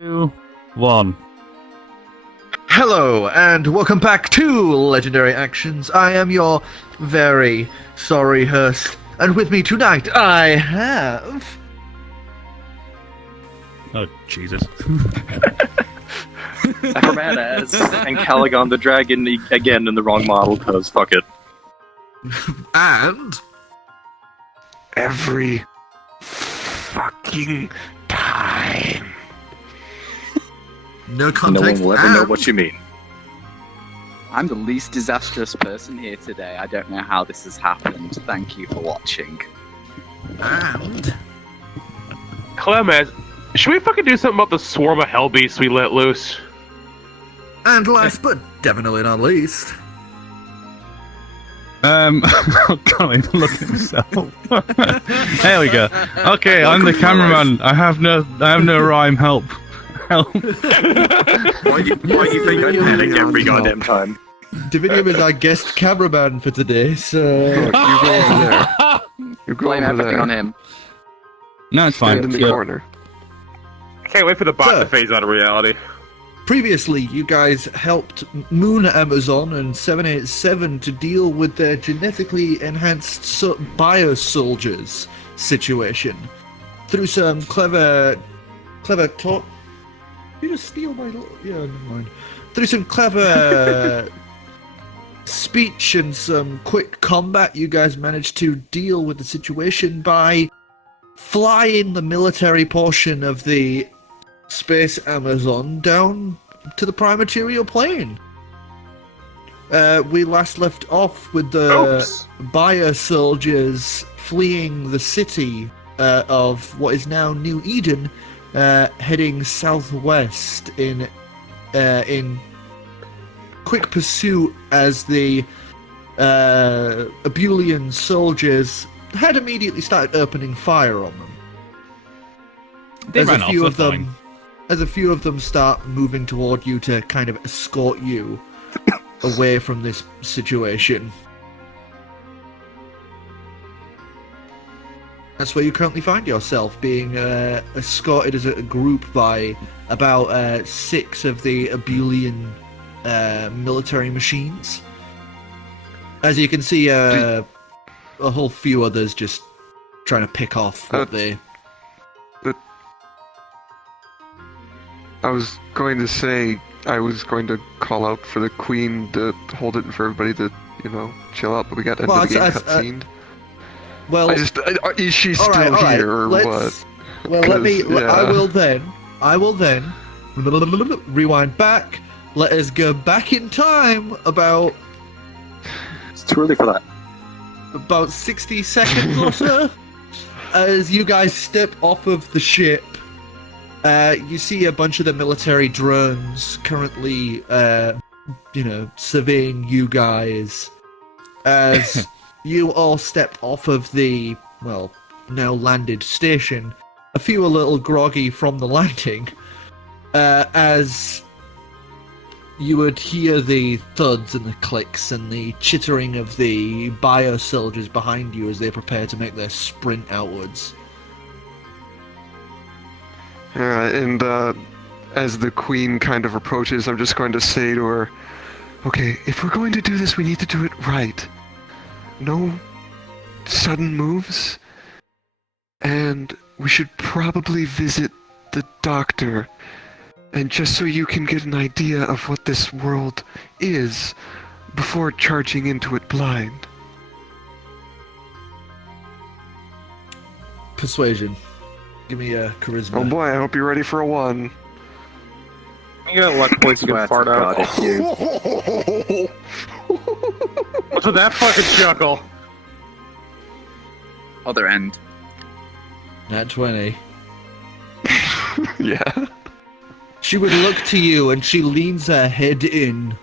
2, 1. Hello, and welcome back to Legendary Actions. I am your very sorry host, and with me tonight I have... Oh, Jesus. Afromana as Ancalagon the dragon, again in the wrong model, because fuck it. And... Every fucking time. No No context. one will ever know and- what you mean. I'm the least disastrous person here today. I don't know how this has happened. Thank you for watching. And... Clem, should we fucking do something about the swarm of hell beasts we let loose? And last but definitely not least... I can't even look at myself. There we go. Okay, I'm the cameraman. I have no rhyme. Help. Help. Why do you think I panic every goddamn time? Dividium is our guest cameraman for today, so... Look, you go over there. You go Blame over everything there. on him. No, it's fine. Stand in the Yeah. corner. I can't wait for the bot So- to phase out of reality. Previously, you guys helped Moon Amazon and 787 to deal with their genetically enhanced bio-soldiers situation. Through some clever talk... You just steal my... Yeah, never mind. Through some clever speech and some quick combat, you guys managed to deal with the situation by flying the military portion of the Space Amazon down to the Primaterial Plane. We last left off with the Oops. bio soldiers fleeing the city of what is now New Eden, heading southwest in quick pursuit as the Abulian soldiers had immediately started opening fire on them. They As ran a off, few they're of them, fine. as a few of them start moving toward you to kind of escort you away from this situation. That's where you currently find yourself, being escorted as a group by about 6 of the Abulian military machines. As you can see, a whole few others just trying to pick off what they... I was going to say, I was going to call out for the queen to hold it and for everybody to, chill out, but we got end Well, of the game that's- cutscene. Well, Is she still alright, here or let's- what? Well, let me. 'Cause, yeah. I will then rewind back. Let us go back in time about It's too early for that. 60 seconds or so. As you guys step off of the ship, you see a bunch of the military drones currently, surveying you guys as you all step off of the, now landed station. A few a little groggy from the landing, as you would hear the thuds and the clicks and the chittering of the bio soldiers behind you as they prepare to make their sprint outwards. And as the queen kind of approaches, I'm just going to say to her, okay, if we're going to do this, we need to do it right. No sudden moves, and we should probably visit the doctor, and just so you can get an idea of what this world is before charging into it blind. Persuasion. Give me a charisma. Oh boy, I hope you're ready for a 1. You got luck points you Swear can fart to God, out. if you- What's with that fucking chuckle? Other end. Nat 20. Yeah. She would look to you and she leans her head in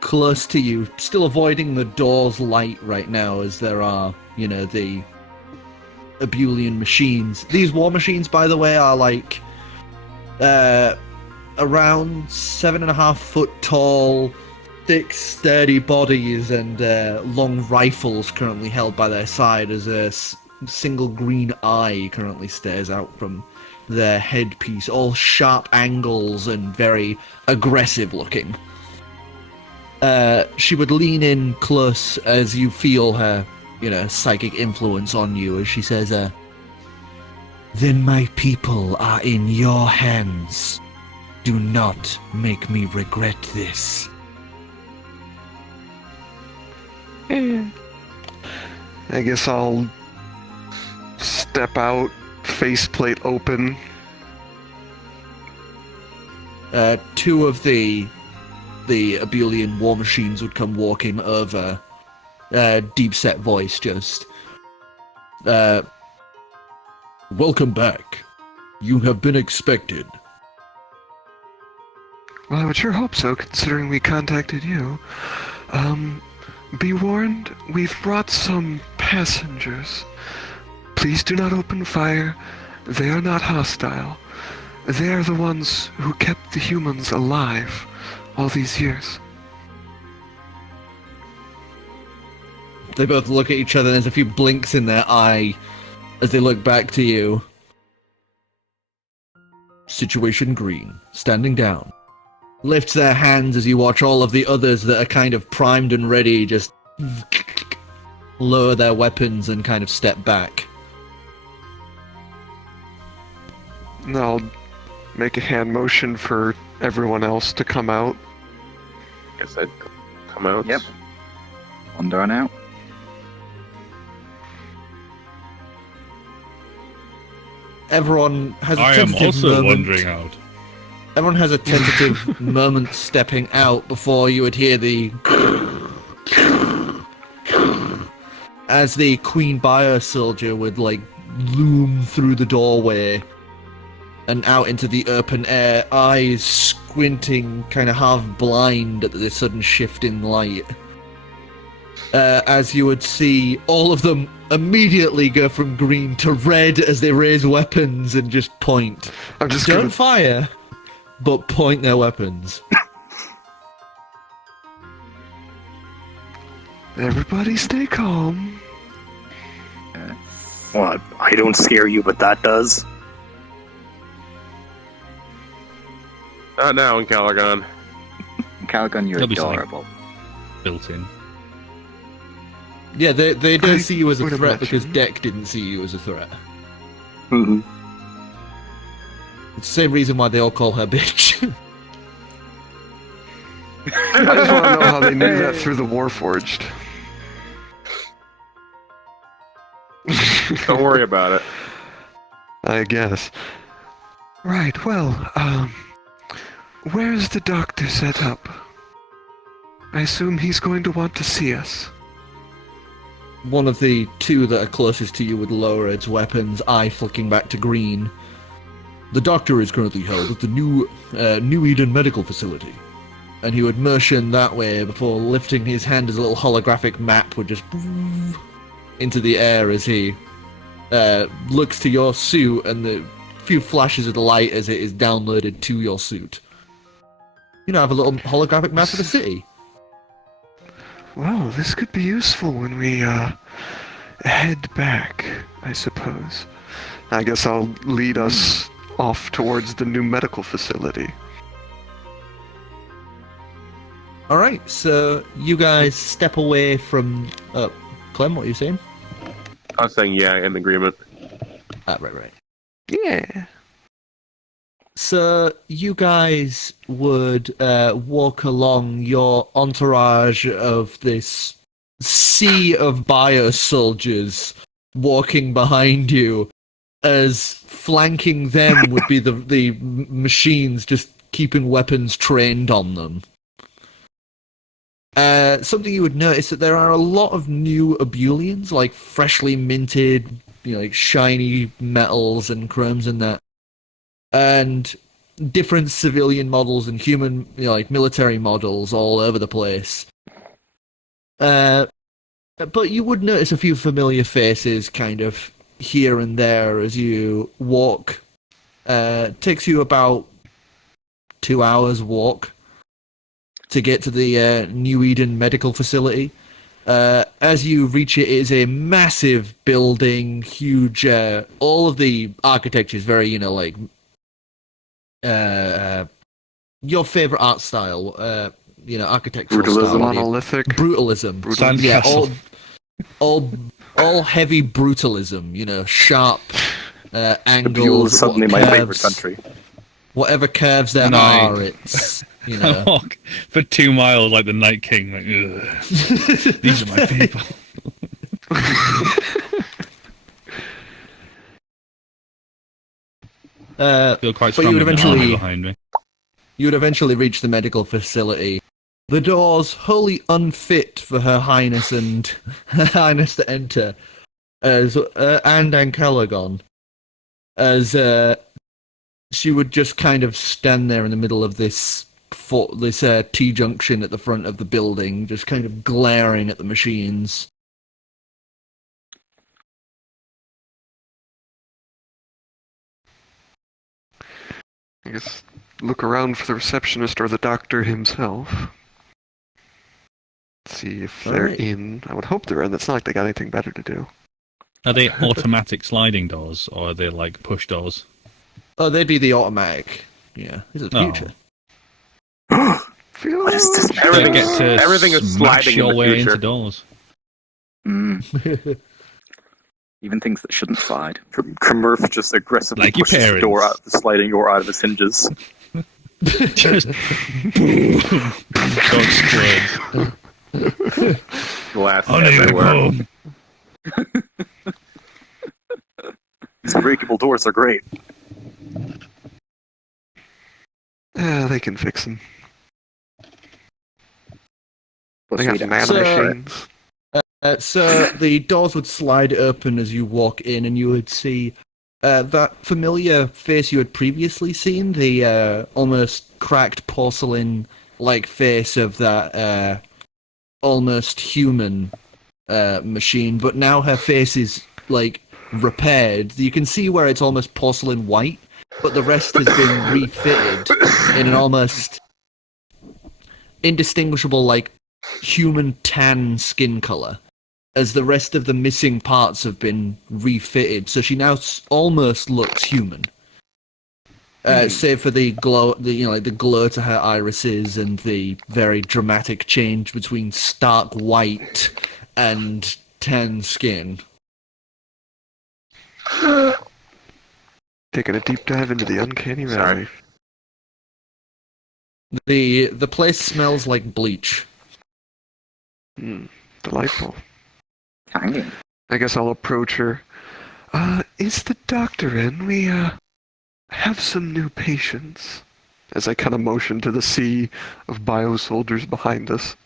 close to you, still avoiding the door's light right now as there are, the Abulian machines. These war machines, by the way, are like around 7.5 foot tall, thick, sturdy bodies and long rifles currently held by their side as a single green eye currently stares out from their headpiece, all sharp angles and very aggressive looking. She would lean in close as you feel her, psychic influence on you, as she says, "Then my people are in your hands. Do not make me regret this." I guess I'll step out, faceplate open. Two of the Abulian war machines would come walking over. Deep set voice, just, "Welcome back. You have been expected." Well, I would sure hope so, considering we contacted you. Be warned, we've brought some passengers. Please do not open fire. They are not hostile. They are the ones who kept the humans alive all these years. They both look at each other, and there's a few blinks in their eye as they look back to you. Situation green, standing down. Lifts their hands as you watch all of the others that are kind of primed and ready just lower their weapons and kind of step back. And I'll make a hand motion for everyone else to come out. Guess I'd come out. Yep. Wander on out. Everyone has a I am tentative also moment. wandering out. Everyone has a tentative moment stepping out before you would hear the as the Queen Bio soldier would loom through the doorway and out into the open air, eyes squinting, kind of half blind at the sudden shift in light. As you would see all of them immediately go from green to red as they raise weapons and just point. I'm just Don't gonna... fire, but point their weapons. Everybody stay calm. Well, I don't scare you, but that does. Not now, Ancalagon. Ancalagon, you're There'll be something. adorable. Built in. Yeah, they don't I see you as a would threat imagine. because Deck didn't see you as a threat. Mm-hmm. It's the same reason why they all call her bitch. I just want to know how they knew that through the Warforged. Don't worry about it. I guess. Right, well, where's the doctor set up? I assume he's going to want to see us. One of the two that are closest to you would lower its weapons, eye flicking back to green. "The doctor is currently held at the New Eden Medical Facility." And he would motion that way before lifting his hand as a little holographic map would just into the air as he looks to your suit, and the few flashes of the light as it is downloaded to your suit. You now have a little holographic map of the city. Well, this could be useful when we, head back, I suppose. I guess I'll lead us off towards the new medical facility. Alright, so you guys step away from... Clem, what are you saying? I was saying yeah, in agreement. Right. Yeah. So you guys would walk along your entourage of this sea of bio soldiers walking behind you, as flanking them would be the machines just keeping weapons trained on them. Something you would notice that there are a lot of new Abulians, like freshly minted, like shiny metals and chromes and that. And different civilian models and human, like military models all over the place. But you would notice a few familiar faces kind of here and there as you walk. Takes you about 2 hours walk to get to the New Eden Medical Facility. As you reach it, it is a massive building, huge. All of the architecture is very, like your favorite art style. Architectural Brutalism. style. Monolithic. Brutalism. Yeah, all heavy brutalism. Sharp The angles. Buell is suddenly my favorite curves, country. Whatever curves there are, it's I walk for 2 miles like the Night King. Like, ugh. These are my people. Feel quite but strong you would in the eventually army behind me. You would eventually reach the medical facility. The doors wholly unfit for Her Highness and Her Highness to enter, and Ancalagon, as she would just kind of stand there in the middle of this T-junction at the front of the building, just kind of glaring at the machines. I guess look around for the receptionist or the doctor himself. See if they're Alright. in. I would hope they're in. It's not like they got anything better to do. Are they automatic sliding doors, or are they like push doors? Oh, they'd be the automatic. Yeah, this is the Oh. future. What is this? Everything- Get to everything is smash sliding in your the way future. into doors. Even things that shouldn't slide. Kamerth just aggressively Like your pushes the parents. door out, the sliding door out of its hinges. Just boom. Door explodes. Glass I need to everywhere. go. These breakable doors are great. Yeah, they can fix them. Plus They got we don't- nanomachines. So the doors would slide open as you walk in, and you would see that familiar face you had previously seen, the almost cracked porcelain-like face of that almost human machine, but now her face is like repaired. You can see where it's almost porcelain white, but the rest has been refitted in an almost indistinguishable, like human tan skin color, as the rest of the missing parts have been refitted. So she now almost looks human, save for the glow, the glow to her irises and the very dramatic change between stark white and tan skin. Taking a deep dive into the uncanny valley. The place smells like bleach. Delightful. Hanging. I guess I'll approach her. Is the doctor in? We, have some new patients. As I kind of motion to the sea of bio-soldiers behind us.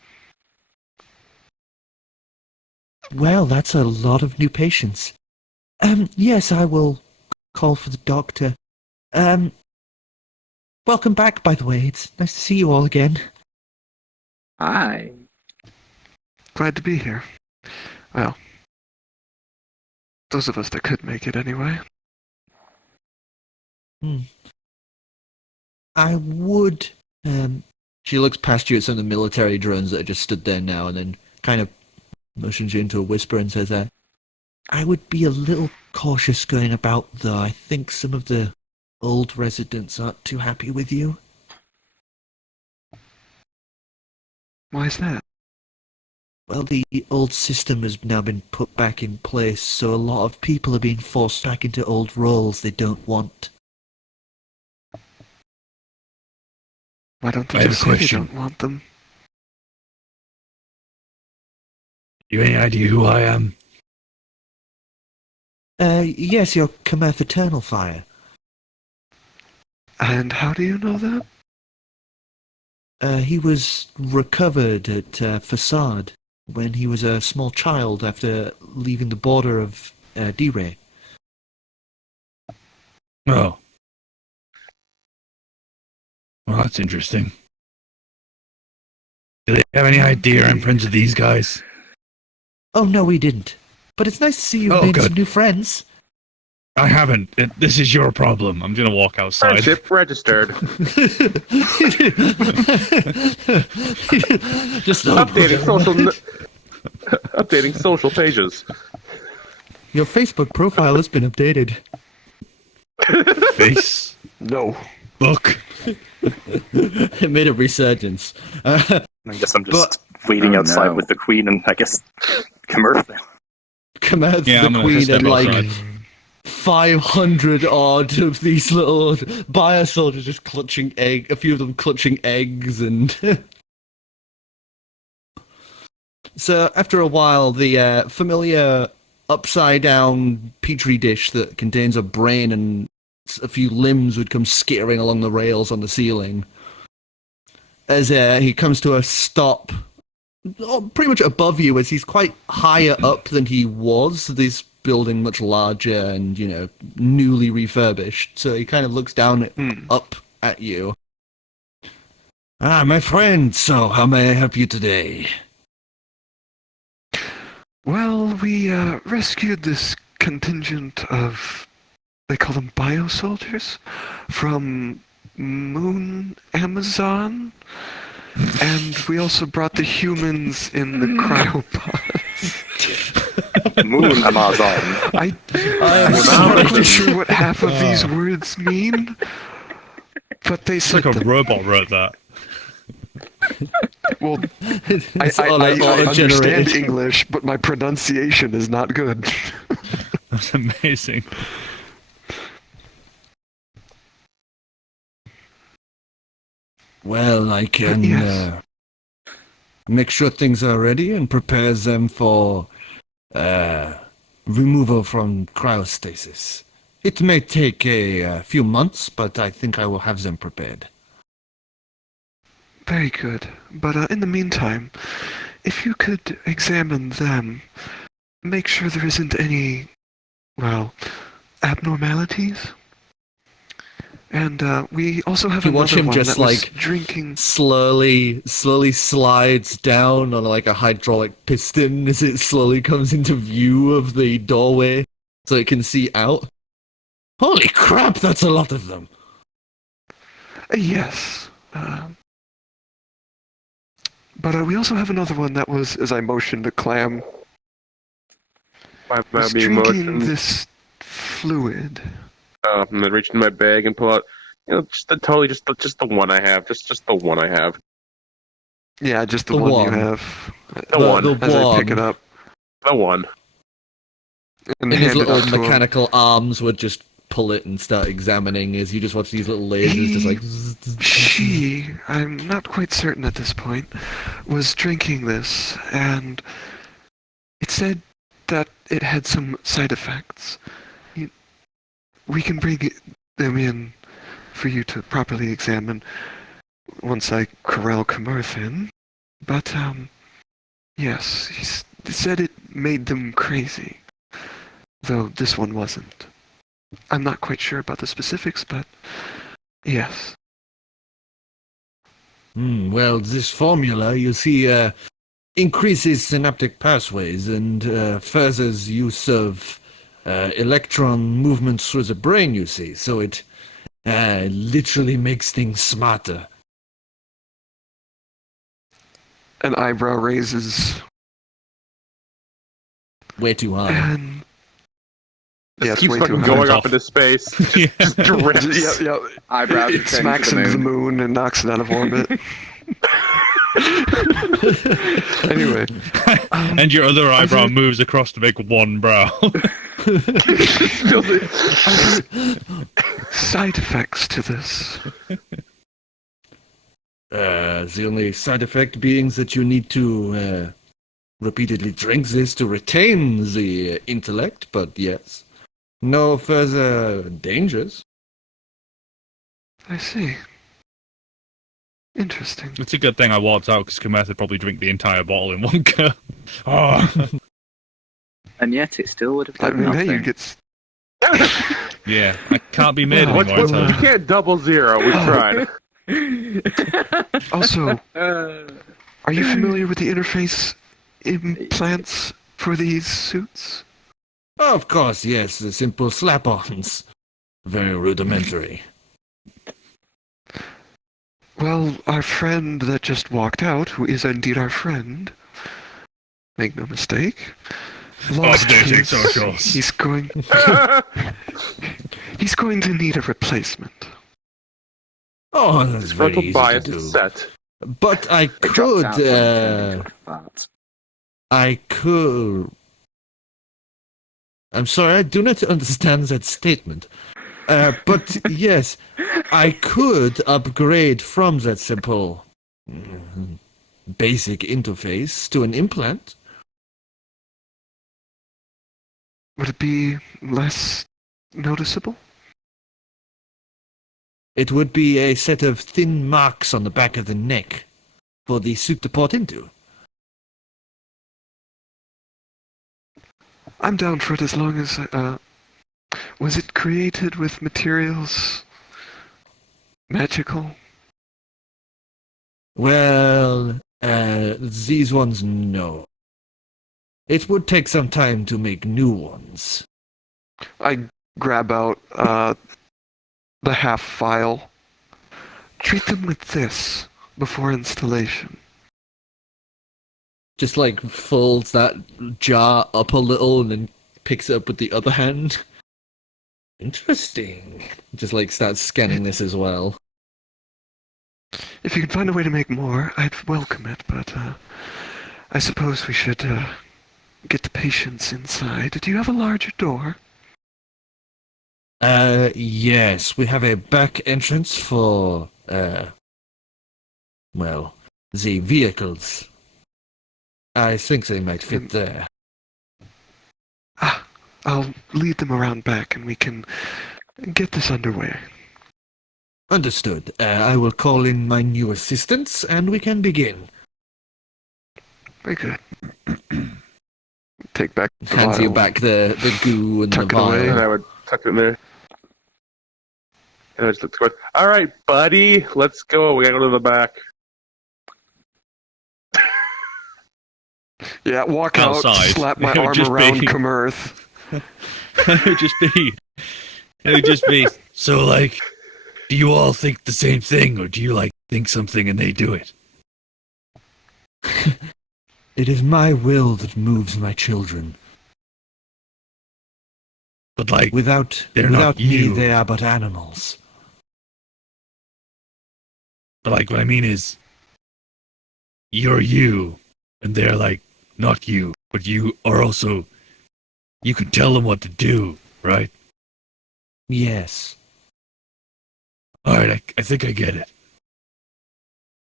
Well, that's a lot of new patients. Yes, I will call for the doctor. Welcome back, by the way. It's nice to see you all again. Hi. Glad to be here. Well, those of us that could make it anyway. I would. She looks past you at some of the military drones that are just stood there now, and then kind of motions you into a whisper and says, I would be a little cautious going about, though. I think some of the old residents aren't too happy with you. Why is that? Well, the old system has now been put back in place, so a lot of people are being forced back into old roles they don't want. Why don't I they have just a say they question. don't want them? You any idea who I am? Yes, you're Kamerth Eternal Fire. And how do you know that? He was recovered at Facade when he was a small child after leaving the border of D-Ray. Oh. Well, that's interesting. Do they have any idea I'm friends with these guys? Oh, no, we didn't. But it's nice to see you've Oh, made good. some new friends. I haven't. This is your problem. I'm gonna walk outside. Friendship registered. Just Updating social. Updating social pages. Your Facebook profile has been updated. Face. No. Book. It made a resurgence. I guess I'm just waiting outside with the queen and I guess Kamerth now. Kamerth, Yeah, I'm the gonna queen, step and like outside. 500 odd of these little bio soldiers just clutching a few of them clutching eggs, and so after a while, the familiar upside down petri dish that contains a brain and a few limbs would come skittering along the rails on the ceiling as he comes to a stop pretty much above you, as he's quite higher up than he was. This building much larger and, you know, newly refurbished. So he kind of looks down up at you. Ah, my friend, so how may I help you today? Well, we rescued this contingent of, they call them bio-soldiers, from Moon Amazon, and we also brought the humans in the cryopods. Moon Amazon. I am not quite sure what half of these words mean, but they It's said like a that, robot wrote that. well, It's I auto-generated. understand English, but my pronunciation is not good. That's amazing. Well, I can Yes. make sure things are ready and prepare them for removal from cryostasis. It may take a few months, but I think I will have them prepared. Very good. But in the meantime, if you could examine them, make sure there isn't any, well, abnormalities. And we also have You watch another him one just, that was like, drinking. Slowly slides down on like a hydraulic piston as it slowly comes into view of the doorway so it can see out. Holy crap, that's a lot of them. Yes. But we also have another one that was, as I motioned to Clam, My was being drinking motioned. this fluid. I'm gonna reach in my bag and pull out, just the one I have, just the one I have. Yeah, just the The one you one. have. The one. As I pick it up The one. and And his hand it little up to him. mechanical arms would just pull it and start examining as you just watch these little lasers just like... She, I'm not quite certain at this point, was drinking this, and it said that it had some side effects. We can bring them in for you to properly examine once I corral Kamerth in, but, yes, he said it made them crazy, though this one wasn't. I'm not quite sure about the specifics, but yes. Well, this formula, you see, increases synaptic pathways and furthers use of electron movements through the brain, you see. So it literally makes things smarter. An eyebrow raises, Way too high. and yes, Keeps way fucking too going high. up into space. Yeah. Just drips. Yeah, Eyebrows it returning smacks to the into the moon. moon and knocks it out of orbit. Anyway, And your other eyebrow moves across to make one brow. side effects to this. The only side effect being that you need to repeatedly drink this to retain the intellect, but yes. No further dangers. I see. Interesting. It's a good thing I walked out because Kamerth would probably drink the entire bottle in one go. Oh. And yet it still would have I done mean, hey, nothing. you get. Yeah, I can't be made What, anymore. you can't double zero. We tried. Also, are you familiar with the interface implants for these suits? Of course, yes, the simple slap-ons. Very rudimentary. Well, our friend that just walked out, who is indeed our friend, Make no mistake. Updating case, socials. He's going to need a replacement. Oh, that's very Frontal easy to bias do. is set. But I It drops out could, when you click that. I could. I'm sorry, I do not understand that statement. But yes, I could upgrade from that simple basic interface to an implant. Would it be less noticeable? It would be a set of thin marks on the back of the neck for the suit to port into. I'm down for it as long as, was it created with materials magical? Well, these ones, no. It would take some time to make new ones. I grab out, the half file. Treat them with this before installation. Just like folds that jar up a little and then picks it up with the other hand. Interesting. Just like starts scanning this as well. If you can find a way to make more, I'd welcome it, but, I suppose we should, get the patients inside. Do you have a larger door? Yes, we have a back entrance for, well, the vehicles. I think they might fit there. I'll lead them around back and we can get this underway. Understood. I will call in my new assistants and we can begin. Very good. Take back the Hands you vial. back the goo and Tuck the it away. vial. And I would tuck it in there. And I just look towards. All right, buddy, let's go. We gotta go to the back. Yeah, walk out, Outside. slap my It would arm just around be- Kamerth. It would just be. So, like, do you all think the same thing, or do you like think something and they do it? It is my will that moves my children. But like, Without They're not me, you. they are but animals. what I mean is, you're you, and they're like not you, but you are also. You can tell them what to do, right? Yes. All right, I think I get it.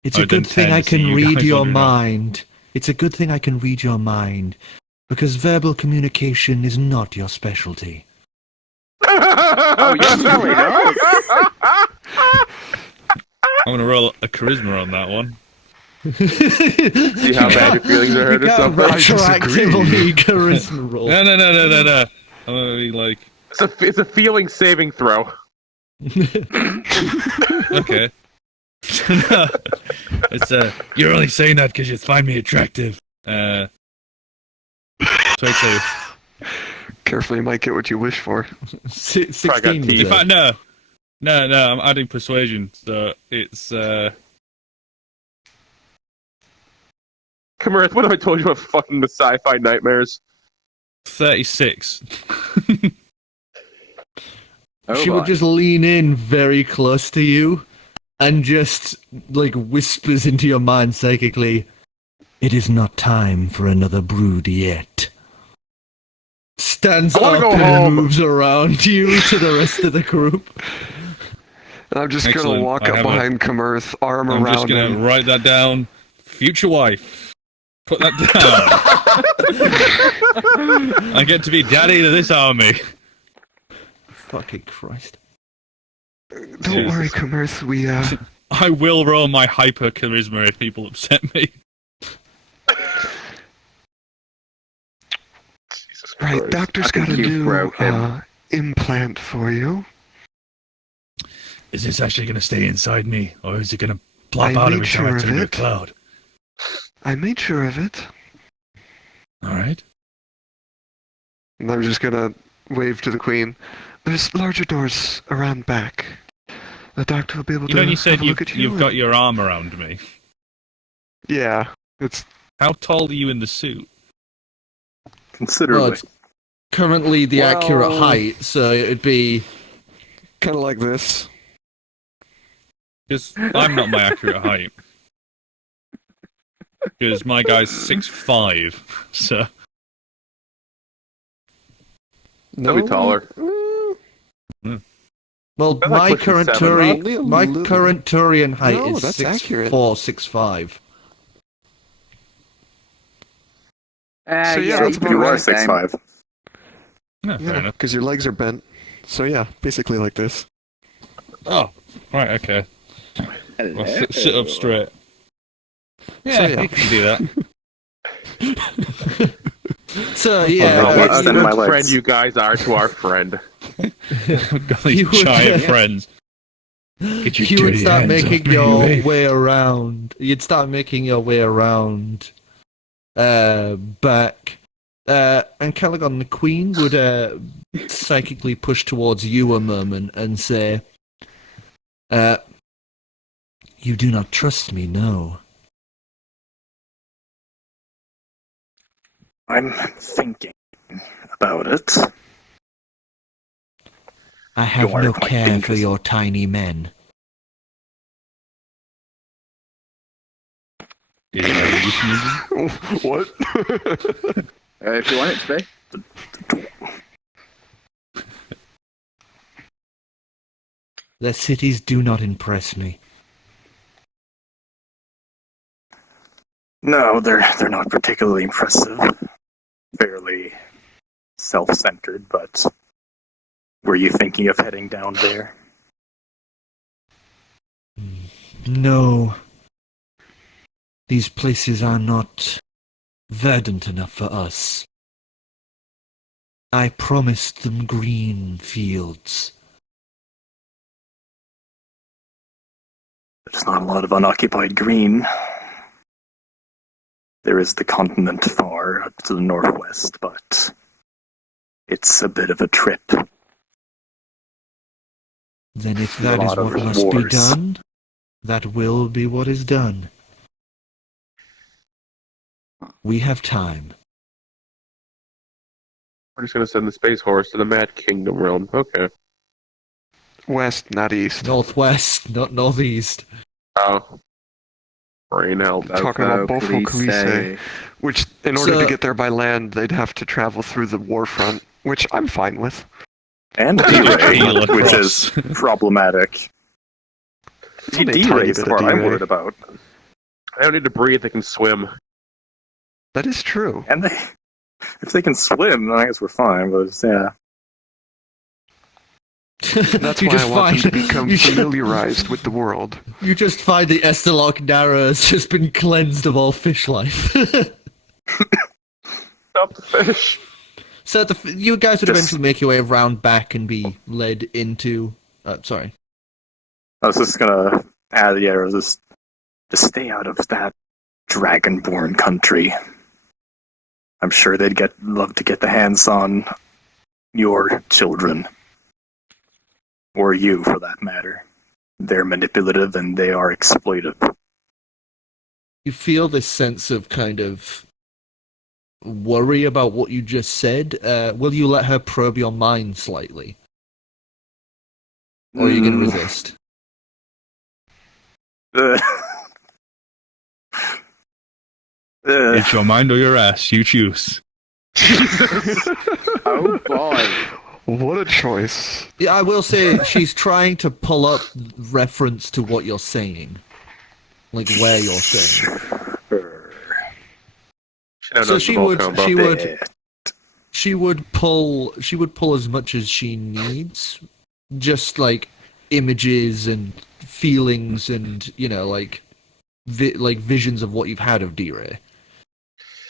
It's a I'd then good thing tend I to see can you read guys your wandering off. mind. It's a good thing I can read your mind. Because verbal communication is not your specialty. Oh, yes, no, it does. I'm gonna roll a charisma on that one. See how bad your feelings are hurt or You can't something. retroactively charisma roll. No. I'm gonna be like, It's a feeling saving throw. okay. It's you're only saying that because you find me attractive. 22. Carefully, you might get what you wish for. 16 teeth. was In it? fact, no, I'm adding persuasion, so it's Kamerth, what have I told you about fucking the sci-fi nightmares? 36. Oh, She would boy. just lean in very close to you and just, like, whispers into your mind psychically, "It is not time for another brood yet." Stands I wanna up go and home. moves around you to the rest of the group. And I'm just gonna Excellent. walk I up have behind Kamerth, arm I'm around just gonna him. write that down. Future wife. Put that down. I get to be daddy to this army. Fucking Christ. Don't worry, Kamerth, we, I will roll my hyper charisma if people upset me. Jesus right, Christ. doctor's I think got a you new, broke him. implant for you. Is this actually going to stay inside me, or is it going to plop I out made every time sure I of turn to a it. cloud? I made sure of it. All right. And I'm just gonna wave to the queen. There's larger doors around back. The doctor will be able You know, to you said have a look at you. you've got your arm around me. Yeah, it's How tall are you in the suit? considerably. it's currently the accurate Well- height, so it'd be... Kind of like this. Because I'm not my accurate height. Because my guy's 6'5", so... No, That'd be taller. Well, I like my pushing current 7. Turian, Only a my little. current Turian height No, is that's 6'4", accurate. 6'5". So, yeah, that's about You are right. 6'5". Yeah, fair Yeah, enough. because your legs are bent. So yeah, basically like this. Oh, right, okay. Well, sit up straight. Yeah, Yeah, you can do that. So, Oh, yeah, no, What a extend good my friend legs. you guys are to our friend. We've got these You would- giant friends. Get your you would dirty start hands making off me, your eh? way around. You'd start making your way around back. Ancalagon, the Queen, would psychically push towards you a moment and say, you do not trust me, no. I'm thinking about it. I have Don't worry, no my care for fingers. your tiny men. Is it like a youth movie? What? If you want it to be. Their cities do not impress me. No, they're not particularly impressive. Fairly self-centered, but were you thinking of heading down there? No. These places are not verdant enough for us. I promised them green fields. There's not a lot of unoccupied green. There is the continent far up to the northwest, but it's a bit of a trip. Then if A that is lot of what must be wars. done, that will be what is done. We have time. We're just gonna send the Space Horse to the Mad Kingdom realm. Okay. West, not east. Northwest, not northeast. Oh. Brain held. Talking about both Please Okulise, say. which in order So- to get there by land, they'd have to travel through the warfront, which I'm fine with. And Peel D-Ray, which across. is problematic. It's See, only a tiny D-Ray is bit the of part I'm D-Ray. worried about. I don't need to breathe, they can swim. That is true. And if they can swim, then I guess we're fine, but yeah. That's You why I just want them to find- become you ju- familiarized with the world. You just find the Estelok Narrow has just been cleansed of all fish life. Stop the fish. So you guys would Just- eventually make your way around back and be led into... sorry. I was just gonna add, yeah, just to stay out of that Dragonborn country. I'm sure they'd love to get the hands on your children. Or you, for that matter. They're manipulative and they are exploitive. You feel this sense of kind of worry about what you just said. Will you let her probe your mind slightly? Or are you going to resist? Uh, It's your mind or your ass. You choose. Oh boy. What a choice. Yeah, I will say she's trying to pull up reference to what you're saying. Like where you're saying. So she would pull as much as she needs, just like images and feelings and like visions of what you've had of D-Ray.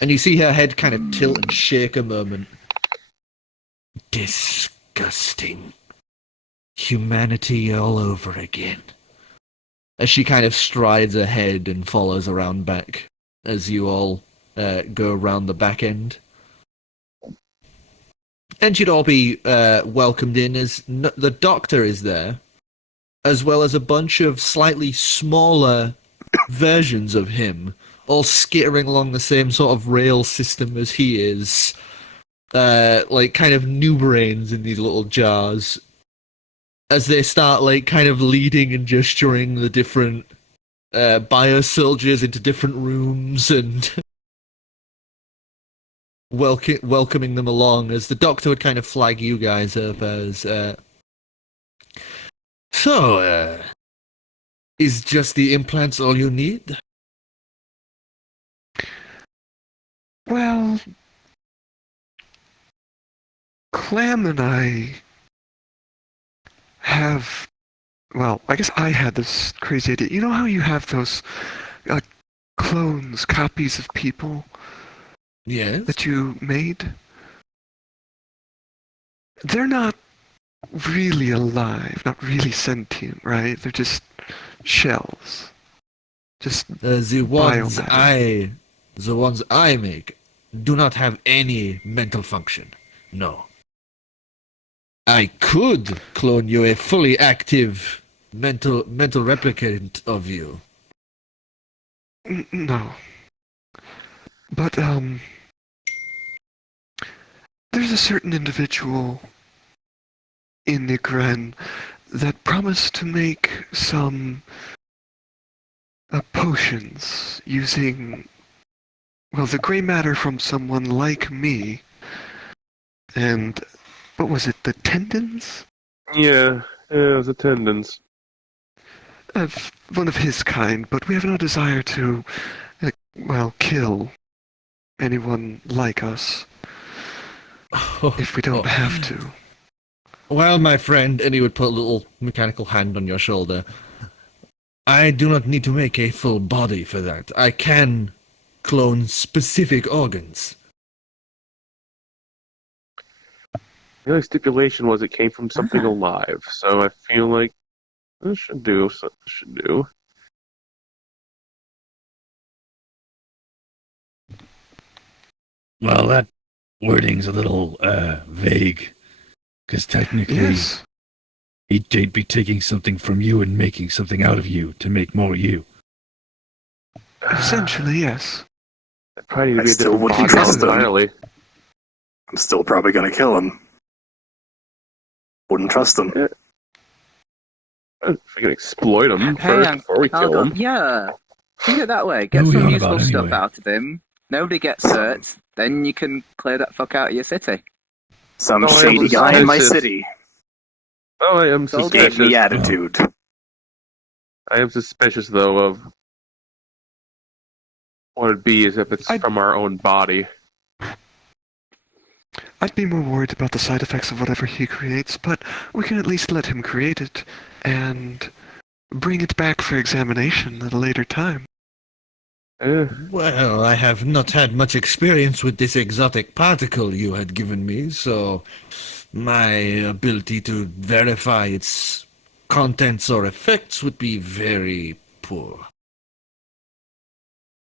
And you see her head kind of tilt and shake a moment. Disgusting. Humanity all over again. As she kind of strides ahead and follows around back as you all go around the back end. And you'd all be welcomed in as the Doctor is there, as well as a bunch of slightly smaller versions of him, all skittering along the same sort of rail system as he is, like kind of new brains in these little jars as they start like kind of leading and gesturing the different bio-soldiers into different rooms and welcoming them along, as the doctor would kind of flag you guys up as is just the implants all you need? Well, Clam and I have... Well, I guess I had this crazy idea. You know how you have those clones, copies of people Yes. that you made? They're not really alive, not really sentient, right? They're just shells. Just The biomatter. ones I make do not have any mental function. No. I could clone you a fully active mental replicant of you. No. But, there's a certain individual in Nigren that promised to make some potions using, well, the gray matter from someone like me. And, what was it, the tendons? Yeah, it was attendance. Of one of his kind, but we have no desire to, kill anyone like us if we don't have to. Well, my friend, and he would put a little mechanical hand on your shoulder. I do not need to make a full body for that. I can clone specific organs. The only stipulation was it came from something alive, so I feel like this should do. Well, that wording's a little vague, because technically Yes. he'd be taking something from you and making something out of you to make more you. Essentially, yes. That probably need to I be a still different wouldn't body trust him. entirely. I'm still probably gonna kill him. Wouldn't trust him. If we can exploit him first before we kill him. Yeah. Think it that way. Get Who are we some on useful about stuff anyway? out of him. Nobody gets hurt. Then you can clear that fuck out of your city. Some No, I shady was guy in my suspicious. city Oh, I am Gave gave suspicious. me attitude. I am suspicious, though, of what it'd be as if it's from our own body. I'd be more worried about the side effects of whatever he creates, but we can at least let him create it and bring it back for examination at a later time. Well, I have not had much experience with this exotic particle you had given me, so my ability to verify its contents or effects would be very poor.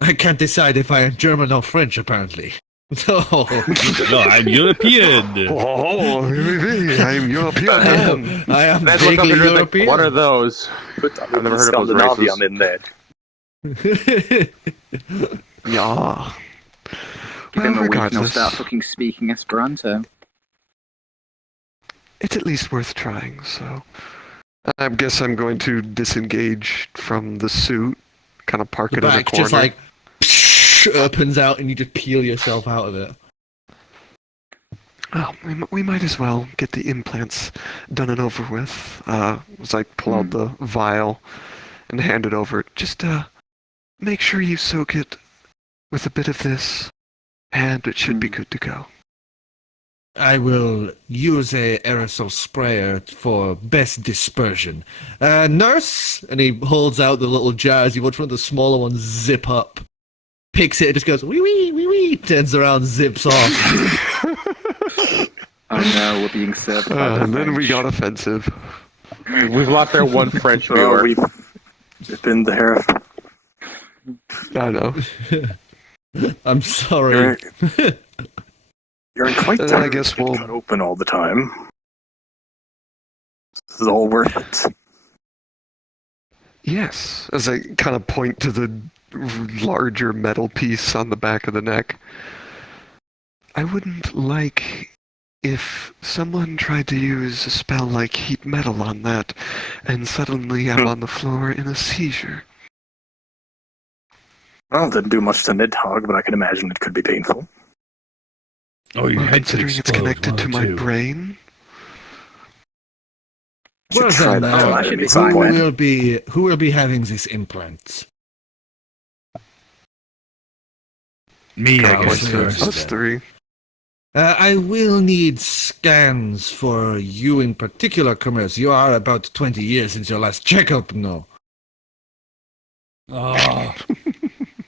I can't decide if I am German or French, apparently. No. No, I'm European. Oh, I'm European. I am Let's look up vaguely and like, European. what are those? I've never heard of those races. Scandinavian in there. Yeah. Give him Well, a week and he'll regardless, start fucking speaking Esperanto. it's at least worth trying, so... I guess I'm going to disengage from the suit, kind of park The it in a back corner. just like opens out and you just peel yourself out of it. Well, we might as well get the implants done and over with. As I pull out the vial and hand it over. Just make sure you soak it with a bit of this, and it should be good to go. I will use a aerosol sprayer for best dispersion. Nurse! And he holds out the little jars. You watch one of the smaller ones zip up. Picks it, and just goes, wee wee, wee wee, turns around, zips off. Oh no, we're being served by the And then we French. got offensive. We've lost our one French Oh, viewer. we've been there. I know. I'm sorry. You're in quite I guess we'll... cut open all the time. This is all worth it. Yes, as I kind of point to the larger metal piece on the back of the neck. I wouldn't like if someone tried to use a spell like heat metal on that, and suddenly I'm on the floor in a seizure. Well, it didn't do much to Nidhogg, but I can imagine it could be painful. Oh, your Well, head could considering it's explode, connected to my two. brain. Should Well try then, that. Oh, I should be fine then. who will be having this implant? Me, I Oh, guess, sure. first. Us three. I will need scans for you in particular, Kamerth. You are about 20 years since your last checkup, no? Oh,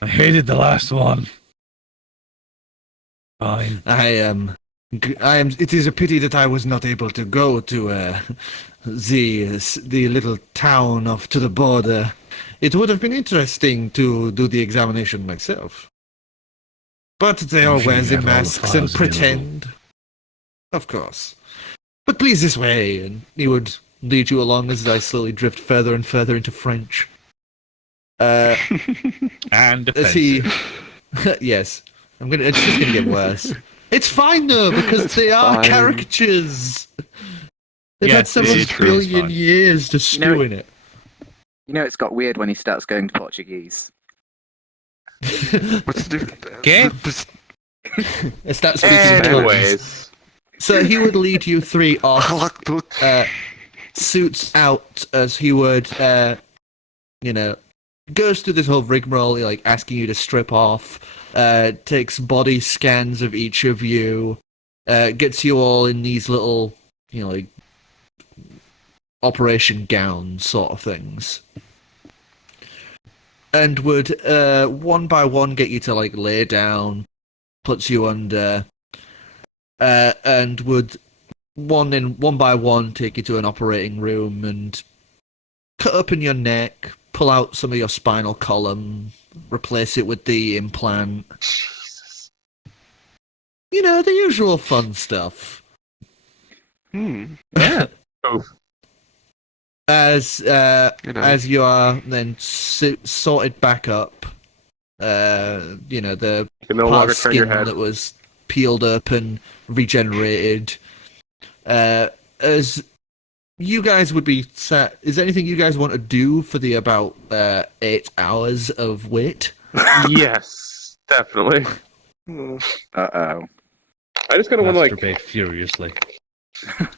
I hated the last one. Fine. I am. It is a pity that I was not able to go to the little town off to the border. It would have been interesting to do the examination myself. But they all I'm sure wear you the have all the masks and files available. pretend. Of course. But please this way, and he would lead you along as I slowly drift further and further into French. And As he... defensive. Yes. It's just gonna get worse. It's fine though, because It's they are fine. caricatures. They've Yeah, had this is 7 true, it's billion fine. years to stew know- in it. You know, it's got weird when he starts going to Portuguese. What's the difference? Okay. It starts speaking tongues. Anyways, So he would lead you 3 off, Uh, suits out as he would, goes through this whole rigmarole, like asking you to strip off, takes body scans of each of you, gets you all in these little, like operation gowns sort of things. And would, one by one, get you to, like, lay down, puts you under, and would one by one take you to an operating room and cut open your neck, pull out some of your spinal column, replace it with the implant. Jesus. The usual fun stuff. Yeah. Oof. As you know, as you are then sorted back up, the You can no part longer of turn your skin head. that was peeled up and regenerated. As you guys would be sat, is there anything you guys want to do for the about 8 hours of wait? Yes, definitely. Uh-oh. I just kind of want to like Masturbate furiously.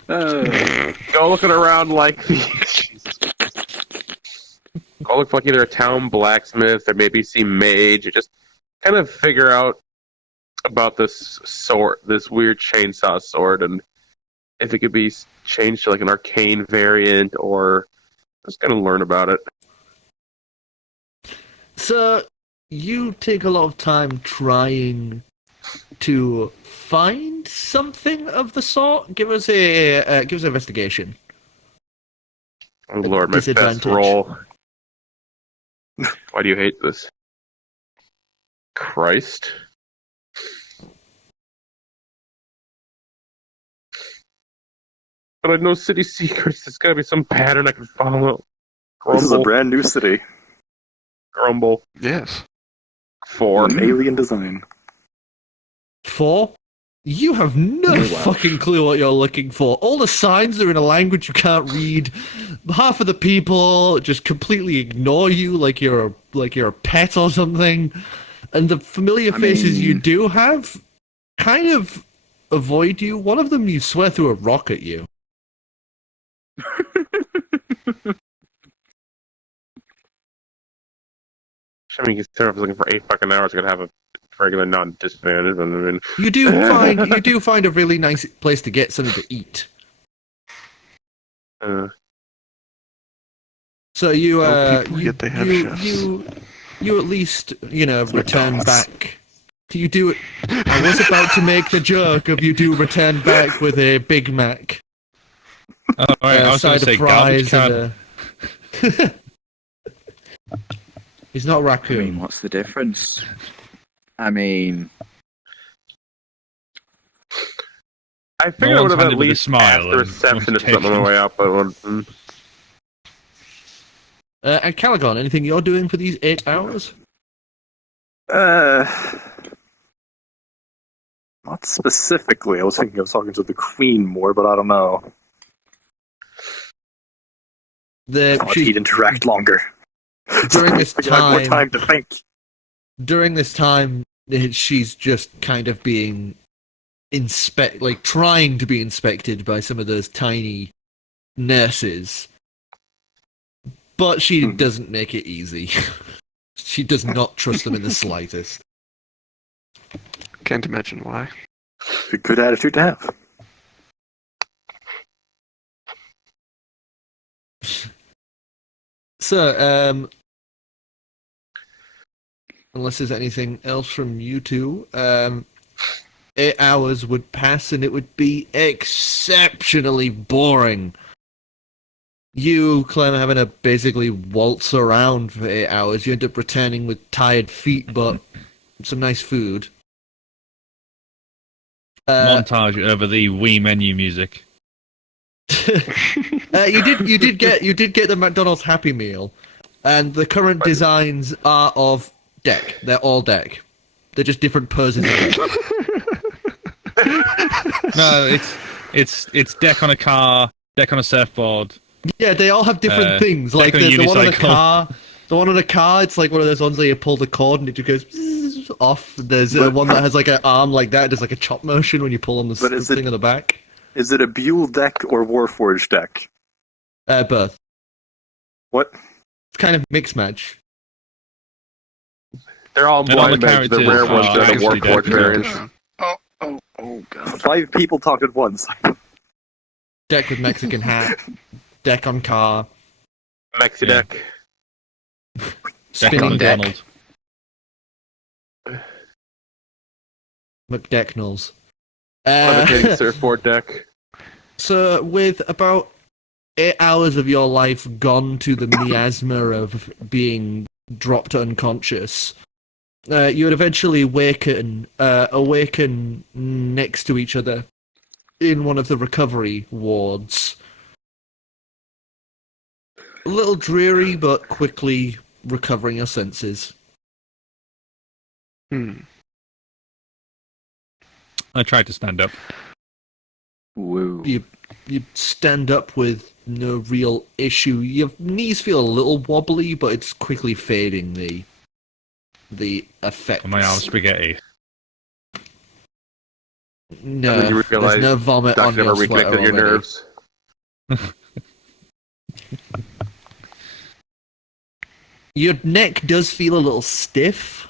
go looking around like Jesus Christ. Go look for like either a town blacksmith or maybe see mage or just kind of figure out about this sword, this weird chainsaw sword, and if it could be changed to like an arcane variant or just kind of learn about it. So you take a lot of time trying to find something of the sort. Give us an investigation. Oh lord, my best Disadvantage. roll. Why do you hate this? Christ. But I know city secrets. There's gotta be some pattern I can follow. This is a Grumble. brand new city. Grumble. yes. 4. An alien design. 4. You have no Wow. fucking clue what you're looking for. All the signs are in a language you can't read. Half of the people just completely ignore you like you're a pet or something. And the familiar faces you do have kind of avoid you. One of them you swear threw a rock at you. I mean, consider if I was looking for 8 fucking hours, I could have a regular non-disadvantage. But I mean, You do find a really nice place to get something to eat. So you Oh, people get they have chefs. you at least return back. You do it. I was about to make the joke of you do return back with a Big Mac, Oh, alright, I was going side to of say garbage fries, can. and he's not I mean, raccoon. what's the difference? I mean, I figured I would one's have handed at with a least smile asked the and receptionist one's something on the way out, but And Ancalagon, anything you're doing for these 8 hours? Not specifically. I was thinking I was talking to the queen more, but I don't know. I thought he'd interact longer. During this I had more time, time to think. during this time, she's just kind of being trying to be inspected by some of those tiny nurses. But she doesn't make it easy. She does not trust them in the slightest. Can't imagine why. A good attitude to have. So, unless there's anything else from you two, 8 hours would pass and it would be exceptionally boring. You, Clem, having to basically waltz around for 8 hours. You end up returning with tired feet, but some nice food. Montage over the Wii menu music. You did get the McDonald's Happy Meal, and the current designs are of deck. They're all deck. They're just different poses. No, it's deck on a car, deck on a surfboard. Yeah, they all have different things. Like deck on a the one on the unicycle. car. The one on the car, it's like one of those ones where you pull the cord and it just goes bzzz off. There's one that has like an arm like that. There's like a chop motion when you pull on the thing on the back. Is it a Buell deck or Warforged deck? Both. What? It's kind of mixed match. They're all And all the blind bags. The rare characters ones are are the actually Warforged dead. variants. Oh god. 5 people talk at once. Deck with Mexican hat. Deck on car. Mexi Yeah. deck. Deck Spinning on deck. Donald. McDecknells. Levitating surfboard deck. So, with about 8 hours of your life gone to the miasma of being dropped unconscious, you would eventually awaken next to each other in one of the recovery wards. A little dreary, but quickly recovering your senses. I tried to stand up. Woo. You stand up with no real issue. Your knees feel a little wobbly, but it's quickly fading the effects. On my arm spaghetti. No, And then you realize there's no vomit Doc on never your sweater reconnected your already. nerves. Your neck does feel a little stiff,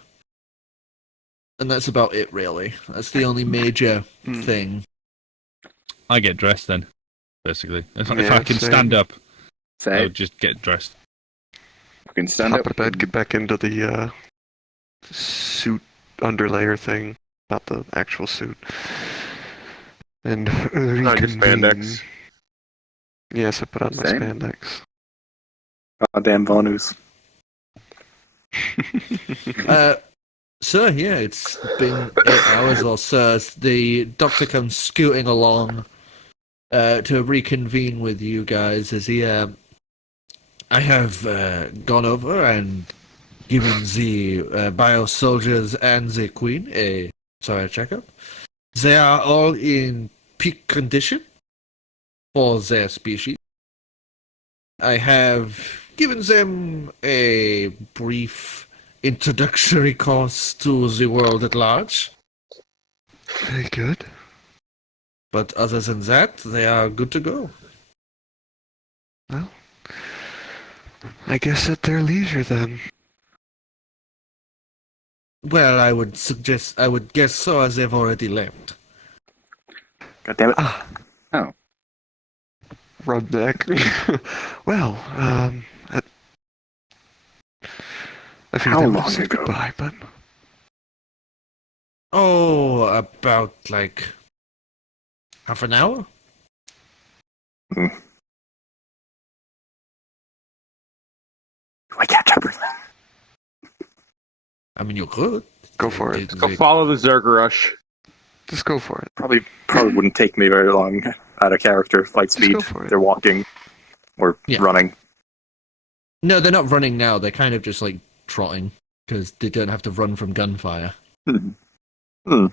and that's about it, really. That's the only major thing. I get dressed then, basically. If Yeah, I can same. stand up, I Say, would just get dressed. you can stand Hop up. out of bed, get back into the suit underlayer thing, not the actual suit. And Not just reconvene. spandex. Yes, I put on my Same. spandex. Goddamn Vanus. So, yeah, it's been 8 hours or so. As the doctor comes scooting along to reconvene with you guys as he... I have gone over and given the bio soldiers and the queen a thorough checkup. They are all in peak condition for their species. I have given them a brief introductory course to the world at large, Very good. but other than that, they are good to go. Well, I guess at their leisure then. Well, I would guess so, as they've already left. God damn it. Ah. Oh. Rub neck. Well, I figured How they would long say ago? goodbye, but Oh, about, like, half an hour? Do I catch up with them? I mean, you could. go for it. Go follow the Zerg Rush. Just go for it. Probably wouldn't take me very long out of character. Light speed. go for it. They're walking or Yeah. running. No, they're not running now. They're kind of just, like, trotting, because they don't have to run from gunfire. Hmm.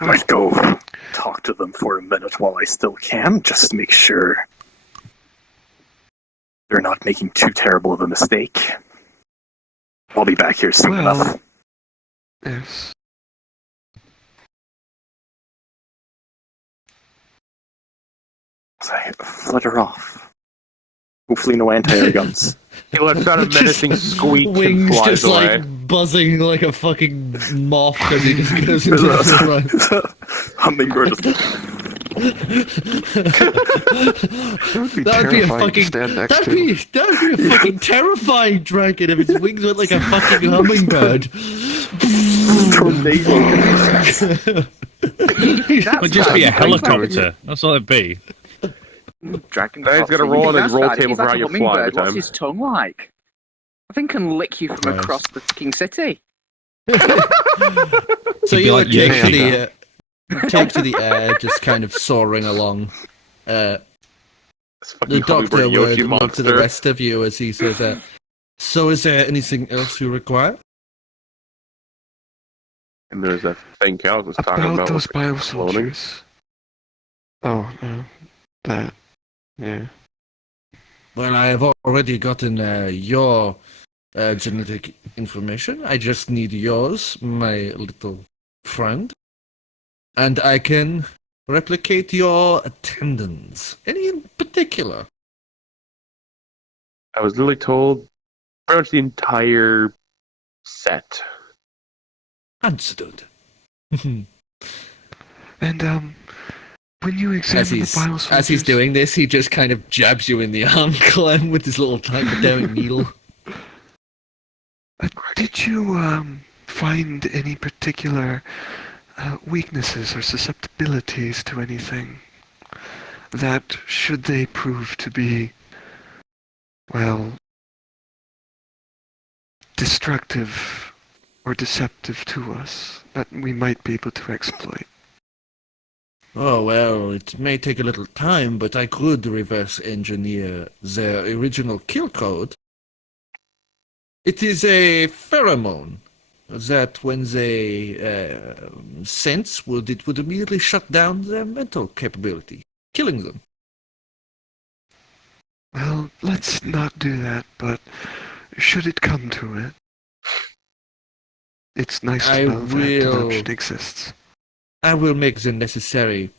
might go talk to them for a minute while I still can, just to make sure they're not making too terrible of a mistake. I'll be back here soon enough. Yes. So I flutter off. Hopefully no anti-air guns. He lets out a menacing squeak and Wings flies just away. like buzzing like a fucking moth as he just goes into the front. Hummingbird just... It would be That'd be a terrifying to fucking. stand next That'd to. be a fucking terrifying dragon if its wings went like a fucking hummingbird. tornado. It would just be a helicopter. That's all it'd be. Dragon. Now he's got to roll on his roll table for how you fly every time. What's his tongue like? I think can lick you from Nice. across the fucking city. So You'd be you like take to Yoshi. take to the air, just kind of soaring along. This The fucking doctor hummingbird Yoshi would look to the monster. rest of you as he says, "So, is there anything else you require?" And there's that thing Calix was talking About about. those with the cloning. biosoldiers. Oh, no. That. Yeah. Well, I have already gotten your genetic information. I just need yours, my little friend. And I can replicate your tendons. Any in particular? I was literally told pretty much the entire set. Understood. And, when you examine the biosoldiers... As he's doing this, he just kind of jabs you in the arm, Clem, with his little hypodermic needle. Did you, find any particular weaknesses or susceptibilities to anything that, should they prove to be, well, destructive or deceptive to us, that we might be able to exploit? Oh, well, it may take a little time, but I could reverse engineer their original kill code. It is a pheromone that when they sense, it would immediately shut down their mental capability, killing them. Well, let's not do that, but should it come to it, it's nice to I know that an will- option exists. I will make the necessary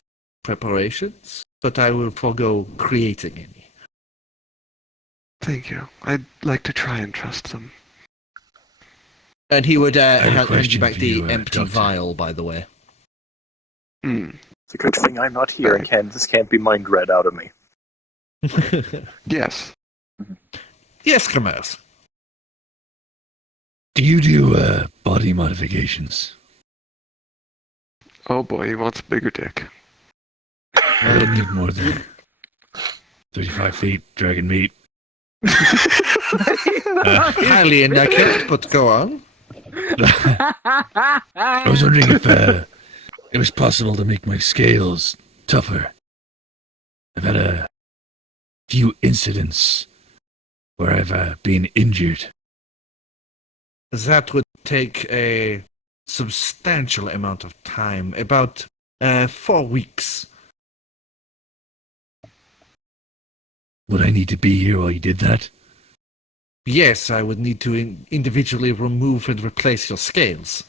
preparations, but I will forego creating any. Thank you. I'd like to try and trust them. And he would have a hand you question back for the you, empty Doctor. vial, by the way. It's a good thing I'm not here and this can't be mind read out of me. Yes. Yes, Kamerth. Do you do body modifications? Oh boy, he wants a bigger dick. I don't need more than 35 feet dragon meat. Highly inaccurate, but go on. I was wondering if it was possible to make my scales tougher. I've had a few incidents where I've been injured. That would take a substantial amount of time, about 4 weeks. Would I need to be here while you did that? Yes, I would need to individually remove and replace your scales.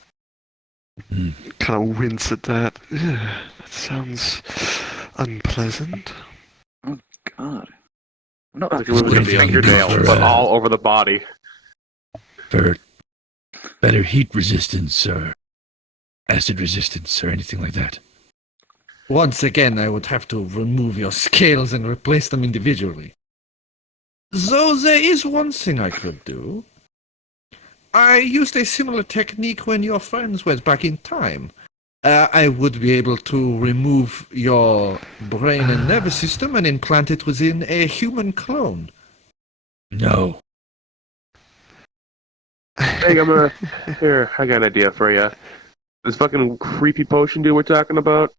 Kind of wince at that. Ugh, that sounds unpleasant. God. I'm not Like it was a Anything I can do fingernail, for, but all over the body. For better heat resistance or acid resistance or anything like that? Once again, I would have to remove your scales and replace them individually. Though there is one thing I could do. I used a similar technique when your friends went back in time. I would be able to remove your brain and nervous system and implant it within a human clone. No. Hey, here, I got an idea for you. This fucking creepy potion dude we're talking about,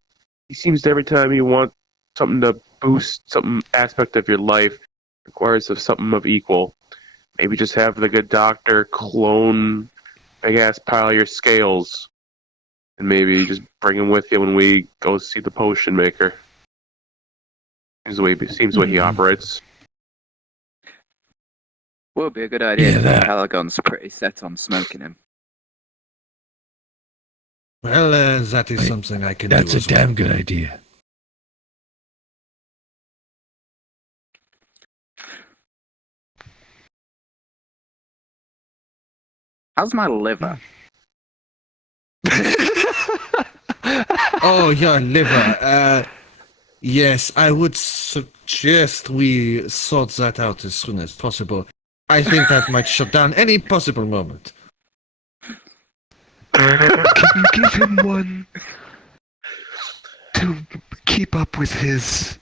he seems to every time you want something to boost some aspect of your life, requires of something of equal. Maybe just have the good doctor clone big ass pile of your scales. And maybe just bring him with you when we go see the potion maker. Seems the way he operates. Would be a good idea. Yeah, that. Ancalagon's pretty set on smoking him. Well, that is Wait, something I can do. That's a as well. damn good idea. How's my liver? Oh, your liver. Yes, I would suggest we sort that out as soon as possible. I think that might shut down any possible moment. Can you give him one to keep up with his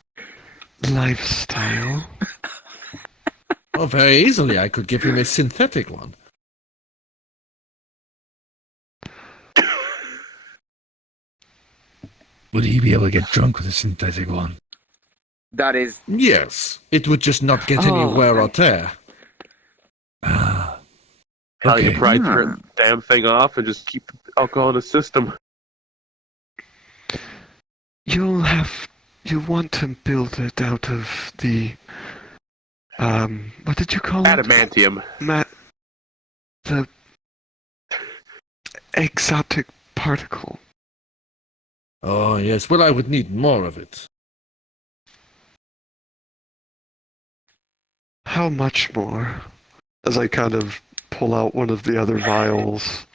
lifestyle? Oh, very easily. I could give him a synthetic one. Would he be able to get drunk with a synthetic one? That is... Yes, it would just not get any wear or tear. Ah. Hell, you Okay. probably turn the damn thing off and just keep the alcohol in the system. You'll want to build it out of the, what did you call it? Adamantium. The exotic particle. Oh, yes. Well, I would need more of it. How much more? As I kind of pull out one of the other vials.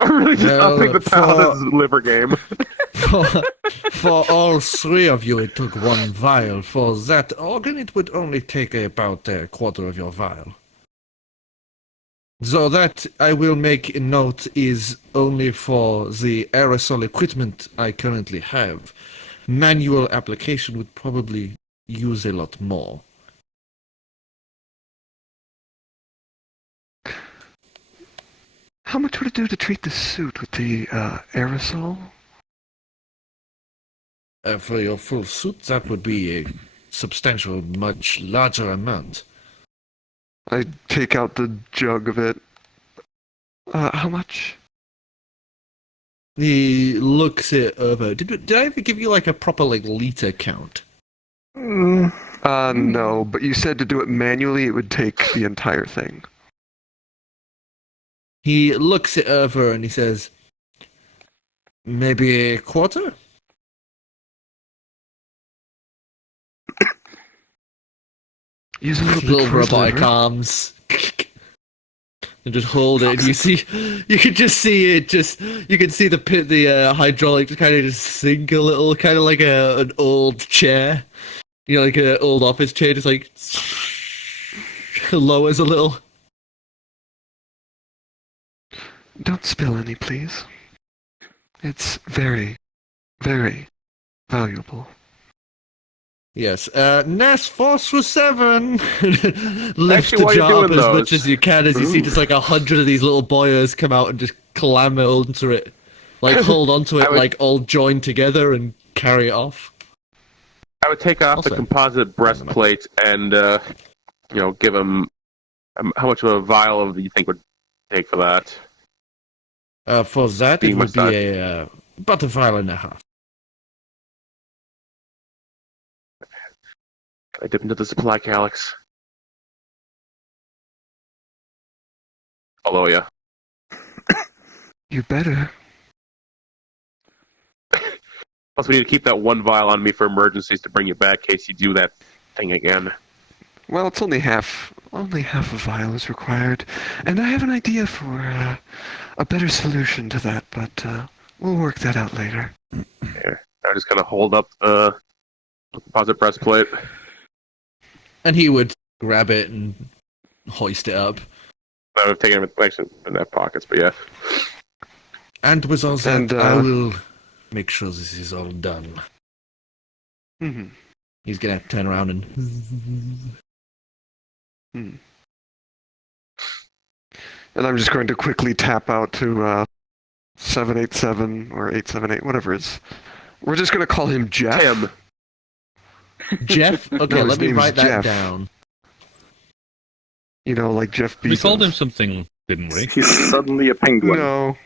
I'm really just Well, upping the Paladin's liver game. For all three of you, it took one vial. For that organ, it would only take about a quarter of your vial. So that, I will make a note, is only for the aerosol equipment I currently have. Manual application would probably use a lot more. How much would it do to treat the suit with the aerosol? For your full suit, that would be a substantial, much larger amount. I take out the jug of it. How much? He looks it over. Did I ever give you like a proper liter count? No, but you said to do it manually, it would take the entire thing. He looks it over and he says, maybe a quarter? Use a little bit Little for his robotic liver. arms. And just hold it, and you can just see it. You can see the hydraulic just kind of just sink a little, kind of like an old chair, like an old office chair, just like lowers a little. Don't spill any, please. It's very, very valuable. Yes, Nas Force for 7. Lift Actually, while the you're jar up doing as those- much as you can, as you see just like 100 of these little boyers come out and just clam onto it, like hold onto it, I would- like all joined together and carry it off. I would take off Also- the composite breastplate and, give him how much of a vial of you think would take for that. For that, Being it would massaged. be about a vial and a half. I dip into the supply Calix. Follow ya. You better. Plus, we need to keep that one vial on me for emergencies to bring you back in case you do that thing again. Well, it's only half a vial is required, and I have an idea for a better solution to that, but we'll work that out later. Here. I just kind of hold up the composite breastplate. And he would grab it and hoist it up. I would have taken it actually in their pockets, but yeah. And with all that, And, I will make sure this is all done. Mm-hmm. He's gonna turn around and... And I'm just going to quickly tap out to 787 or 878, whatever it is. We're just going to call him Jeff. Tim. Jeff? Okay, No, his let me name's write that Jeff. down. Like Jeff Bezos. We called him something, didn't we? He's suddenly a penguin. No.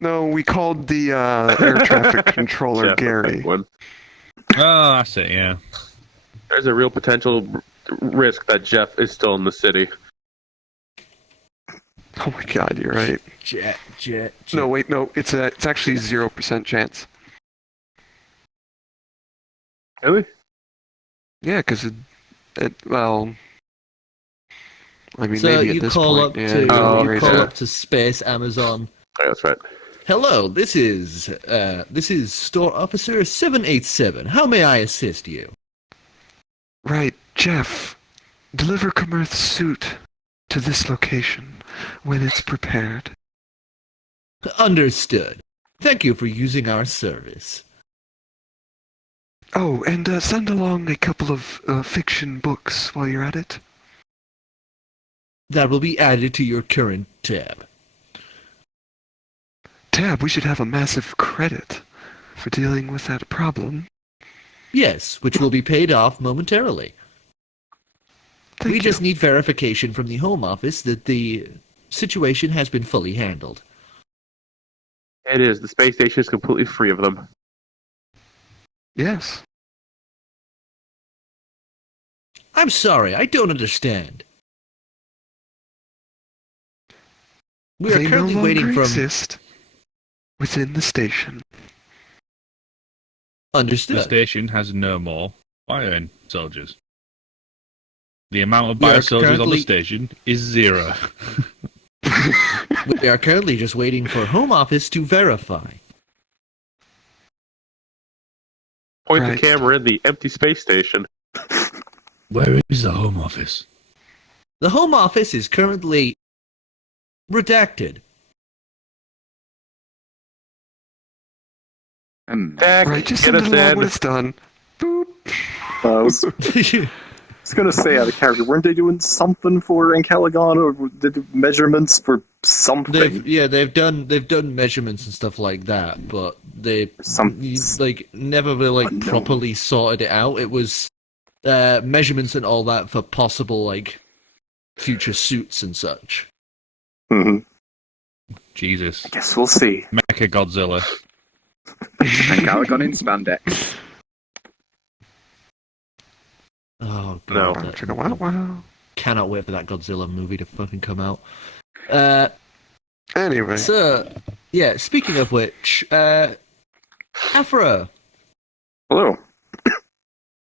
No, we called the air traffic controller Jeff, Gary. one. Oh, that's it, yeah. There's a real potential risk that Jeff is still in the city. Oh my god, you're right. Jet. No, wait, no, it's actually 0% chance. Really? Yeah, because well, I mean, So maybe at you this call point, up yeah, to you're Oh, right you call there. up to Space Amazon. Oh, that's right. Hello, this is Store Officer 787. How may I assist you? Right, Jeff, deliver Kamerth's suit to this location when it's prepared. Understood. Thank you for using our service. Oh, and send along a couple of fiction books while you're at it. That will be added to your current tab. Tab, we should have a massive credit for dealing with that problem. Yes, which will be paid off momentarily. Thank We you. just need verification from the Home Office that the situation has been fully handled. It is. The space station is completely free of them. Yes. I'm sorry, I don't understand. We are They currently no longer waiting from... exist within the station. The Understood. station has no more bio soldiers. The amount of We are bio soldiers on currently- the station is 0. We are currently just waiting for Home Office to verify. Point Right. the camera in the empty space station. Where is the Home Office? The Home Office is currently redacted. Dak, Right, just get send us it along in. when it's done. Boop. I was gonna say out of character, weren't they doing something for Ancalagon or did measurements for something? they've done measurements and stuff like that, but they never really unknown. properly sorted it out. It was measurements and all that for possible future suits and such. Hmm. Jesus. I guess we'll see. Mecha Godzilla. Ancalagon in spandex. Oh No. god, that- Wow. cannot wait for that Godzilla movie to fucking come out. Anyway, So, yeah, speaking of which, Afra, Hello.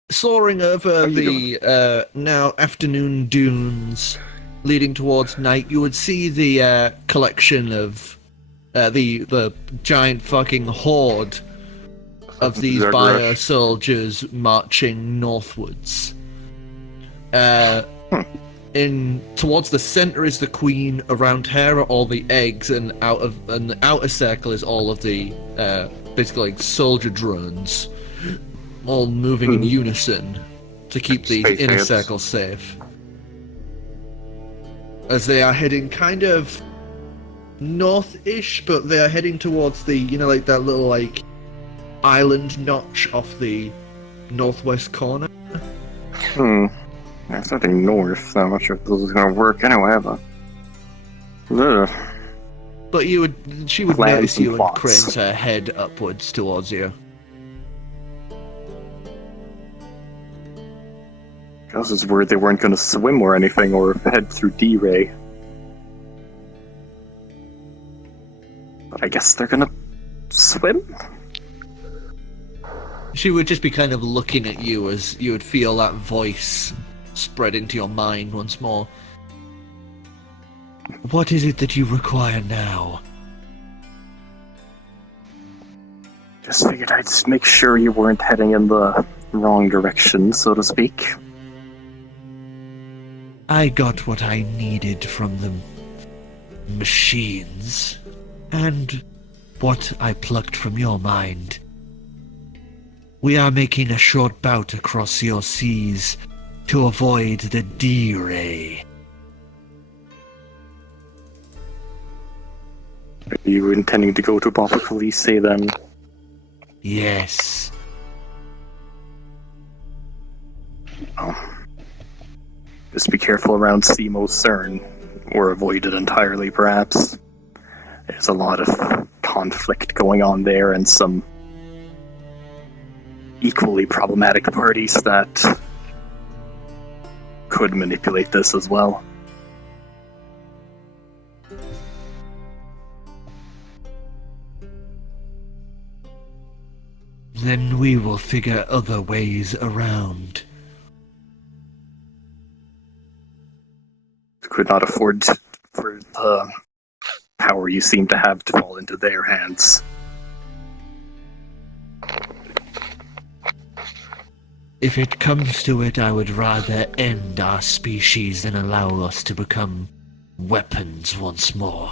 soaring over you the now afternoon dunes leading towards night, you would see the collection of the giant fucking horde of these Zerg bio rush. soldiers marching northwards. In towards the center is the queen. Around her are all the eggs, and the outer circle is all of the basically soldier drones, all moving in unison to keep the Space inner ants. circle safe. As they are heading kind of north-ish, but they are heading towards the that little island notch off the northwest corner. There's nothing north, so I'm not sure if this is gonna work anyway, but. Ugh. But she would Plans notice and you and plots. cranes her head upwards towards you. I was just worried they weren't gonna swim or anything, or head through D-Ray. But I guess they're gonna swim? She would just be kind of looking at you as you would feel that voice spread into your mind once more. What is it that you require now? Just figured I'd just make sure you weren't heading in the wrong direction, so to speak. I got what I needed from the machines, and what I plucked from your mind. We are making a short bout across your seas to avoid the D-Ray. Are you intending to go to Bopocalise then? Yes. Oh. Just be careful around Simo Cern, or avoid it entirely, perhaps. There's a lot of conflict going on there and some equally problematic parties that could manipulate this as well. Then we will figure other ways around. Could not afford for the power you seem to have to fall into their hands. If it comes to it, I would rather end our species than allow us to become weapons once more.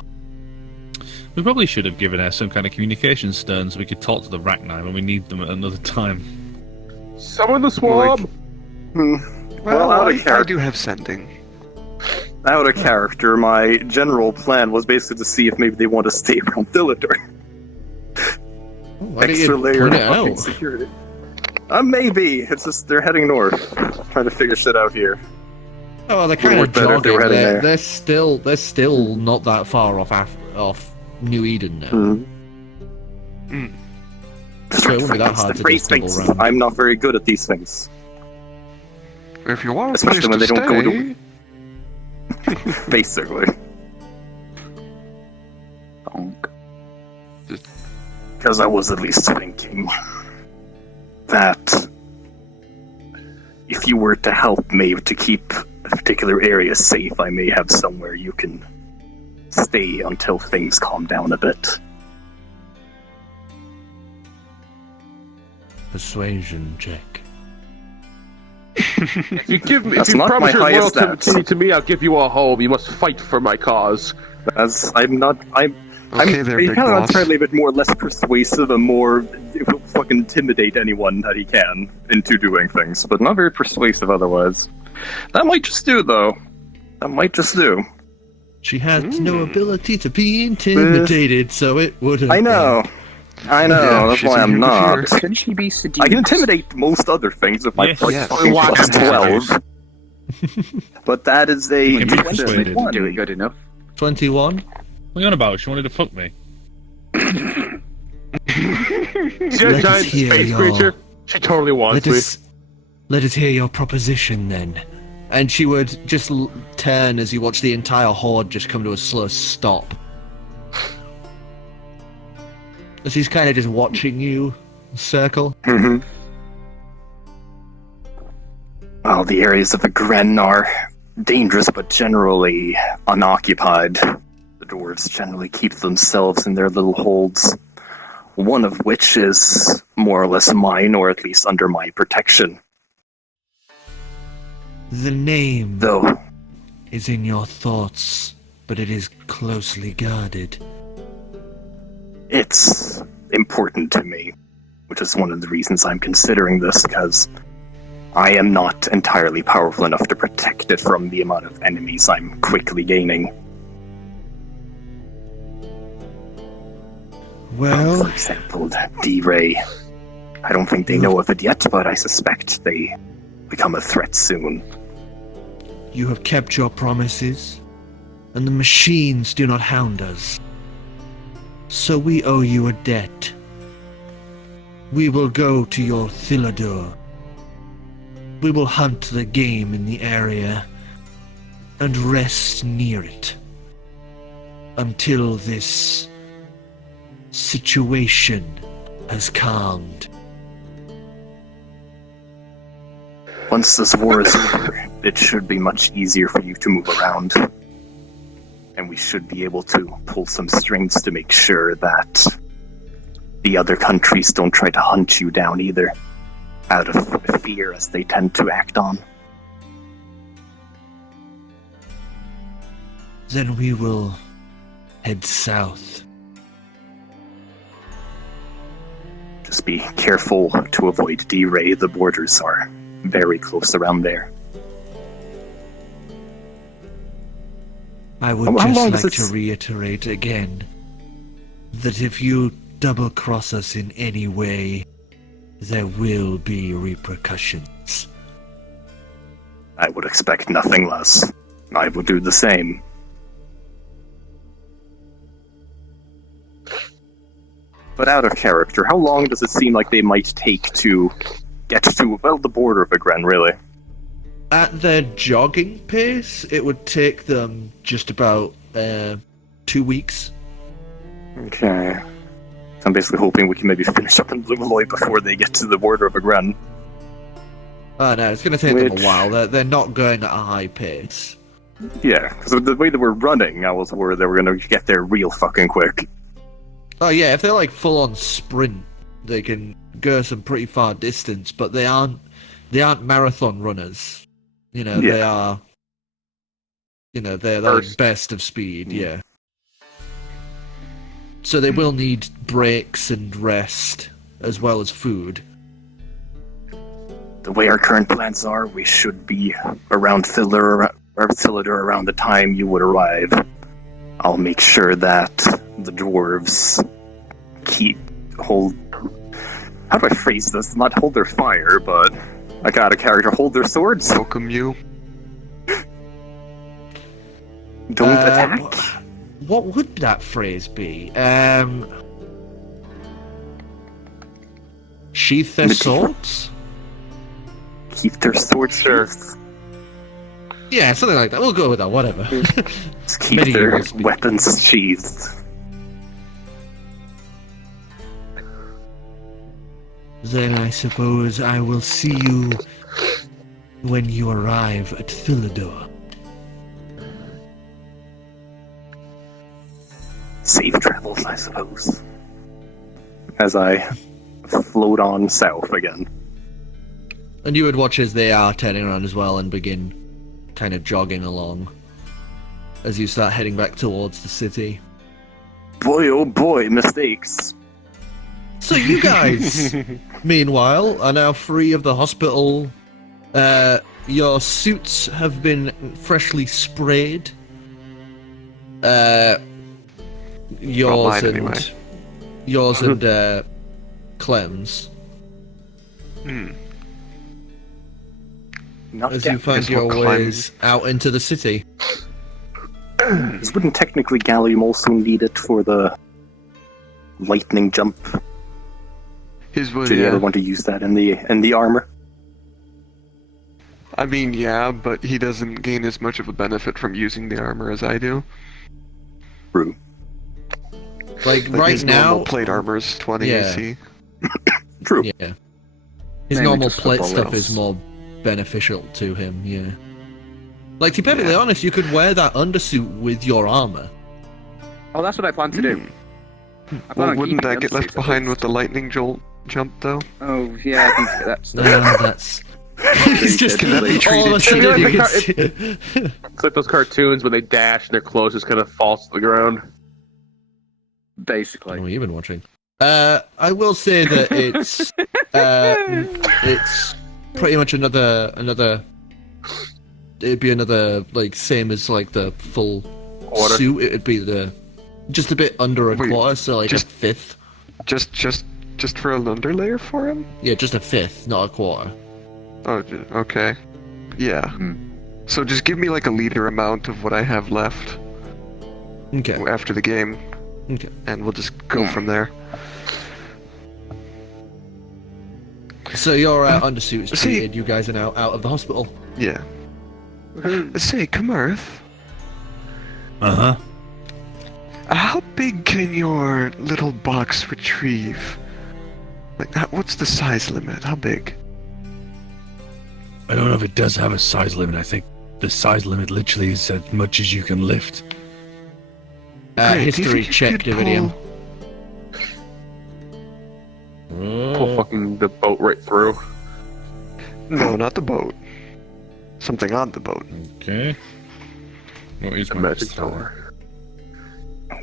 We probably should have given her some kind of communication stone so we could talk to the Rachni when we need them at another time. Summon the swarm! Well, out of I character. do have sending. Out of character, my general plan was basically to see if maybe they want to stay around Thilidor. Why don't Extra you layer of point it fucking out? security. Maybe. It's just they're heading north. Trying to figure shit out here. Oh, well, they're Would've kind of worked better if they jogging. were heading there. They're still not that far off New Eden now. So it wouldn't be that hard to just double round. I'm not very good at these things. If you want a Especially place when to they don't go stay, to- Basically. Bonk. Because I was at least thinking that if you were to help me to keep a particular area safe, I may have somewhere you can stay until things calm down a bit. Persuasion check. If you That's not promise my your highest loyalty stats. to me, I'll give you a home. You must fight for my cause. As I'm okay there, big kind of boss. trying to be a bit more less persuasive and more fucking intimidate anyone that he can into doing things, but not very persuasive otherwise. That might just do, though. That might just do. She has no ability to be intimidated, so it wouldn't. I know. Yeah, That's she's why in I'm your not. computer. Can she be seduced? I can intimidate most other things with my Yes. Yes. fucking plus Watch 12. But that is a You can be 21. persuaded. Do it good enough. 21. What are you on about? She wanted to fuck me. See that Let us giant hear space your- creature? She totally wants me. Let us hear your proposition then. And she would just turn as you watch the entire horde just come to a slow stop. She's kind of just watching you circle. Mhm. Well, the areas of the Gren are dangerous, but generally unoccupied. The dwarves generally keep themselves in their little holds, one of which is more or less mine, or at least under my protection. The name Though, is in your thoughts, but it is closely guarded. it's important to me, which is one of the reasons I'm considering this, because I am not entirely powerful enough to protect it from the amount of enemies I'm quickly gaining. Well, For example, D-Ray. I don't think they know of it yet, but I suspect they become a threat soon. you have kept your promises, and the machines do not hound us. So we owe you a debt. We will go to your Thilidor. We will hunt the game in the area and rest near it until this situation has calmed. Once this war is over, it should be much easier for you to move around. And we should be able to pull some strings to make sure that the other countries don't try to hunt you down either, out of fear as they tend to act on. Then we will head south. Just be careful to avoid D-Ray. The borders are very close around there. I would How long just does like it to reiterate again that if you double-cross us in any way, there will be repercussions. I would expect nothing less. I would do the same. But out of character, how long does it seem like they might take to get to, well, the border of Agren, really? At their jogging pace, it would take them just about 2 weeks. Okay. So I'm basically hoping we can maybe finish up in Lew'Loylian before they get to the border of Agren. Oh no, it's going to take them a while. They're not going at a high pace. Yeah, because the way that we're running, I was worried they were going to get there real fucking quick. Oh yeah, if they're like full on sprint, they can go some pretty far distance, but they aren't marathon runners. You know, they are. You know, they're like best of speed. Yeah. So they will need breaks and rest as well as food. The way our current plans are, we should be around Thiller around the time you would arrive. I'll make sure that the dwarves how do I phrase this? Not hold their fire, but I got a character hold their swords. Welcome you. Don't attack. What would that phrase be? Sheath their swords? Keep their swords. Sure. Yeah, something like that. We'll go with that, whatever. Just keep their weapons sheathed. Then I suppose I will see you when you arrive at Philidor. Safe travels, I suppose. As I float on south again. And you would watch as they are turning around as well and begin kind of jogging along as you start heading back towards the city. Boy, oh boy, mistakes. So you guys, meanwhile, are now free of the hospital. Your suits have been freshly sprayed. Yours and Clem's. Not as you find your ways out into the city. Wouldn't technically Gallium also need it for the lightning jump? His would, Did you ever want to use that in the armor? I mean, yeah, but he doesn't gain as much of a benefit from using the armor as I do. True. Like right his now, normal plate armor is 20 AC. True. Yeah. His Mainly normal just plate football stuff rails. is more beneficial to him, yeah. Like, to be perfectly honest, you could wear that undersuit with your armor. Oh, that's what I plan to do. I plan Well, on wouldn't keeping that get the left undersuit, behind at with the lightning jolt jump, though? least. Oh, yeah, I think that's... No, that's... It's just Can that be all of a treated sudden you cheating? can see... It's like those cartoons when they dash and their clothes just kind of falls to the ground. Basically. Oh, you've been watching. I will say that it's pretty much another. It'd be another like same as like the full Quarter. suit. It'd be just a bit under a Wait, quarter, so like a fifth. Just for a underlayer for him? Yeah, just a fifth, not a quarter. Oh, okay. Yeah. So just give me like a liter amount of what I have left Okay. after the game, Okay. and we'll just go from there. So your undersuit is See- treated. You guys are now out of the hospital. Yeah. Say, Kamerth, Uh-huh. how big can your little box retrieve? Like, what's the size limit? How big? I don't know if it does have a size limit. I think the size limit literally is as much as you can lift. Great, do you History think you check, could Dividium. Pull fucking the boat right through. No, not the boat. Something on the boat. Okay. What is A my magic pistol? tower.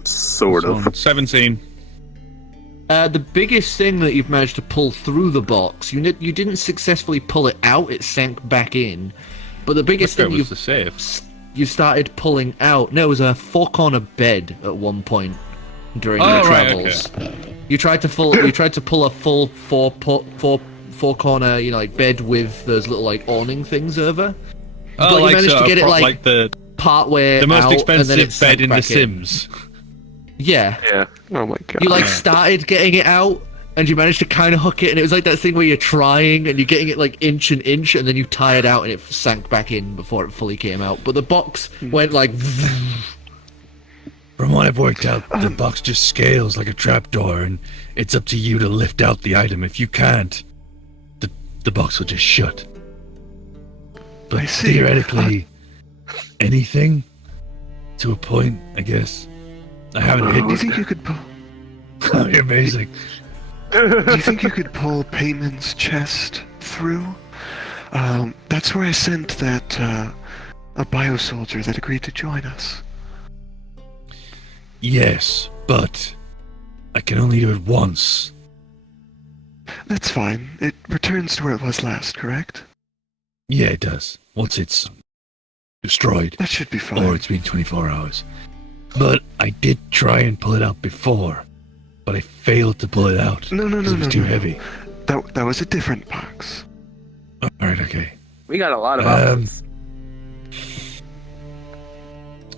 Sort of. 17. The biggest thing that you've managed to pull through the box, you didn't successfully pull it out, it sank back in. But the biggest That thing was the save. you started pulling out, no, it was a four-corner bed at one point during your Oh, right, travels. You tried to pull a full four-corner, like bed with those little like awning things over. Oh, But you like managed to get it, like, the Part way most out, and then it expensive bed sank in The back Sims. Yeah. Yeah. Oh my god. You like started getting it out, and you managed to kind of hook it, and it was like that thing where you're trying and you're getting it like inch and inch, and then you tie it out and it sank back in before it fully came out. But the box went like. From what I've worked out, the box just scales like a trapdoor, and it's up to you to lift out the item. If you can't, the box will just shut. But I see. theoretically, anything to a point, I guess. I haven't Do you hit. think you could pull? You're amazing. Do you think you could pull Payman's chest through? That's where I sent that a biosoldier that agreed to join us. Yes, but I can only do it once. That's fine. It returns to where it was last, correct? Yeah, it does. Once it's destroyed, That should be fine. or it's been 24 hours. But I did try and pull it out before, but I failed to pull it out. No, 'cause it was too no. heavy. That was a different box. Alright, okay. We got a lot of options.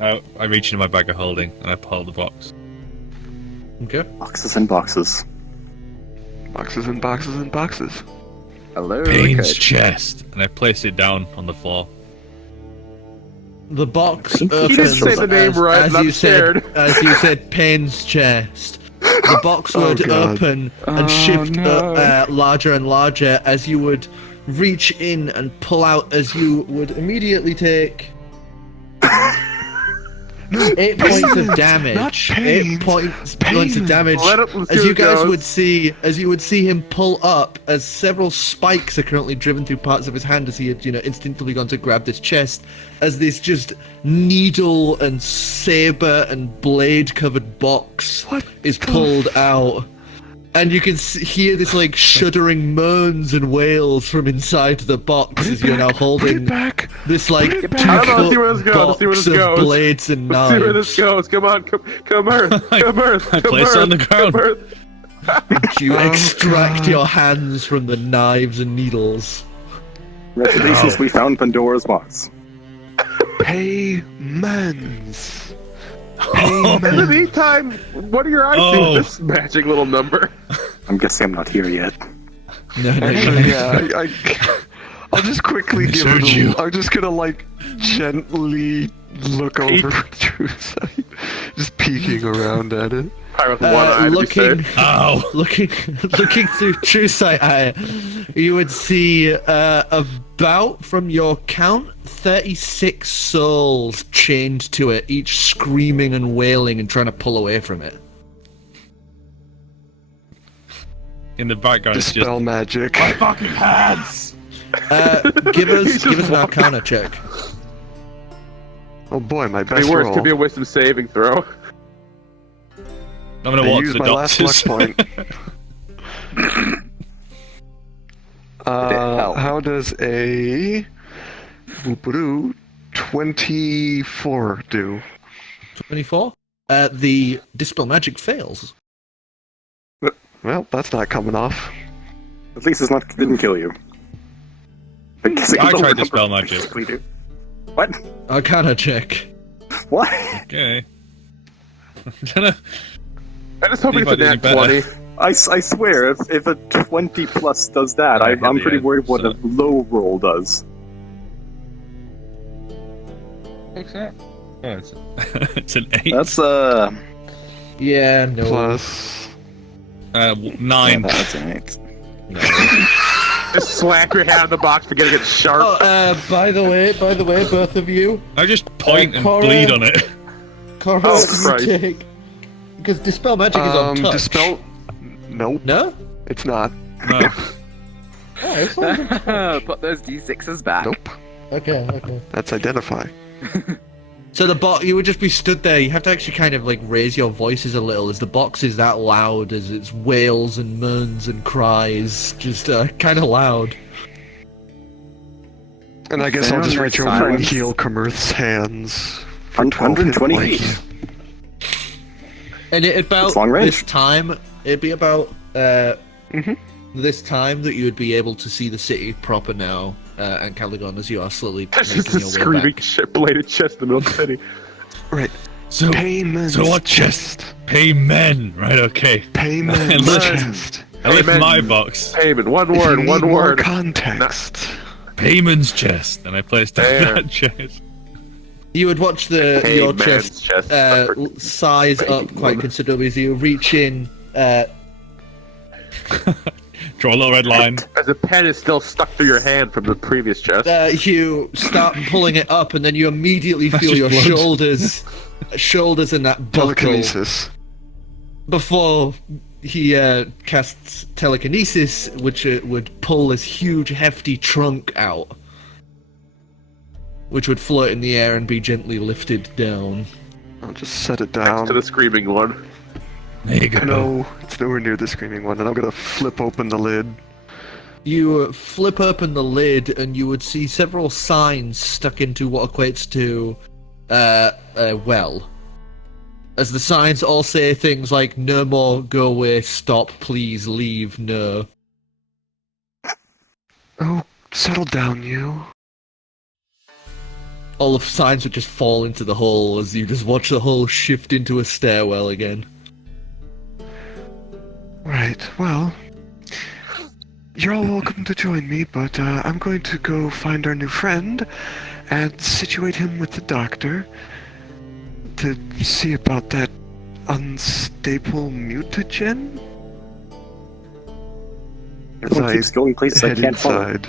I reach into my bag of holding and I pull the box. Okay. Boxes and boxes. Boxes and boxes and boxes. Hello, Payne's Coach. chest. And I place it down on the floor. The box You opens. didn't say the name right, as I'm you scared. said, as you said, Payne's chest. The box would God. open and Oh, shift no. larger and larger as you would reach in and pull out, as you would immediately take 8 points of damage. Not 8 points of damage. Let's see As what you it guys goes. would see him pull up, as several spikes are currently driven through parts of his hand as he had, instinctively gone to grab this chest, as this just needle and saber and blade covered box What is the pulled out. And you can hear this like shuddering moans and wails from inside the box Put as it you're now back, put holding it back. this like Put it back. I don't know, let's see where this two-foot goes, let's see where box this of goes. blades and Let's see where this knives. goes. Come on, Kamerth, Kamerth, I place it on the ground. You Oh, extract God. your hands from the knives and needles. Congratulations, we found Pandora's box. Paymans. In the Paymans. meantime, what are your eyes Oh. seeing this magic little number? I'm guessing I'm not here yet. No, Actually, yeah, I'll just quickly give Misheard it a... you. I'm just gonna, like, gently look over True Sight. Just peeking around at it. Probably with one eye, to be looking, safe. Ow! looking through True Sight Eye, you would see about, from your count, 36 souls chained to it, each screaming and wailing and trying to pull away from it. In the background, it's just Dispel magic. fucking hands. Give us an Arcana check. Oh boy, my I best mean, worse, roll. could be a wisdom saving throw. I'm gonna I walk to used the my last luck doctors. point. help? How does a 24 do? 24. The Dispel Magic fails. Well, that's not coming off. At least didn't kill you. I guess I can tried lower Dispel number Magic. basically do. What? Arcana check. What? Okay. Dunno. I just hope See it's if a I nat did any 20. I swear, if a 20 plus does that, I I'm hit pretty the worried end, what so- a low roll does. Oh, it's an 8. That's Yeah, no. Plus... 9. that's an 8. Just slap your hand on the box for getting it sharp. Oh, by the way, both of you, I just point and Korro- bleed on it. Korro, Oh, you Christ. take... Because Dispel Magic is on touch. Dispel... Nope, No? it's not. No. Oh, it's on. Put those d6s back. Nope. Okay. That's identify. So the box, you would just be stood there. You have to actually kind of like raise your voices a little, as the box is that loud, as its wails and moans and cries, just kind of loud. And I guess I'll Sound just like reach over and silence. heal Kamerth's hands. For 12 hit 128. points. And about It's long range. this time, it'd be about this time that you would be able to see the city proper now, Ancalagon, as you are slowly That's making just a your way screaming back. bladed chest in the middle of the city. Right. So, Paymans so what chest. Paymen. Right, okay. Payment Look. chest. I lift Payment. my box. Payment. One If you word. need One more word. context. Payman's chest. And I place down There. that chest. You would watch your Payman's chest chest. size up quite considerably as you reach in. Draw a little red line. As the pen is still stuck through your hand from the previous chest. You start pulling it up, and then you immediately That's feel just your blood. shoulders in that buckle. Telekinesis. Before he casts telekinesis, which would pull this huge, hefty trunk out, which would float in the air and be gently lifted down. I'll just set it Next down. to the screaming one. There you go. No, it's nowhere near the screaming one, and I'm gonna flip open the lid. You flip open the lid, and you would see several signs stuck into what equates to a well. As the signs all say things like "No more, go away, stop, please, leave, no." Oh, settle down, you. All the signs would just fall into the hole as you just watch the hole shift into a stairwell again. Right, well, you're all welcome to join me, but I'm going to go find our new friend and situate him with the doctor to see about that unstable mutagen. As Everyone I keeps going places I head can't follow. inside.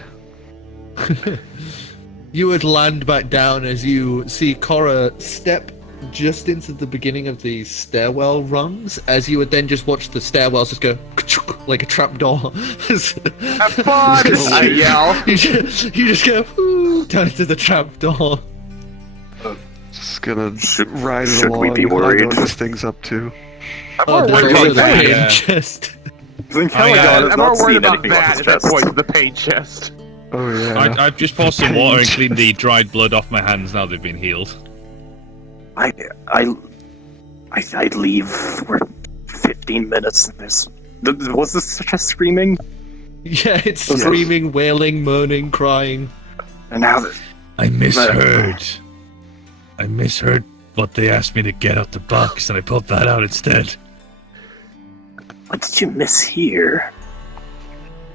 You would land back down as you see Korro step just into the beginning of the stairwell rungs, as you would then just watch the stairwells just go like a trapdoor. Have fun! I yell. You just go down into the trapdoor. Just gonna Should- ride it should along. we be I know worried? what this thing's up to. I'm more there's worried also about the that. pain Yeah. chest. Ancalagon I'm more has not worried seen about anything off that his at that chest. point, the pain chest. Oh yeah. I've just poured some water and cleaned the dried blood off my hands now they've been healed. I'd leave for 15 minutes. Was this just screaming? Yeah, it's screaming, wailing, moaning, crying. And now that I misheard. I misheard what they asked me to get out the box, and I pulled that out instead. what did you mishear?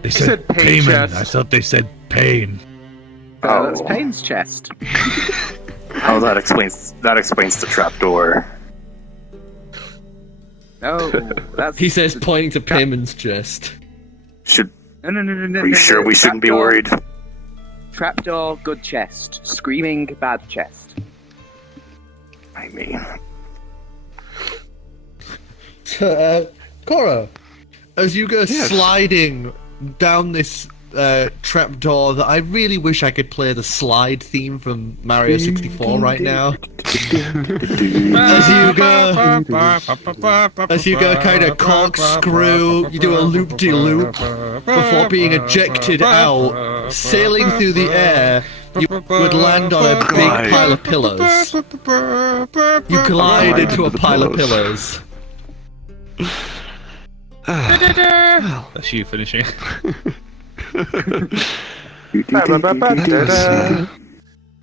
They said pain payment. chest. I thought they said pain. That's Oh. Payne's chest. Oh, that explains the trapdoor. No, that's. He says, pointing to Payman's chest. No. Are you sure we shouldn't be Trapdoor- worried? Trapdoor, good chest. Screaming, bad chest. I mean, Korro, as you go Yes. sliding down this trapdoor, that I really wish I could play the slide theme from Mario 64 right now. As you go kind of corkscrew, you do a loop-de-loop before being ejected out, sailing through the air. You would land on a big pile of pillows. You glide into a pile of pillows. That's you finishing. That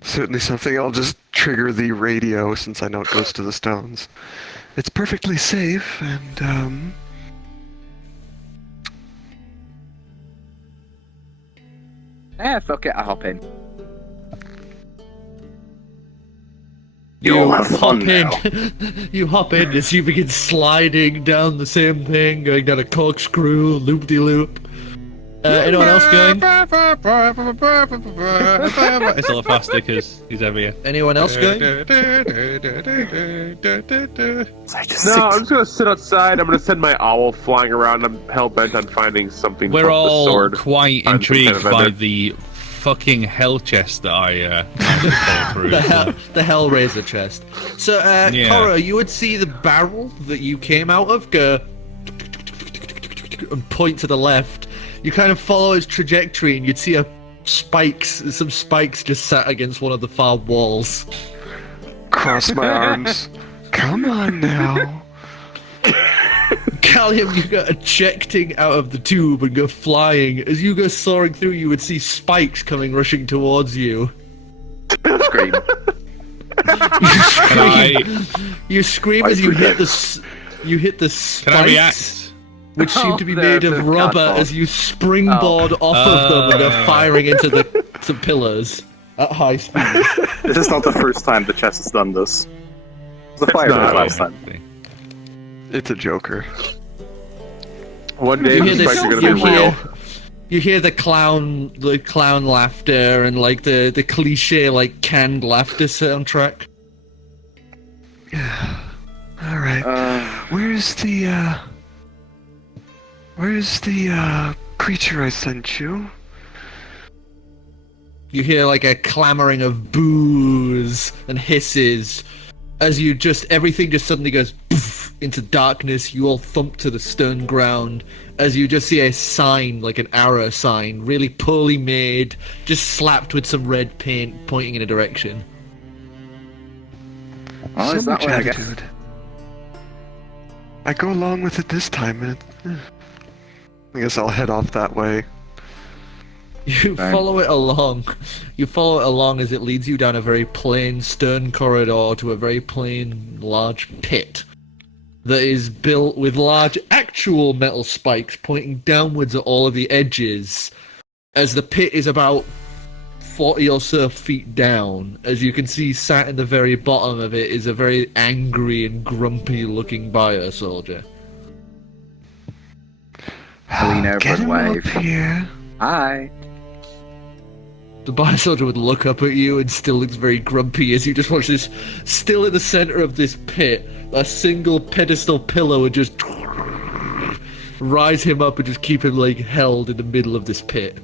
was certainly something. I'll just trigger the radio since I know it goes to the stones. It's perfectly safe, and Fuck it, I hop in. You'll have fun hop in. now. You hop in as you begin sliding down the same thing, going down a corkscrew, loop-de-loop. Anyone else going? It's a lot faster because he's heavier. Anyone else going? I just No, I'm think- just gonna sit outside. I'm gonna send my owl flying around. I'm hell bent on finding something. We're from all the sword. quite Find some intrigued kind of by vendor. the fucking hell chest that I pulled through. The Hellraiser chest. So, Yeah. Korro, you would see the barrel that you came out of go and point to the left. You kind of follow its trajectory, and you'd see some spikes just sat against one of the far walls. cross my arms. Come on now. Gallium, you go ejecting out of the tube and go flying. As you go soaring through, you would see spikes coming rushing towards you. Scream. And You scream as you hit the You hit the Can I react? spikes, which seem to be Oh, made the of rubber, cardboard. as you springboard off of them and they're firing into the pillars at high speed. This is not the first time the chest has done this. It was the fire not. pit last time. It's a joker. One day You the hear this- spikes are gonna be you hear- real. You hear the clown laughter and like the cliche like canned laughter soundtrack. All right. Where's the creature I sent you? You hear like a clamoring of boos and hisses as everything just suddenly goes poof into darkness. You all thump to the stone ground as you just see a sign, like an arrow sign, really poorly made, just slapped with some red paint pointing in a direction. Oh, So is that much way, I guess? attitude. I go along with it this time, and I guess I'll head off that way. You Right. follow it along. You follow it along as it leads you down a very plain stone corridor to a very plain large pit that is built with large actual metal spikes pointing downwards at all of the edges, as the pit is about 40 or so feet down. As you can see, sat in the very bottom of it is a very angry and grumpy looking bio soldier. I lean over Get and him wave. up here. Hi. The bio soldier would look up at you and still looks very grumpy as you just watch this, still in the center of this pit, a single pedestal pillar would just rise him up and just keep him like held in the middle of this pit.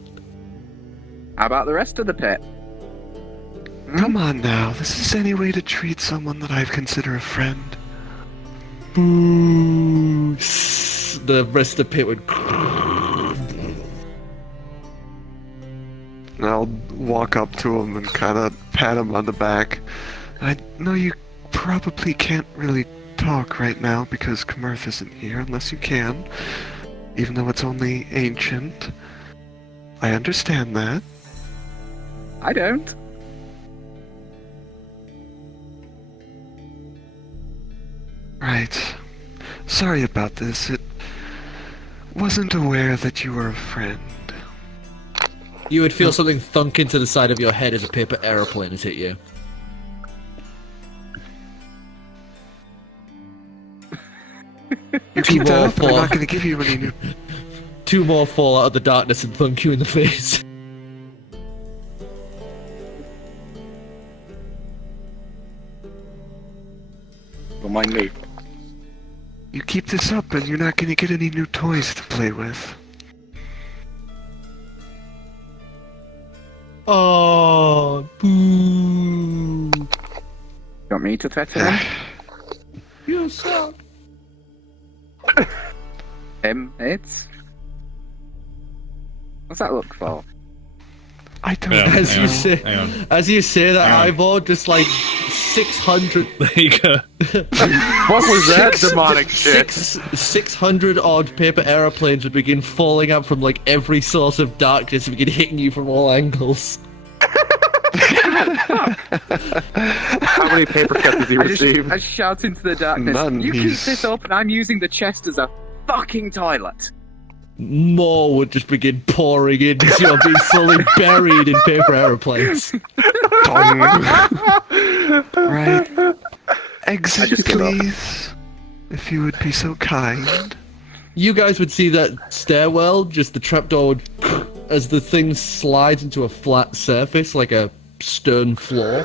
How about the rest of the pit? Come on now. This is any way to treat someone that I consider a friend. Boo. The rest of the pit would. And I'll walk up to him and kind of pat him on the back. I know you probably can't really talk right now because Kamerth isn't here unless you can, even though it's only ancient. I understand that. I don't. Right. Sorry about this. It wasn't aware that you were a friend. You would feel something thunk into the side of your head as a paper aeroplane has hit you. You keep that more up, and I'm for- not going to give you any new... Two more fall out of the darkness and thunk you in the face. Don't mind me. You keep this up, and you're not going to get any new toys to play with. Oh, boo. You want me to threaten him? You suck. It's... What's that look for? I don't Yeah, know. As you say, hang on. as you say that, Hang on. Ivor, just like 600, There you go. What was that demonic shit? 600 odd paper aeroplanes would begin falling out from like every source of darkness and begin hitting you from all angles. How many paper cuts has he received? I shout into the darkness. None, You keep he's- this up, and I'm using the chest as a fucking toilet. More would just begin pouring in as you're being slowly buried in paper aeroplanes. Right. Exit, just give up. please. If you would be so kind. You guys would see that stairwell, just the trapdoor would, as the thing slides into a flat surface, like a stone floor,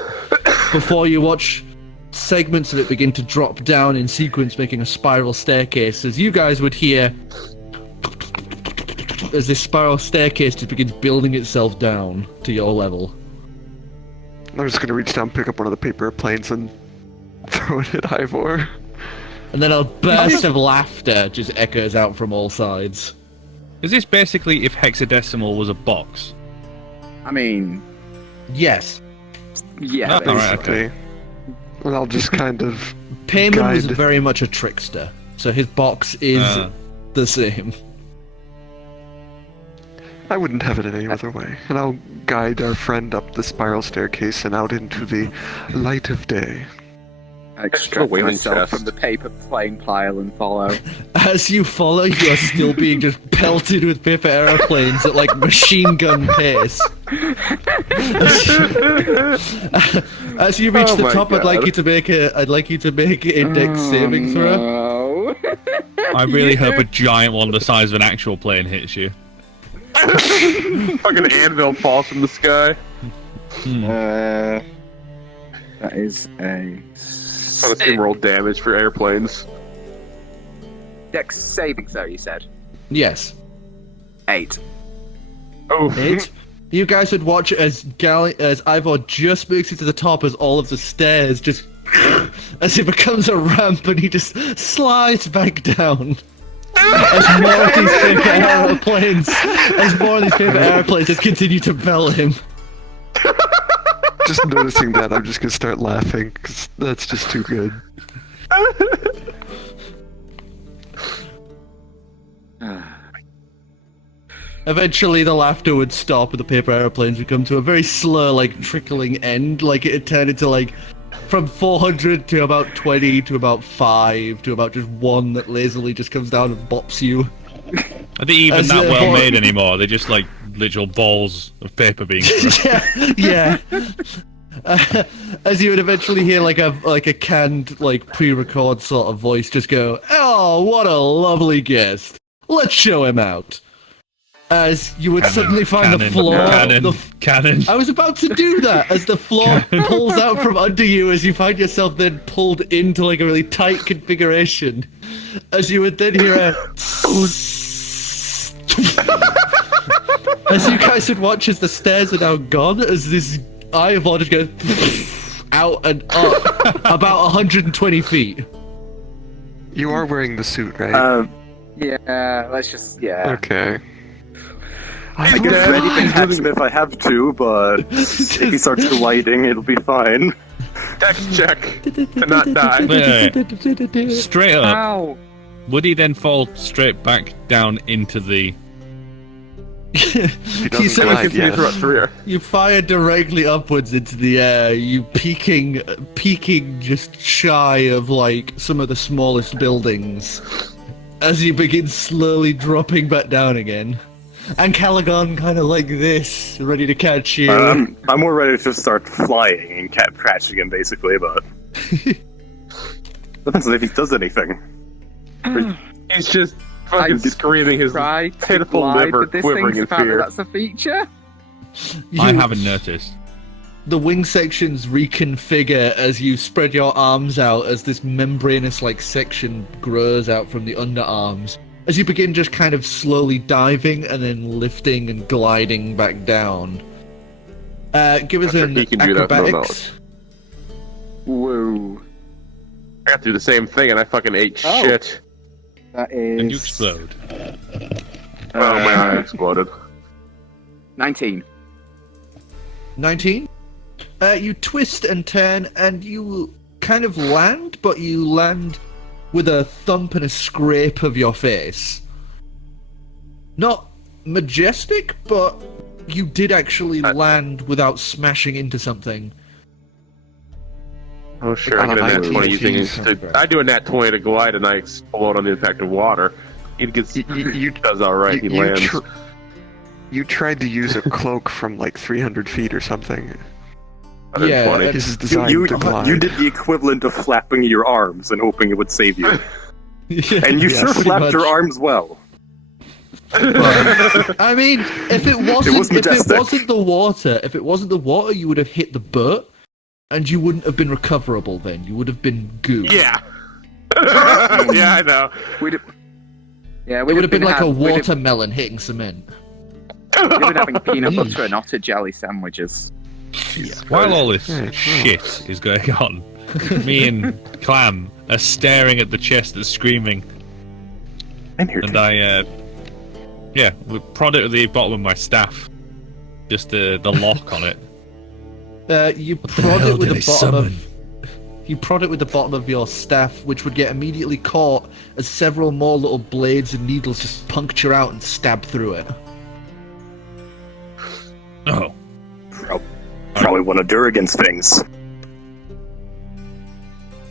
before you watch segments of it begin to drop down in sequence, making a spiral staircase, as you guys would hear as this spiral staircase just begins building itself down to your level. I'm just going to reach down, pick up one of the paper planes, and throw it at Ivor. And then a burst of laughter just echoes out from all sides. Is this basically if hexadecimal was a box? I mean, Yes. yeah. Oh, alright, basically. Okay. And I'll just kind of... Payman was Guide. very much a trickster, so his box is the same. I wouldn't have it any other way. And I'll guide our friend up the spiral staircase and out into the light of day. extract whaling myself chest. from the paper plane pile and follow. As you follow, you are still being just pelted with paper aeroplanes at like machine gun pace. As you reach Oh the my top, I'd like God. you to make a dex saving throw. No. I really hope a giant one the size of an actual plane hits you. Fucking anvil falls from the sky. That is a Trying to see roll damage for airplanes. dex saving throw, you said? Yes. 8. Oh, 8. You guys would watch as Ivor just makes it to the top as all of the stairs just as it becomes a ramp and he just slides back down. As more of these paper aeroplanes just continue to bell him. Just noticing that, I'm just gonna start laughing, because that's just too good. Eventually the laughter would stop and the paper aeroplanes would come to a very slow, like, trickling end. Like, it had turned into, like, from 400 to about 20 to about 5 to about just 1 that lazily just comes down and bops you. Are they even As that a- well made anymore? They're just like literal balls of paper being thrown. yeah. As you would eventually hear like a canned like pre-record sort of voice just go, "Oh, what a lovely guest! Let's show him out." As you would suddenly find the floor. Cannon. I was about to do that as the floor pulls out from under you as you find yourself then pulled into like a really tight configuration. As you would then hear a as you guys would watch as the stairs are now gone, as this Ivor just goes out and up about 120 feet. You are wearing the suit, right? Yeah, let's just, yeah. Okay. I can catch him if I have to, but if he starts gliding, it'll be fine. dex check to not die. Wait. Straight up. Ow! Would he then fall straight back down into the... If he doesn't You glide, Confused about yes. career. You fire directly upwards into the air, you peaking just shy of like some of the smallest buildings as you begin slowly dropping back down again. Ancalagon kind of like this, ready to catch you. I'm more ready to just start flying and catching him, basically, but... Depends on if he does anything. He's just fucking screaming his Try to pitiful glide liver with this quivering thing, in apparently fear. that's a feature. I haven't noticed. The wing sections reconfigure as you spread your arms out as this membranous like section grows out from the underarms. As you begin just kind of slowly diving and then lifting and gliding back down. Give us Not sure an he can do that, no acrobatics. Whoa. I got to do the same thing and I fucking ate Oh. shit. That is... And you explode. Oh, my eye exploded. 19. 19? You twist and turn and you kind of land, but you land with a thump and a scrape of your face. Not majestic, but you did actually land without smashing into something. Oh, sure, On I a get a nat 19 20 using piece. I do a nat 20 to glide and I explode on the impact of water. He gets, You does alright, he you lands. you tried to use a cloak from like 300 feet or something. 120. Yeah, This is designed You to glide. did the equivalent of flapping your arms and hoping it would save you. And you Yeah, sure pretty flapped much. your arms well. I mean, if it wasn't majestic. the water, you would have hit the boat, and you wouldn't have been recoverable. Then you would have been goo. Yeah. Yeah, I know. Yeah, It would have been like a watermelon hitting cement. We'd have been having peanut butter and otter jelly sandwiches. While all this Yeah. shit is going on, me and Clam are staring at the chest that's screaming, I'm here and to... we prod it with the bottom of my staff. Just the lock on it. You the prod hell it with did the I bottom summon? of. You prod it with the bottom of your staff, which would get immediately caught as several more little blades and needles just puncture out and stab through it. Oh, Probably one of Durrigan's things.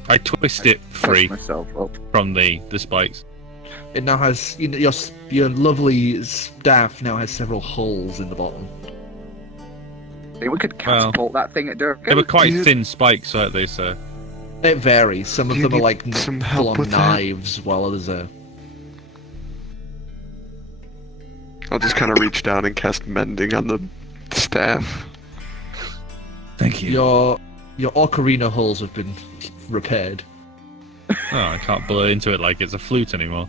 I twist it free myself up. from the spikes. It now has your lovely staff now has several holes in the bottom. I think we could catapult that thing at Durgan. They were quite thin spikes, weren't they, sir? It varies. Some of Do you them are need like some help full-on with that? knives, while others are. I'll just kind of reach down and cast Mending on the staff. Thank you. Your ocarina holes have been repaired. Oh, I can't blow into it like it's a flute anymore.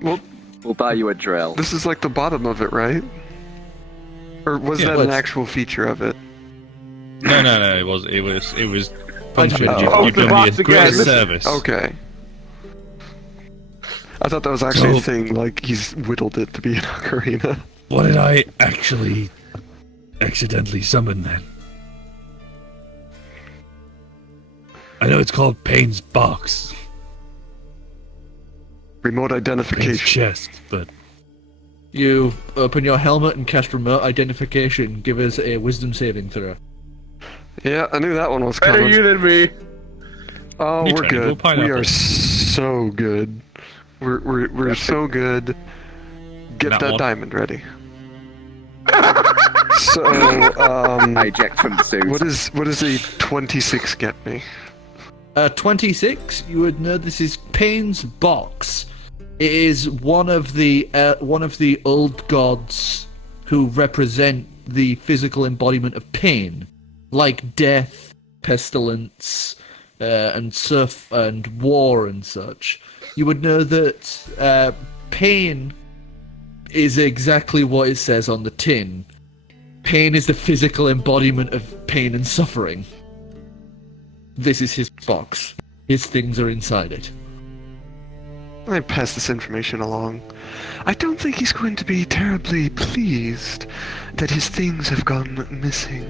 Well, We'll buy you a drill. this is like the bottom of it, right? Or was Yeah, that well, an it's- actual feature of it? No, it was punctured. Oh, You've the done box me a great again. service. Okay. I thought that was actually a So- thing, like he's whittled it to be an ocarina. What did I actually accidentally summon then? I know it's called Payne's box, Remote Payne's identification. chest, but You open your helmet and cast remote identification. Give us a wisdom saving throw. Yeah, I knew that one was Better coming. you than me. Oh, You we're tried. Well, good. We pineapple. are so good. We're so good. Get That that one. diamond ready. So, I eject from the suit. what does a 26 get me? 26. You would know this is Payne's box. It is one of the old gods who represent the physical embodiment of pain, like death, pestilence, and surf and war and such. You would know that pain is exactly what it says on the tin. Pain is the physical embodiment of pain and suffering. This is his box. His things are inside it. I pass this information along. I don't think he's going to be terribly pleased that his things have gone missing.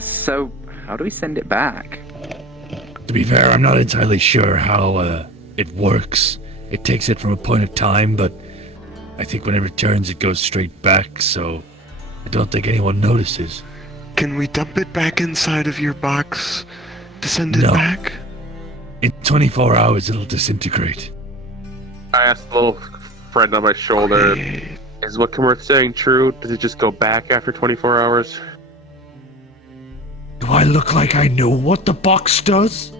So, how do we send it back? to be fair, I'm not entirely sure how it works. It takes it from a point of time, but I think when it returns, it goes straight back, so I don't think anyone notices. Can we dump it back inside of your box to send it No. back? In 24 hours, it'll disintegrate. I asked the little friend on my shoulder, Great. is what Kamerth saying true? Does it just go back after 24 hours? Do I look like I know what the box does?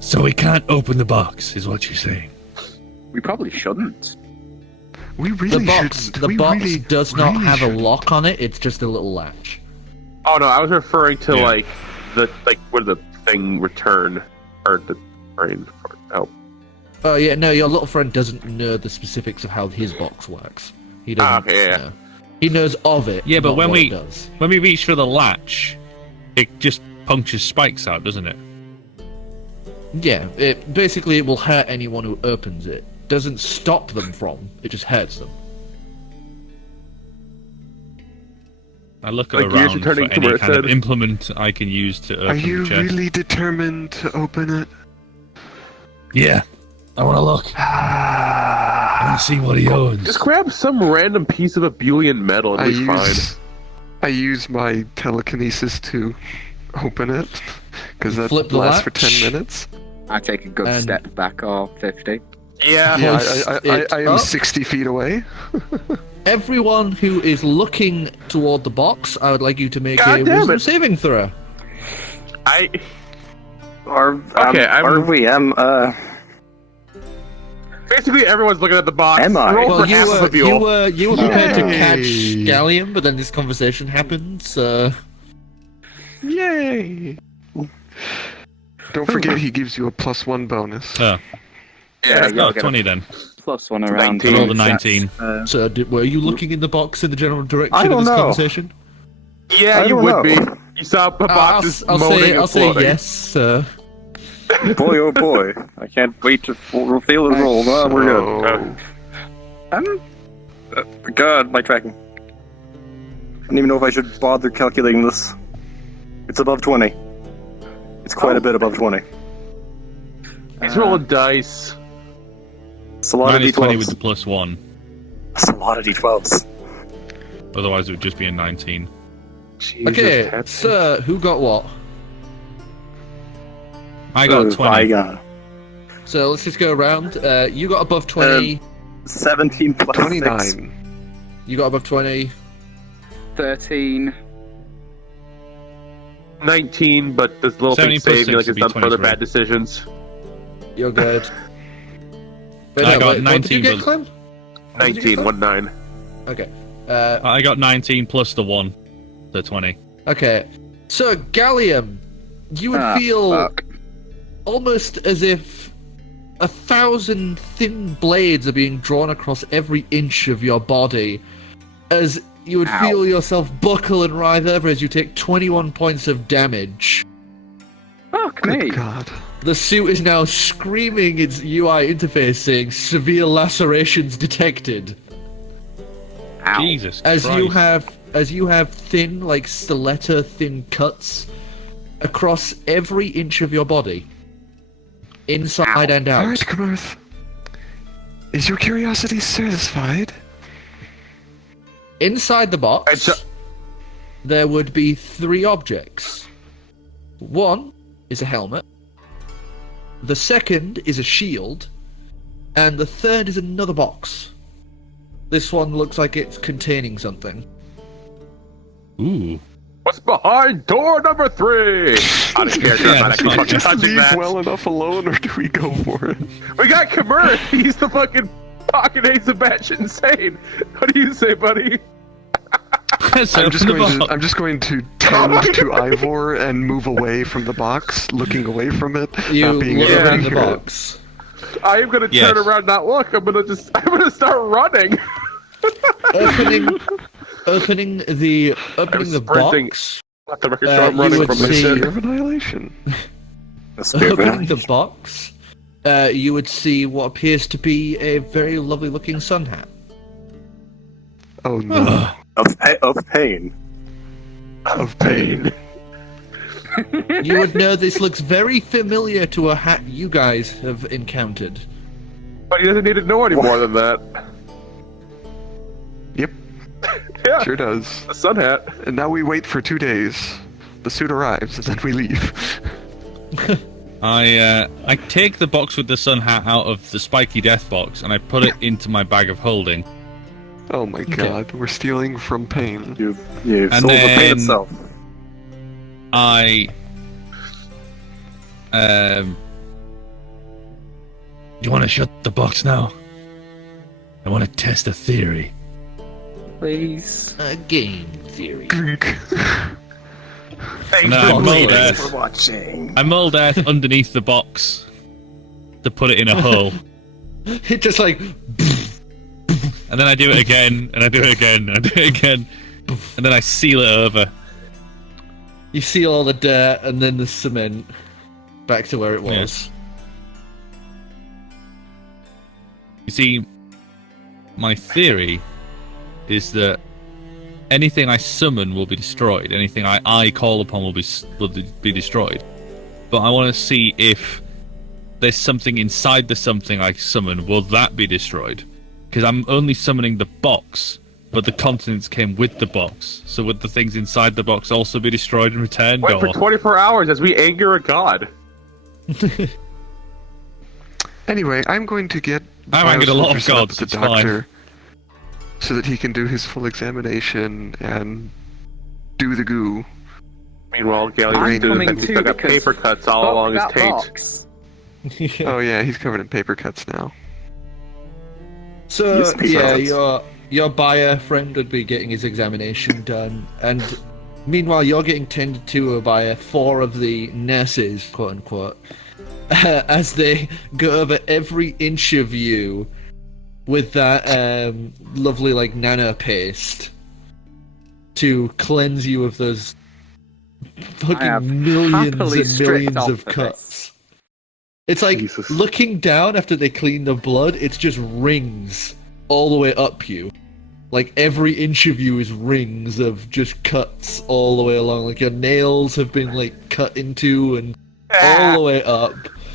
So we can't open the box, is what you're saying. We probably shouldn't. We really shouldn't. The We box really, does not really have a shouldn't. lock on it. It's just a little latch. Oh no, I was referring to Yeah. where the thing return or the brain. Oh, Oh yeah, no, your little friend doesn't know the specifics of how his box works. He doesn't. okay, yeah. know. He knows of it. Yeah, but not when what we- it does. When we reach for the latch, it just punctures spikes out, doesn't it? Yeah, it basically it will hurt anyone who opens it. Doesn't stop them from. It just hurts them. I look Like gears around for returning to any where it kind of said. implement I can use to open Are you the chest. really determined to open it? Yeah, I want to look. I want to see what he owns. just grab some random piece of Abulian metal and be fine. I use my telekinesis to open it because that Flip the lasts for latch. 10 minutes. I take a good And- step back or 50. Yeah. Yeah, Hoist I it am up. 60 feet away. Everyone who is looking toward the box, I would like you to make God a damn wisdom it. saving throw. Okay, Basically, everyone's looking at the box. Am I? Roll Well, for half of you were prepared to Yay. catch Gallium, but then this conversation happened. So Yay! Don't forget he gives you a +1 bonus. Oh, Yeah, no, I'll get a 20 then. +1 around. 19. Roll the 19. So were you looking in the box in the general direction I of don't this know. conversation? Yeah, I you don't would know. be. You saw the box is moaning I'll and say floating. yes, sir. boy, oh boy. I can't wait to reveal the roll. Oh, we're good. God, my tracking. I don't even know if I should bother calculating this. It's above 20. It's quite a bit above 20. He's rolling dice. It's a lot Mine of is 20 with the D12s. +1. It's a lot of D12s. Otherwise, it would just be a 19. Jesus, Okay, Ted. sir, who got what? I got 20. I got So let's just go around. You got above 20. 17 plus 6. 29. You got above 20. 13. 19, but this little 17 thing plus saved me 6 like would it's be done further 23. bad decisions. You're good. Wait, I got what did you 19 get, plus- Clem? What did you 19, get, 1 9. Okay. I got 19 plus the 1, so 20. Okay. So, Gallium, you would feel Fuck. almost as if 1,000 thin blades are being drawn across every inch of your body, as you would Ow. feel yourself buckle and writhe over as you take 21 points of damage. Fuck me. Good God. The suit is now screaming its UI interface saying severe lacerations detected. Ow. Jesus As Christ. you have thin, like stiletto thin cuts across every inch of your body. Inside and out. Alright, Kamerth. Is your curiosity satisfied? Inside the box, there would be 3 objects. One is a helmet. The second is a shield. And the third is another box. This one looks like it's containing something. Ooh. What's behind door number 3? Out of character, I'm Yeah, not that's actually fine. fucking Just touching leave that. well enough alone, or do we go for it? We got Kamerth. He's the fucking pocket ace of batch insane. What do you say, buddy? So I'm just open the going to box. I'm just going to tend to Ivor and move away from the box, looking away from it, You not being look able to in the hear it. box. I am gonna Yes. turn around, and not look. I'm gonna start running. Opening the sprinting. box. Let the record Uh, show I'm you running would from my see- shit. Fear of annihilation. The spirit Opening the of box, you would see what appears to be a very lovely looking sun hat. Oh no. pain. Of pain. You would know this looks very familiar to a hat you guys have encountered. But he doesn't need to know any more than that. Yep, Yeah, sure does. a sun hat. And now we wait for 2 days. The suit arrives, and then we leave. I take the box with the sun hat out of the spiky death box and I put it into my bag of holding. Oh my god, we're stealing from pain. You've And sold the pain then- itself. You want to shut the box now? I want to test a theory. Please. A game theory. And I mulled Thanks for earth. watching. I mulled earth underneath the box to put it in a hole. It just like And then I do it again, and I do it again, and I do it again. And then I seal it over. you see all the dirt and then the cement back to where it was. You see, my theory is that anything I summon will be destroyed. Anything I call upon will be destroyed. But I want to see if there's something inside the something I summon. Will that be destroyed? Because I'm only summoning the box, but the contents came with the box. So would the things inside the box also be destroyed and returned? Wait for Or 24 hours as we anger a god. Anyway, I'm going to get I've angered a lot of Biosoldier set up gods, at it's the fine. doctor so that he can do his full examination and do the goo. Meanwhile, Gallium I'm is doing coming that. He's too still got because paper cuts all Fuck along his that taint. box. Oh yeah, he's covered in paper cuts now. So Yes, paper yeah, cuts. your buyer friend would be getting his examination done, and meanwhile you're getting tended to by 4 of the nurses, quote unquote, as they go over every inch of you with that lovely like nano paste to cleanse you of those I have fucking millions happily and stripped millions off of for cuts. this. It's like Jesus. looking down after they clean the blood, it's just rings all the way up you. Like every inch of you is rings of just cuts all the way along. Like your nails have been like cut into and all the way up.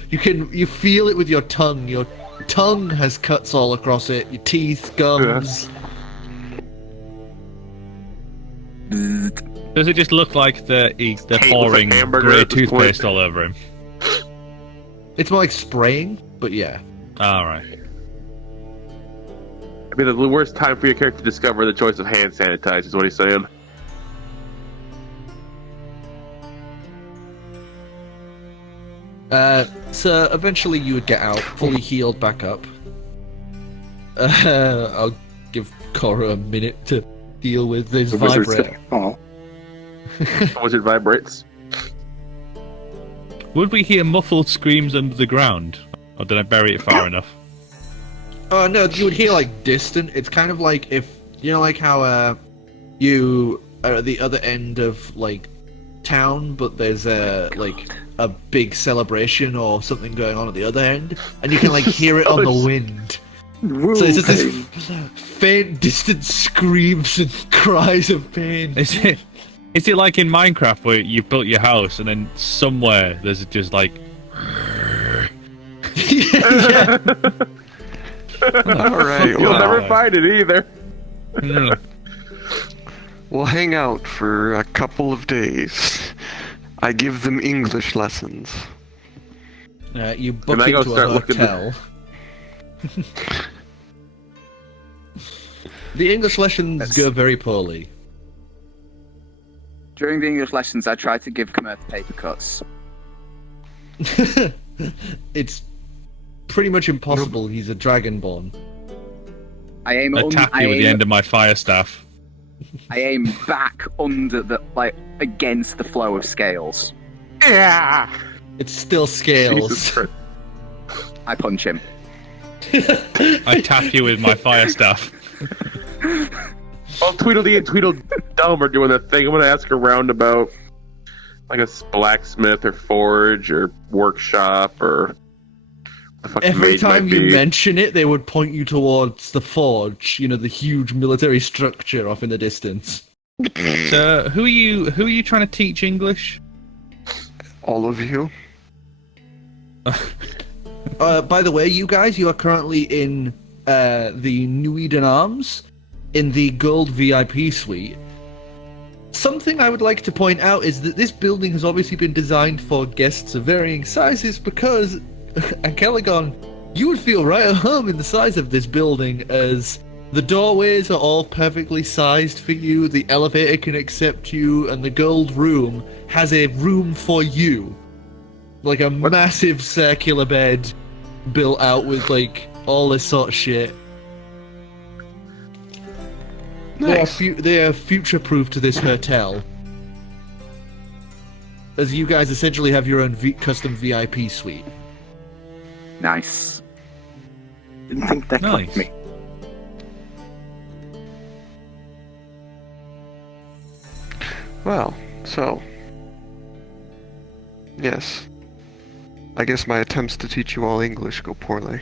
You feel it with your tongue. Your tongue has cuts all across it. Your teeth, gums. Does it just look like they're pouring hamburger grey at this point. toothpaste all over him? It's more like spraying, but yeah. Alright. I mean, the worst time for your character to discover the choice of hand sanitizer is what he's saying. So eventually you would get out, fully healed back up. I'll give Korro a minute to deal with this The wizard's vibrator. Oh, The wizard vibrates. Would we hear muffled screams under the ground? Or did I bury it far enough? Oh no, you would hear like distant. It's kind of like if you know, like how you are at the other end of like town, but there's like a big celebration or something going on at the other end, and you can like hear it on the wind. So it's just this faint, distant screams and cries of pain. Is it like in Minecraft where you built your house and then somewhere there's just like Yeah. All right. You'll Well, never find it either. we'll hang out for a couple of days. I give them English lessons. You book And I go into a start looking hotel. The English lessons go very poorly. During the English lessons, I tried to give Kamerth paper cuts. It's pretty much impossible. He's a Dragonborn. I aim attack you with the end of my fire staff? I aim back under the against the flow of scales. Yeah. It's still Jesus scales. Christ. I punch him. I tap you with my fire staff. While Tweedledee and Tweedledum are doing that thing, I'm going to ask around about like a blacksmith or forge or workshop or the fuck Every mage time might you be. mention it, they would point you towards the forge. You know, the huge military structure off in the distance. So, who are you trying to teach English? All of you. By the way, you guys, you are currently in the Nuiden Arms, in the Gold VIP suite. Something I would like to point out is that this building has obviously been designed for guests of varying sizes because, Ancalagon, you would feel right at home in the size of this building, as the doorways are all perfectly sized for you, the elevator can accept you, and the gold room has a room for you. Like a massive circular bed built out with like all this sort of shit. Nice. They are future-proof to this hotel, as you guys essentially have your own custom VIP suite. Nice. didn't think that Nice. clicked me. Well, so. Yes. I guess my attempts to teach you all English go poorly.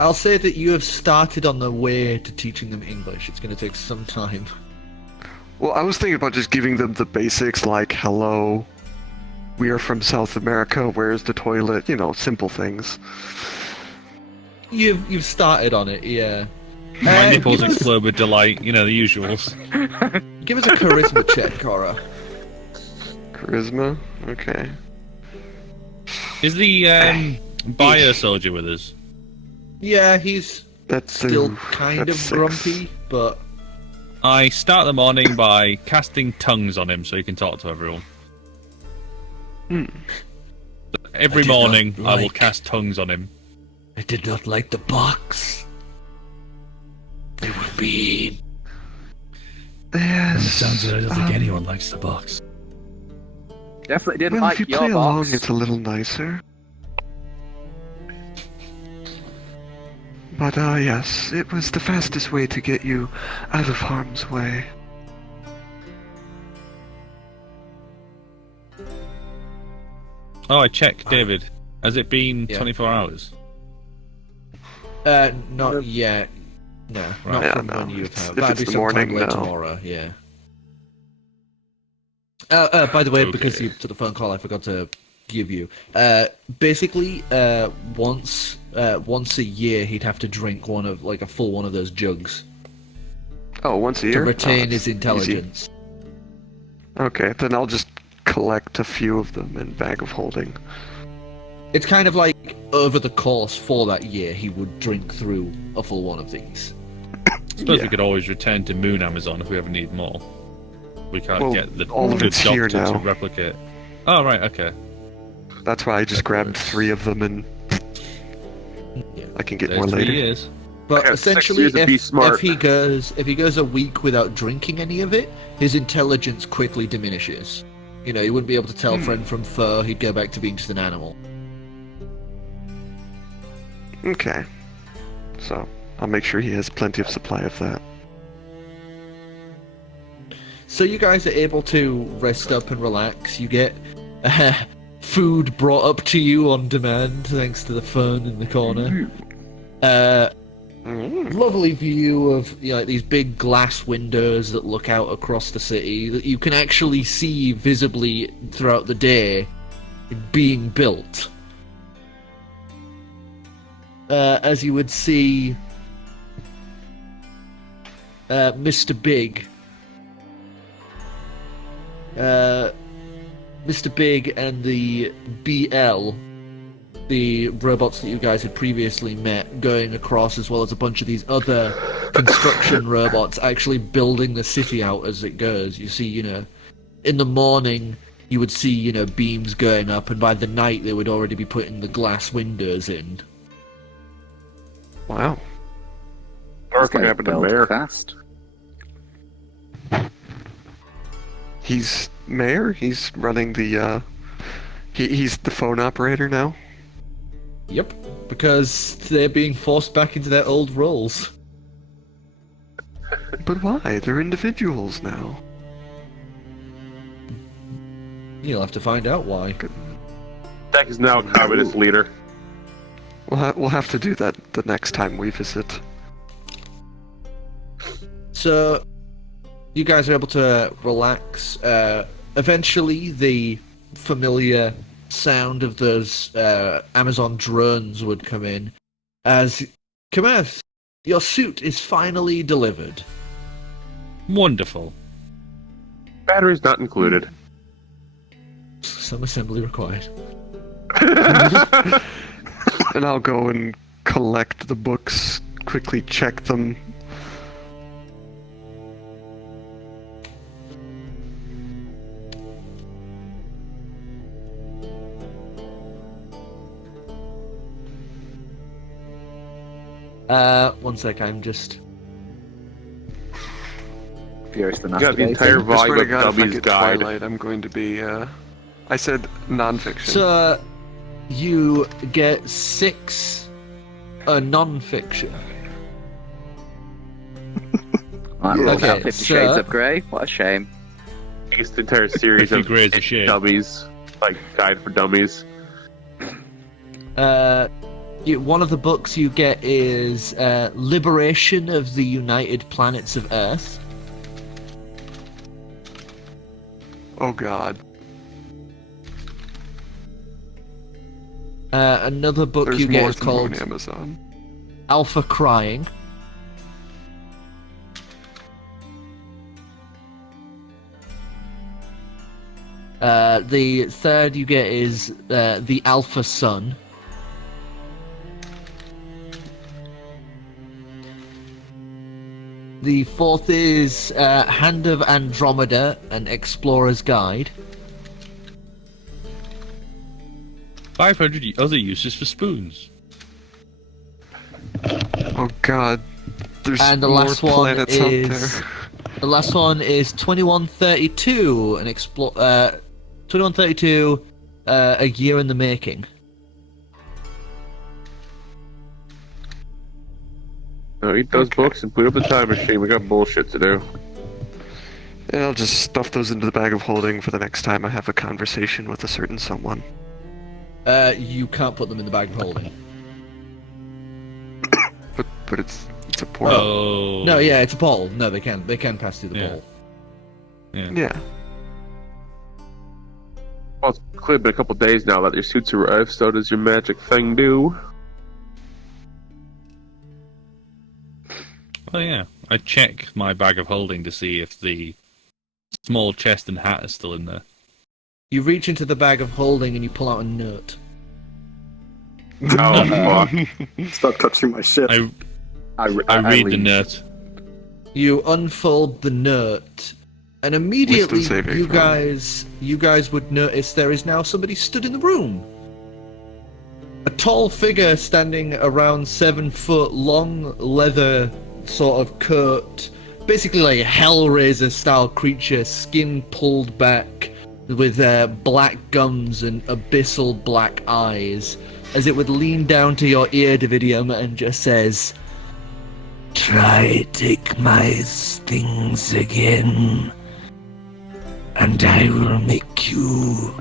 I'll say that you have started on the way to teaching them English. It's going to take some time. Well, I was thinking about just giving them the basics like, hello, we are from South America, where's the toilet? You know, simple things. You've started on it, yeah. My nipples give us- explode with delight, you know, the usuals. Give us a charisma check, Korro. Charisma? Okay. Is the bio soldier with us? Yeah, he's That's still kind of that's 6. grumpy, but I start the morning by casting tongues on him so he can talk to everyone. Every I did morning not I will like- cast tongues on him. I did not like the box. They were mean. And it Yes. sounds like I don't think anyone likes the box. Definitely didn't Well, like if you your play along, box. it's a little nicer. But, yes, it was the fastest way to get you out of harm's way. Oh, I checked, David. Has it been Yeah. 24 hours? Not yet. No, not Yeah, from no, when you if have. it's That'd be the sometime morning, late no. tomorrow, yeah. By the way, because you took the phone call, I forgot to give you. Basically, once a year, he'd have to drink a full one of those jugs Oh, once a to year? retain Oh, his that's easy. intelligence. Okay, then I'll just collect a few of them in bag of holding. It's kind of like over the course for that year, he would drink through a full one of these. I suppose Yeah. we could always return to Moon Amazon if we ever need more. We can't Well, get the all of good it's here doctor to now. replicate. Oh, right, okay. That's why I just grabbed 3 of them and I can get There's more 3 later. years. But Yeah, 6 essentially, years to be smart. if he goes a week without drinking any of it, his intelligence quickly diminishes. You know, he wouldn't be able to tell friend from foe. He'd go back to being just an animal. Okay. So, I'll make sure he has plenty of supply of that. So you guys are able to rest up and relax. You get food brought up to you on demand, thanks to the phone in the corner. Lovely view of like these big glass windows that look out across the city that you can actually see visibly throughout the day being built. As you would see Mr. Big. Mr. Big and the BL, the robots that you guys had previously met, going across, as well as a bunch of these other construction robots actually building the city out as it goes. You see, you know, in the morning you would see, you know, beams going up, and by the night they would already be putting the glass windows in. Wow. Or if it happened to Bear. Fast. He's mayor? He's running the, he's the phone operator now? Yep, because they're being forced back into their old roles. But why? They're individuals now. You'll have to find out why. Deck is now a communist leader. We'll have to do that the next time we visit. So, you guys are able to relax. Eventually, the familiar sound of those Amazon drones would come in. As, Kamerth, your suit is finally delivered. Wonderful. Batteries not included. Some assembly required. And I'll go and collect the books, quickly check them. One sec, I'm just... Furious the You got the Nastigator. entire I swear volume to of God, if I Dummies get Guide. Twilight, I'm going to be, I said non-fiction. So, you get 6 non-fiction. I rolled Okay, out 50 so- Shades of Grey. What a shame. It's the entire series 50 of grades of shade. Dummies, like Guide for Dummies. One of the books you get is Liberation of the United Planets of Earth. Oh God. Another book There's you get more is than called Moon Amazon. Alpha Crying. The third you get is The Alpha Sun. The fourth is Hand of Andromeda, an Explorer's Guide. 500 other uses for spoons. Oh God. There's And the more last one planets is out there. the last one is 2132, an 2132, a year in the making. No, eat those books and put up the time machine. We got bullshit to do. And I'll just stuff those into the bag of holding for the next time I have a conversation with a certain someone. You can't put them in the bag of holding. But it's a portal. Oh. No, yeah, it's a portal. No, they can pass through the Yeah. portal. Yeah. Well, it's clearly been a couple days now that your suits arrived, so does your magic thing do? Oh yeah. I check my bag of holding to see if the small chest and hat are still in there. You reach into the bag of holding and you pull out a note. Oh, fuck. Stop touching my shit. I read the note. You unfold the note, and immediately Wisdom saving you throw. guys would notice there is now somebody stood in the room. A tall figure standing around 7 foot, long leather sort of coat, basically like a Hellraiser style creature, skin pulled back, with black gums and abyssal black eyes, as it would lean down to your ear, Dividium, and just says, Try take my things again, and I will make you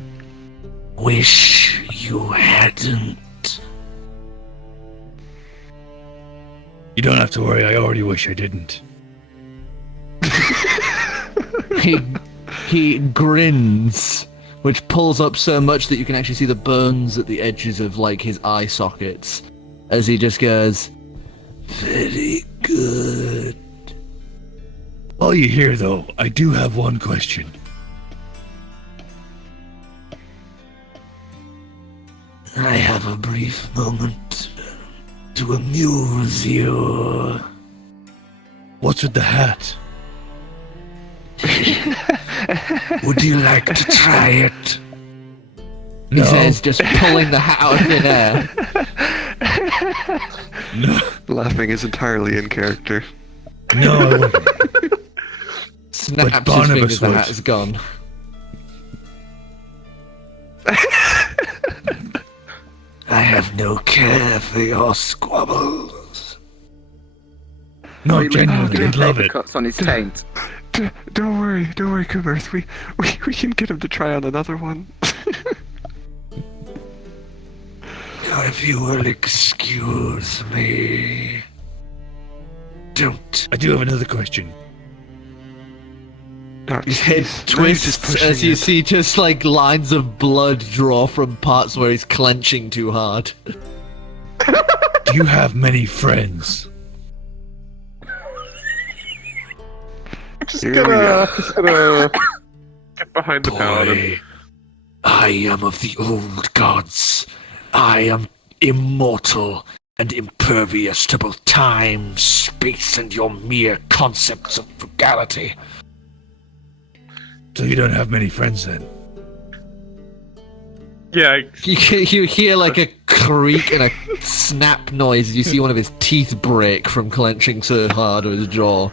wish you hadn't. You don't have to worry, I already wish I didn't. he grins, which pulls up so much that you can actually see the burns at the edges of like his eye sockets, as he just goes, Very good. While you're here, though, I do have one question. I have a brief moment to amuse you. What's with the hat? Would you like to try it? he says, just pulling the hat out of thin air. No, Laughing is entirely in character. no, I wouldn't. Snaps his Barnabas fingers, the would. hat is gone. I have no care for your squabbles. No, He genuinely, leaves I'd love paper it. cuts on his taint. Don't worry, Kamerth. We can get him to try on another one. Now, if you will excuse me. Don't. I do have another question. No, His head jeez, now you're just twists pushing as you it. see just like lines of blood draw from parts where he's clenching too hard. Do you have many friends? Here we go. Just gonna get behind the paladin. Boy, I am of the old gods. I am immortal and impervious to both time, space, and your mere concepts of frugality. So you don't have many friends then? Yeah, You hear like a creak and a snap noise as you see one of his teeth break from clenching so hard with his jaw.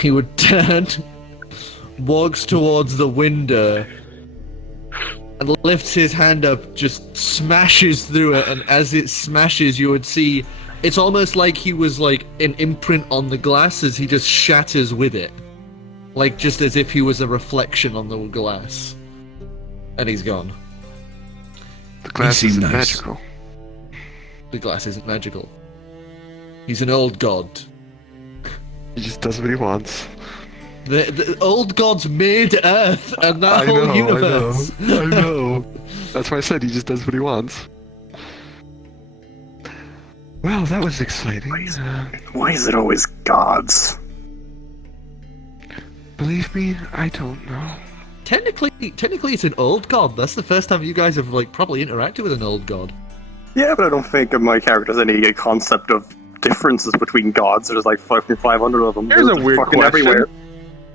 He would turn, walks towards the window, and lifts his hand up, just smashes through it, and as it smashes, you would see it's almost like he was like an imprint on the glass as he just shatters with it. Like just as if he was a reflection on the glass. And he's gone. The glass You seem isn't nice. magical. The glass isn't magical. He's an old god. He just does what he wants. The old gods made Earth and that whole universe. I know. That's why I said he just does what he wants. Well, that was exciting. Why is it always gods? Believe me, I don't know. Technically, it's an old god. That's the first time you guys have like probably interacted with an old god. Yeah, but I don't think my character has any concept of differences between gods. There's like fucking 500 of them. Here's a They're weird fucking question. everywhere.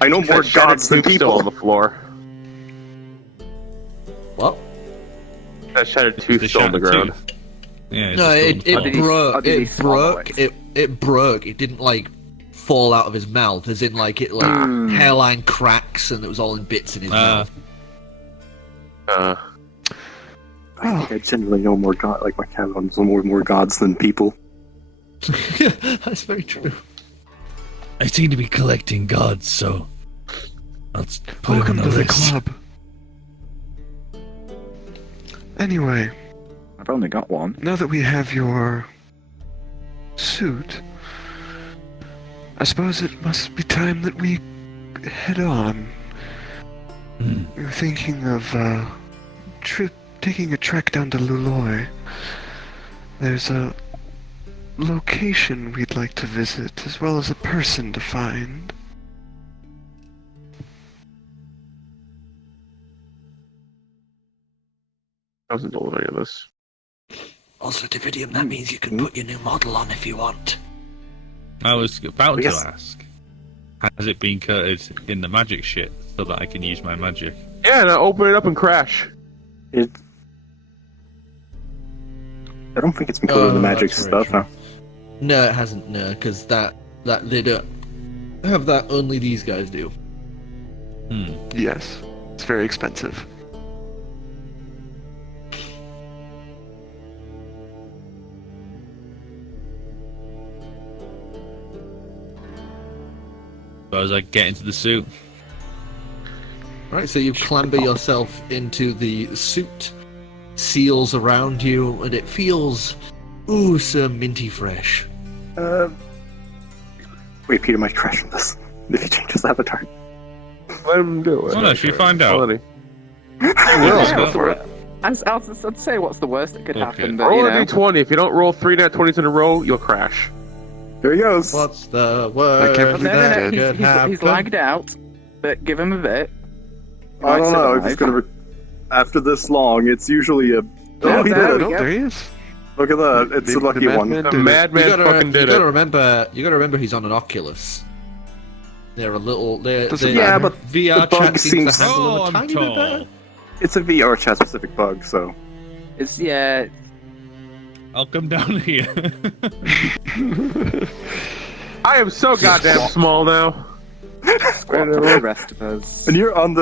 I know more that shattered gods than tooth still on people. the floor. What? That shattered tooth still on the shattered ground. tooth. Yeah, it's No, just it on the floor. broke. how did he It swallow broke. it? It broke. It didn't like fall out of his mouth, as in like it like hairline cracks and it was all in bits in his mouth. I think I generally know more god. Like my character knows more gods than people. That's very true. I seem to be collecting gods, so I'll put it Welcome on to the the list. club. Anyway, I've only got one. now that we have your suit, I suppose it must be time that we head on. We were thinking of taking a trek down to Lew'Loylian There's a location we'd like to visit, as well as a person to find. I wasn't told any of this. Also, Dividium, that means you can put your new model on if you want. I was about to Yes. ask, has it been coated in the magic shit so that I can use my magic? Yeah, and I open it up and crash. It. I don't think it's been coated in the magic that's very stuff, huh? No, it hasn't, no, because that they don't have that, only these guys do. Yes, it's very expensive. So as I get into the suit, Right, so you clamber yourself into the suit, seals around you, and it feels, ooh, so minty fresh. Wait, Peter might crash from this if he changes avatar. Let him do it. Oh, no, should we find out? Quality. let's Go go. for it. I'd say what's the worst that could Okay. happen, but Roll you a know. d20. If you don't roll 3 nat 20s in a row, you'll crash. Here he goes. What's the word I can't believe that that. could He's happen? lagged out, but give him a bit. I don't Might know. If he's survive. gonna. After this long, it's usually a. Oh, Oh, he there did we it. go. There he is. Look at that. It's a The lucky one. madman The did it. madman fucking did you gotta it. remember. You gotta remember he's on an Oculus. They're a little. Doesn't Yeah, matter. but VR the bug chat seems seems- to handle Oh, them a I'm tiny bit better. tall. It's a VR chat specific bug, so. It's yeah. I'll come down here. I am so goddamn small now. Squat to the rest of us. And you're on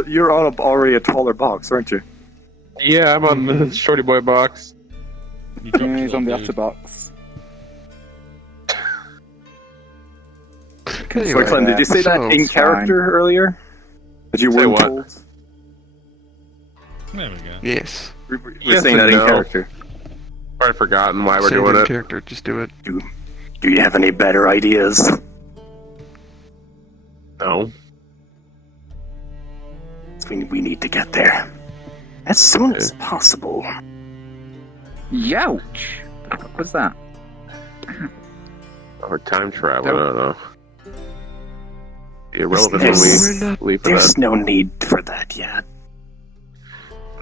already a taller box, aren't you? Yeah, I'm on the shorty boy box. You dropped Yeah, he's on the your dude. Otterbox. Anyway, So, Clem, did you say that so in it's fine. character earlier? That you Say weren't what? told? There we go. yes. We're Yes saying that and in no. character. I've forgotten why we're Say it doing in it. character, just do it. Do you have any better ideas? No. We need to get there. As soon as possible. Youch! What was that? Or time travel, Nope. I don't know. Irrelevant when There's- we leave for There's that. no need for that yet.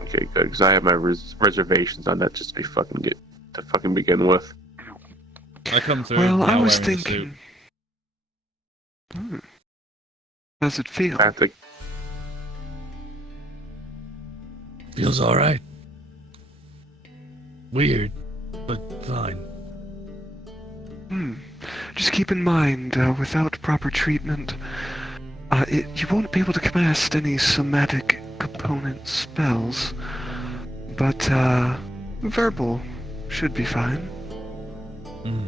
Okay, good, because I have my reservations on that just to fucking begin with. I come through. Well, I now was wearing the suit. thinking. How's it feel? I have to. Feels alright. Weird, but fine. Just keep in mind, without proper treatment, you won't be able to cast any somatic component spells. But, verbal should be fine. Mm.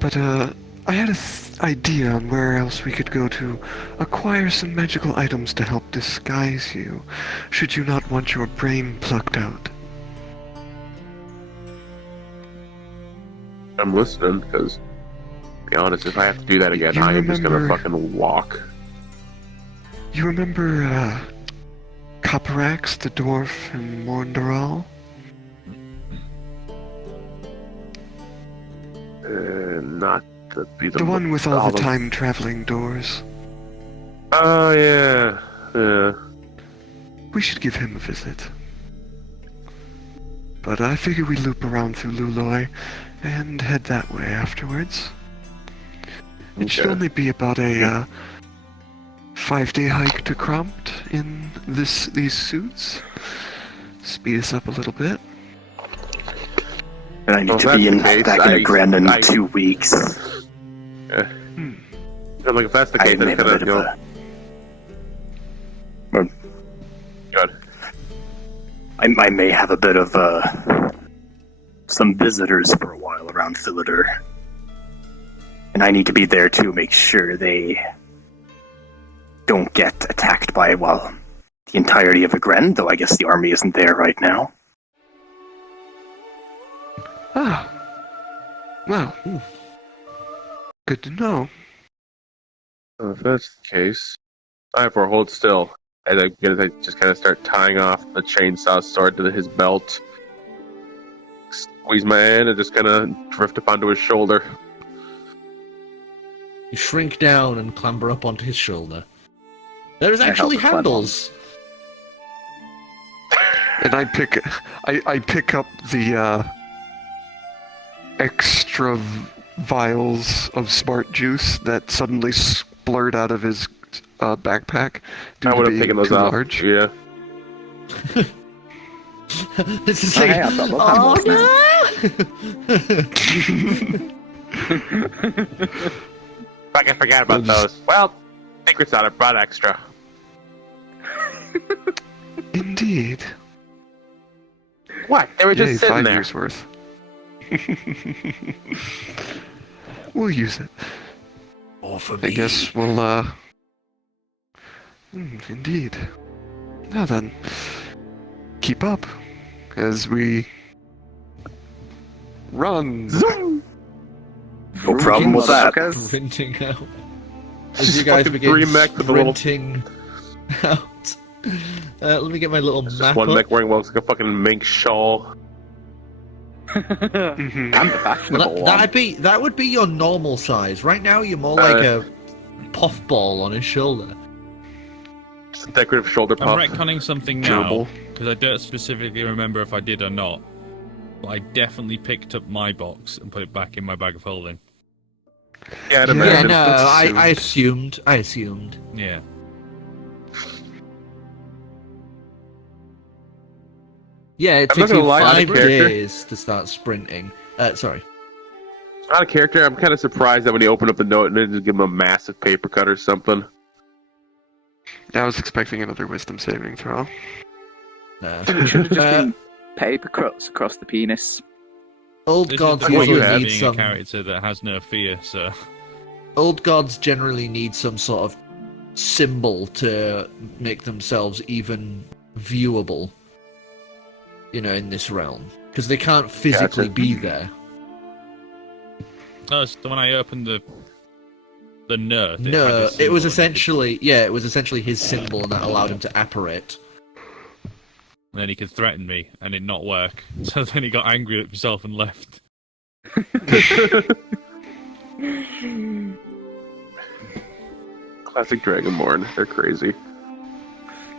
But, I had an idea on where else we could go to acquire some magical items to help disguise you, should you not want your brain plucked out. I'm listening, because, to be honest, if I have to do that again, You I am just gonna remember- fucking walk. You remember, Coperax, the dwarf in Morndaral? Not to be The one with all the the- time-traveling doors. Oh, yeah. Yeah. We should give him a visit. But I figure we loop around through Lew'Loy and head that way afterwards. It should Okay. only be about a 5-day hike to Krompt in these suits. Speed us up a little bit. And I need Well, to that's be the in case. back in a grand in I- 2 weeks. I'm like, if that's the I case, may then have a kind bit of, of you know, a. Well, good. I may have a bit of some visitors for a while around Philidor. And I need to be there to make sure they don't get attacked by, well, the entirety of Agren, though I guess the army isn't there right now. Ah. Well. Good to know. If that's the case, Ivor, hold still. as I just kind of start tying off the chainsaw sword to his belt. Squeeze my hand and just kind of drift up onto his shoulder. You shrink down and clamber up onto his shoulder. There is I actually help Clem handles. And I pick up the extra vials of smart juice that suddenly splurt out of his backpack. I would have taken those out. Large. Yeah. This is Hey, I've got those handles now. I forgot about those. Well, secret's out. I brought extra. Indeed. What? They were just Yay, sitting 5 there. years worth. We'll use it. Or for I guess we'll, indeed. Now then, keep up as we run. No problem with that. Sprinting out. As you guys Fucking begin 3 mech with a little- sprinting out. Let me get my little Just map one up. mech wearing looks like a fucking mink shawl. Mhm. I'm the fashionable Well, one. that would be your normal size. Right now, you're more like a puffball on his shoulder. Just a decorative shoulder I'm puff. retconning something now, Gerbil. because I don't specifically remember if I did or not. But I definitely picked up my box and put it back in my bag of holding. Yeah, I'd Yeah, Yeah, imagine. no, that's I assumed. assumed. Yeah. Yeah, it I'm not takes you gonna lie, out of 5 character. days to start sprinting. Sorry. Out of character, I'm kind of surprised that when he opened up the note and just give him a massive paper cut or something. I was expecting another wisdom saving throw. No. It should have just Uh, been paper cuts across the penis. Old This gods is the what you usually have need being some. a character that has no fear, so... Old gods generally need some sort of symbol to make themselves even viewable. You know, in this realm, because they can't physically Gotcha. be there. No, it's when I opened the note. No, had a it symbol was and essentially it was essentially his symbol, and that allowed him to apparate. And then he could threaten me, and it not work. So then he got angry at himself and left. Classic Dragonborn. They're crazy.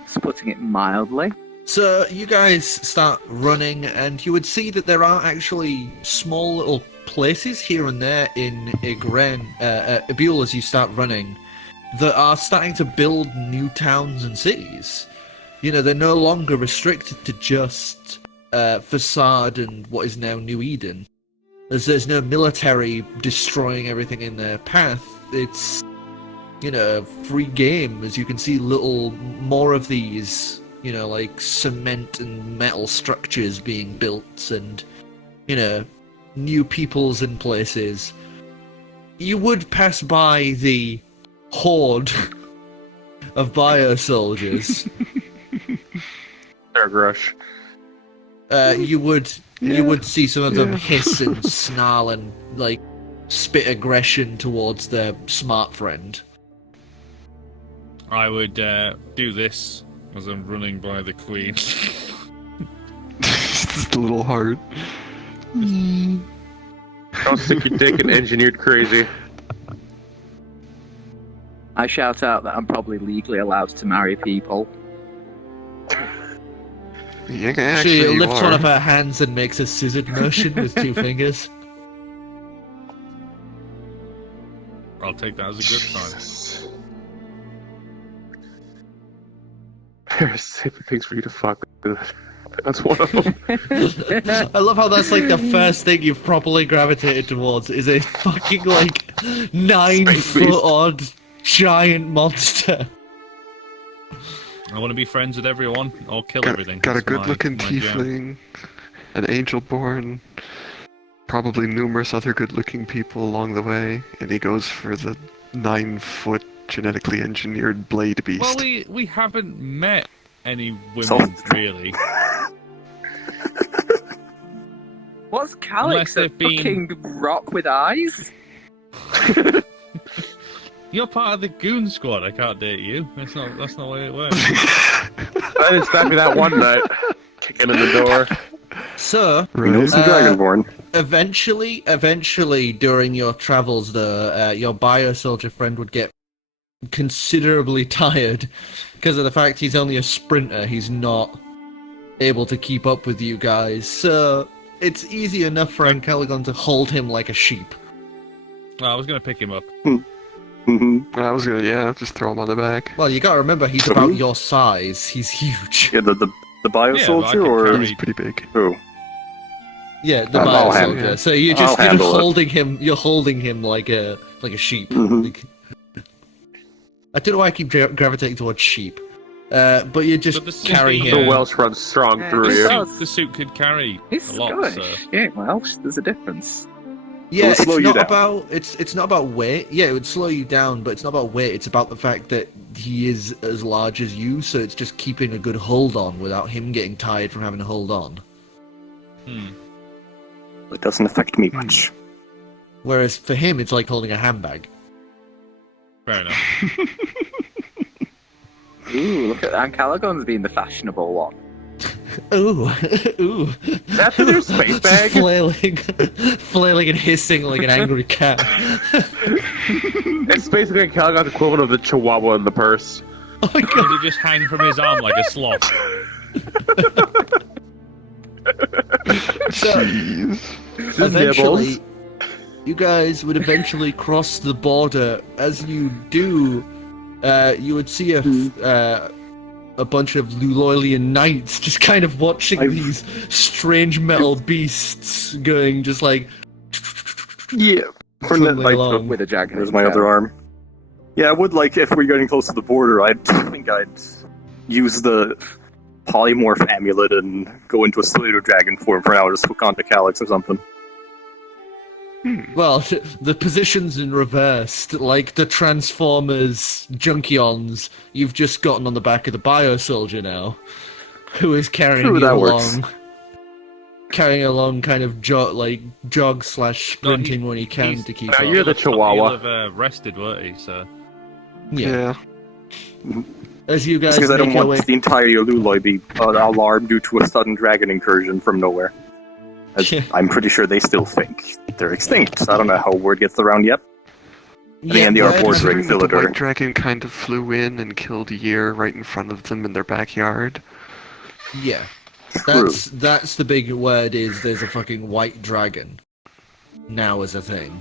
Just putting it mildly. So you guys start running, and you would see that there are actually small little places here and there in Ibule as you start running that are starting to build new towns and cities. You know, they're no longer restricted to just Facade and what is now New Eden. As there's no military destroying everything in their path, it's, you know, free game, as you can see little more of these, you know, like cement and metal structures being built and, you know, new peoples and places. You would pass by the horde of bio-soldiers. Dark Rush. You would see some of them Yeah. hiss and snarl and, like, spit aggression towards their smart friend. I would do this as I'm running by the queen. Just a little hard. Don't stick your dick in engineered crazy. I shout out that I'm probably legally allowed to marry people. Yeah, She actually, you lifts are. one of her hands and makes a scissored motion with 2 fingers. I'll take that as a good sign. Jesus. There's safer things for you to fuck. That's one of them. I love how that's like the first thing you've properly gravitated towards is a fucking like 9-foot odd giant monster. I want to be friends with everyone or kill everything. Got a That's good-looking my jam. tiefling, an angel-born, probably numerous other good-looking people along the way, and he goes for the 9-foot genetically engineered blade beast. Well, we haven't met any women So- really. What's Unless Calix, a they've been- fucking rock with eyes? Yeah, You're part of the goon squad. I can't date you. That's not the way it works. I didn't stop me that one night. Kicking in the door. So, You know some Dragonborn. eventually, during your travels, your bio soldier friend would get considerably tired because of the fact he's only a sprinter. He's not able to keep up with you guys. So it's easy enough for Ancalagon to hold him like a sheep. Well, I was going to pick him up. Mm-hmm. I was gonna, just throw him on the back. Well, you gotta remember he's about your size. He's huge. Yeah, the bio Yeah, soldier, but I can or carry- He's pretty big. who? Yeah, the I'll bio handle soldier. it. So you're I'll just handle it. holding him. You're holding him like a sheep. Mhm. Like- I don't know why I keep gravitating towards sheep. But you're just But the suit carrying is The him. Welsh runs strong Yeah, through he you. does. The suit could carry He's a lot, Scottish. so... Yeah, Welsh. There's a difference. Yeah, It'll slow it's you not down. about it's not about weight. Yeah, it would slow you down, but it's not about weight. It's about the fact that he is as large as you, so it's just keeping a good hold on without him getting tired from having to hold on. It doesn't affect me much. Whereas for him, it's like holding a handbag. Fair enough. Ooh, look at Ancalagon's being the fashionable one. Ooh, ooh. That's the new space bag. flailing and hissing like an angry cat. It's basically Calgon's equivalent of the Chihuahua in the purse. Oh my Does god! it just hang from his arm like a sloth? So, Jeez. eventually, you guys would eventually cross the border. As you do, you would see a bunch of Lew'Loylian knights just kind of watching these strange metal beasts going just like Yeah. From that, trundling like, along. With a dragon. There's my other arm. Yeah, I would like, if we're getting close to the border, I think I'd use the polymorph amulet and go into a pseudo dragon form for now, just hook onto Calix or something. Well, the position's in reversed, like the Transformers Junkions. You've just gotten on the back of the Bio Soldier now, who is carrying True, you that along, works. carrying along, kind of jog slash sprinting when he can He's- to keep Now up. you're the Chihuahua. He'll have rested, weren't he? So Yeah. As you guys Because I don't make your want way, the entire Lew'Loy be alarmed due to a sudden dragon incursion from nowhere. As Yeah. I'm pretty sure they still think they're extinct. I don't know how word gets around yet. yeah, and the word- airport- Considering that the Villager. white dragon kind of flew in and killed Yer right in front of them in their backyard. Yeah, True. that's the big word. Is there's a fucking white dragon now as a thing.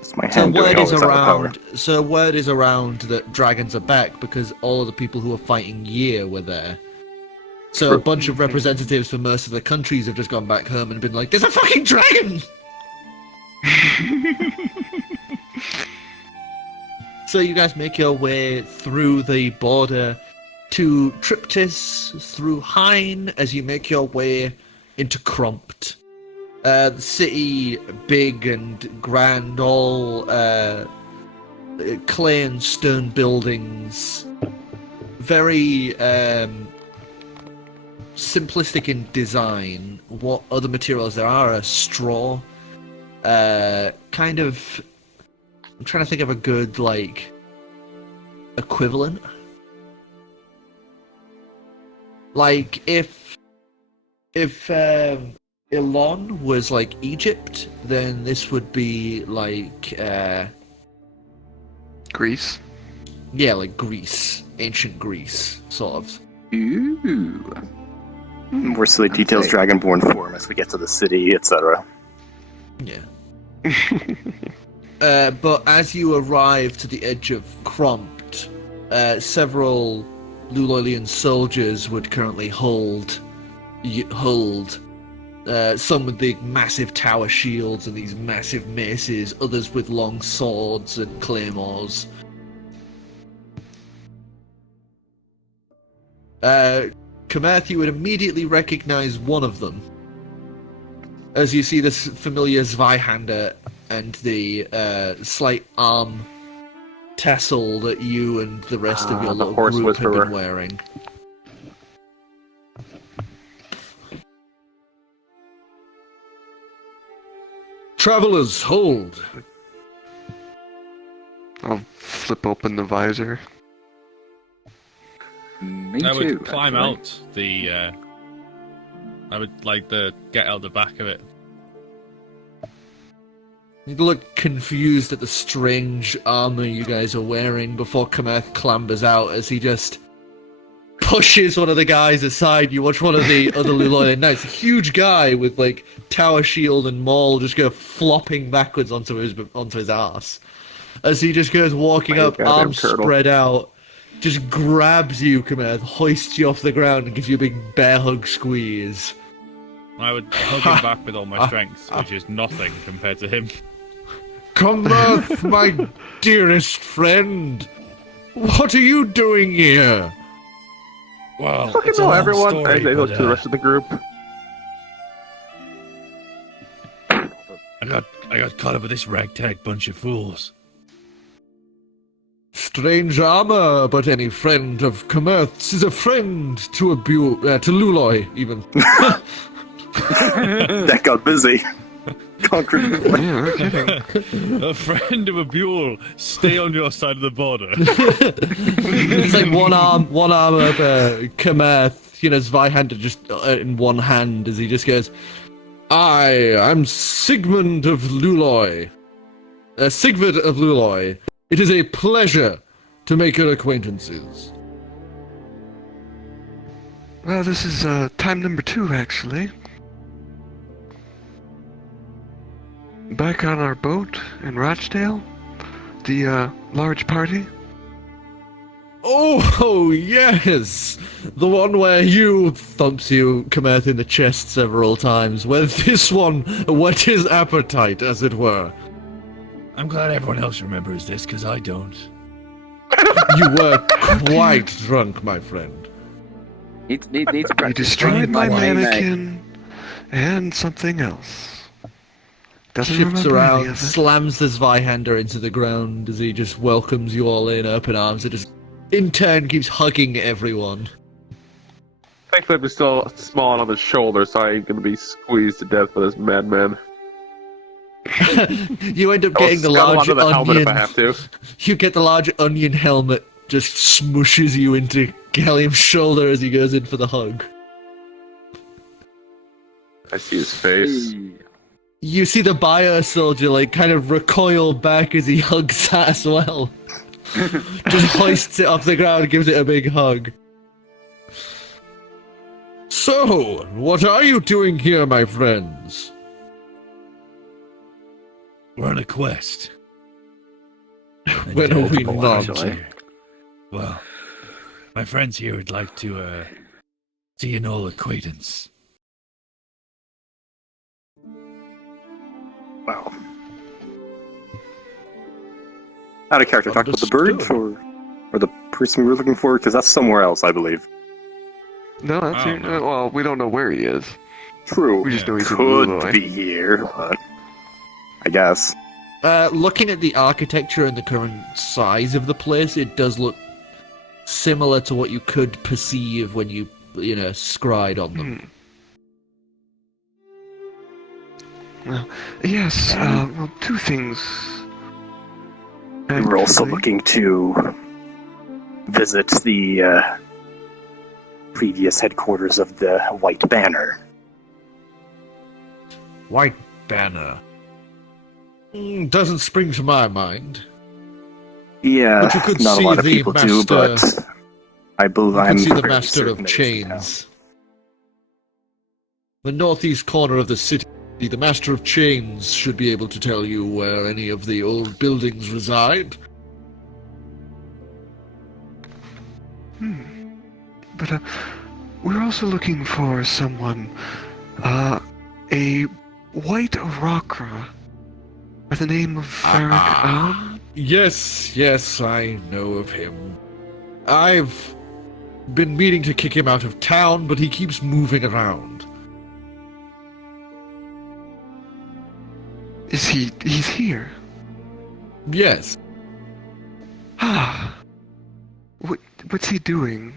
It's my So hand doing word all is this out of power. around. So word is around that dragons are back because all of the people who were fighting Yer were there. So a True. bunch of representatives from most of the countries have just gone back home and been like, "There's a fucking dragon!" So you guys make your way through the border to Triptis, through Hine, as you make your way into Crompt. The city, big and grand, all clay and stone buildings, very simplistic in design. What other materials there are straw, kind of. I'm trying to think of a good like equivalent. Like if Elon was like Egypt, then this would be like Greece. yeah, like Greece, ancient Greece, sort of. Ooh. More silly details, Okay. Dragonborn form as we get to the city, etc. Yeah. But as you arrive to the edge of Crompt, several Lew'Loylian soldiers would currently hold. Some with big, massive tower shields and these massive maces, others with long swords and claymores. Kamerth, you would immediately recognize one of them. As you see this familiar Zweihander and the slight arm tassel that you and the rest of your the little horse group have whisperer. been wearing. Travelers, hold! flip open the visor. Me I too. would climb actually. out the. I would like get out the back of it. You look confused at the strange armor you guys are wearing before Kamerth clambers out as he just pushes one of the guys aside. You watch one of the other Lew'Loylian knights, a huge guy with like tower shield and maul, just go flopping backwards onto his ass. As he just goes walking up, goddamn arms turtle. spread out, just grabs you, Kamerth, hoists you off the ground, and gives you a big bear hug squeeze. I would hug him back with all my strength, which is nothing compared to him. Kamerth, my dearest friend, what are you doing here? Well, Fucking it's a know long everyone. story, They look but, to the rest of the group. I got caught up with this ragtag bunch of fools. Strange armor, but any friend of Kamerth's is a friend to to Lew'Loy, even. That got busy. Conquering the place. Yeah, no kidding. A friend of a Buell, stay on your side of the border. It's like one arm of Kamerth, Zweihander just in one hand as he just goes, I'm Sigmund of Lew'Loy. Sigvard of Lew'Loy. It is a pleasure to make your acquaintances. Well, this is time number 2, actually. Back on our boat in Rochdale, the large party. Oh, yes! The one where you thumps you, Kamerth, in the chest several times, where this one whet his appetite, as it were. I'm glad everyone else remembers this, because I don't. You were quite drunk, my friend. Need to You practice destroyed drinking my while playing, mate. mannequin and something else. Doesn't Shifts remember any around, of it. slams the Zweihander into the ground as he just welcomes you all in open arms and just, in turn, keeps hugging everyone. Thankfully, I'm still small on his shoulder, so I ain't gonna be squeezed to death by this madman. You end up I'll getting the scuttle large onto the helmet if I onion. have to. You get the large onion helmet, just smushes you into Gallium's shoulder as he goes in for the hug. I see his face. Hey. You see the bio soldier kind of recoil back as he hugs that as well. Just hoists it off the ground and gives it a big hug. So, what are you doing here, my friends? We're on a quest. When are we And, not? here. Well, my friends here would like to see an old acquaintance. Wow. Out of character, talk about the bird or the person we were looking for, because that's somewhere else, I believe. No, that's Oh, here. no. Well, we don't know where he is. True. We just know he's in Could Lew'Loy. be here, but I guess. Looking at the architecture and the current size of the place, it does look similar to what you could perceive when you scried on them. Well, yes, well, 2 things. We were also actually. looking to visit the previous headquarters of the White Banner. White Banner. Doesn't spring to my mind. Yeah, But you could not a see lot of the people do, master- but I believe You I'm can see the fairly Master certain of it is the town. Chains. The northeast corner of the city, the Master of Chains should be able to tell you where any of the old buildings reside. But we're also looking for someone, a white Arachra by the name of Farrakh. Yes, I know of him. I've been meaning to kick him out of town, but he keeps moving around. He's here. Yes. Ah. What's he doing?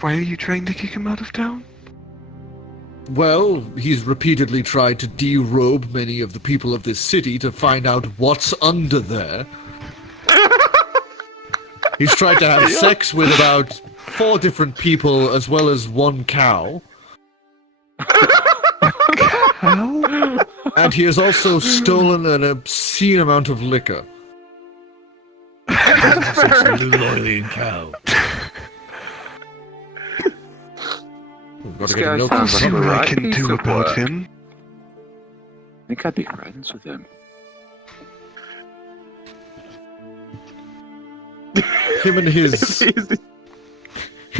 Why are you trying to kick him out of town? Well, he's repeatedly tried to derobe many of the people of this city to find out what's under there. He's tried to have sex with about 4 different people as well as 1 cow. How? And he has also stolen an obscene amount of liquor. Such a Lew'Loylian cow. We've got This to get guy a milk. I'll sounds see like a what I right can piece do of about work. him. I think I'd be friends with him. Him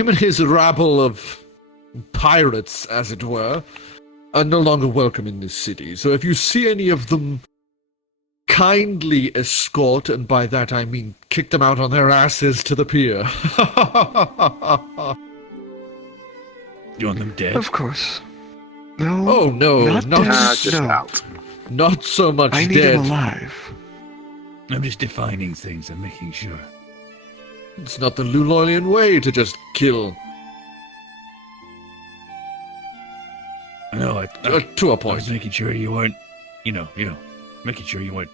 and his rabble of pirates, as it were, are no longer welcome in this city. So if you see any of them, kindly escort, and by that I mean kick them out on their asses to the pier. You want them dead? Of course. No. Oh no, Not not, dead. Just No. out. not so much I need dead. him alive. I'm just defining things and making sure. It's not the Lew'Loylian way to just kill. I know, To a I point. was making sure you weren't, making sure you weren't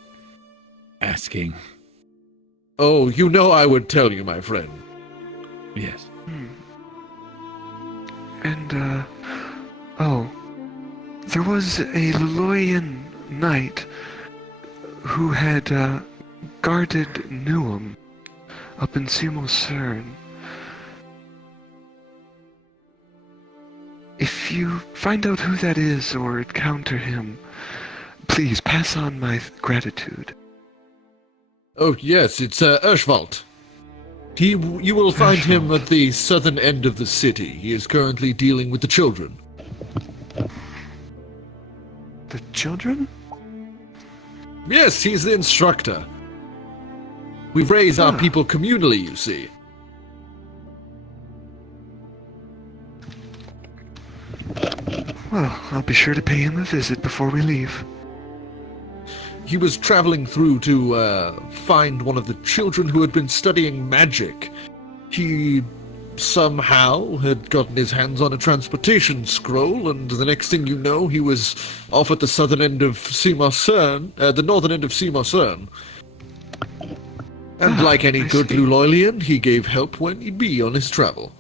asking. Oh, you know I would tell you, my friend. Yes. And, oh. There was a Lew'Loylian knight who had, guarded Newham up in Cern. If you find out who that is or encounter him, please pass on my gratitude. Oh yes, it's Urshvald. You will find him at the southern end of the city. He is currently dealing with the children. The children? Yes, he's the instructor. We raise our Ah. people communally, you see. Well, I'll be sure to pay him a visit before we leave. He was traveling through to find one of the children who had been studying magic. He somehow had gotten his hands on a transportation scroll, and the next thing you know, he was off at the southern end of Cern, the northern end of Cern. And like any I good see. Lew'Loylian, he gave help when need be on his travel.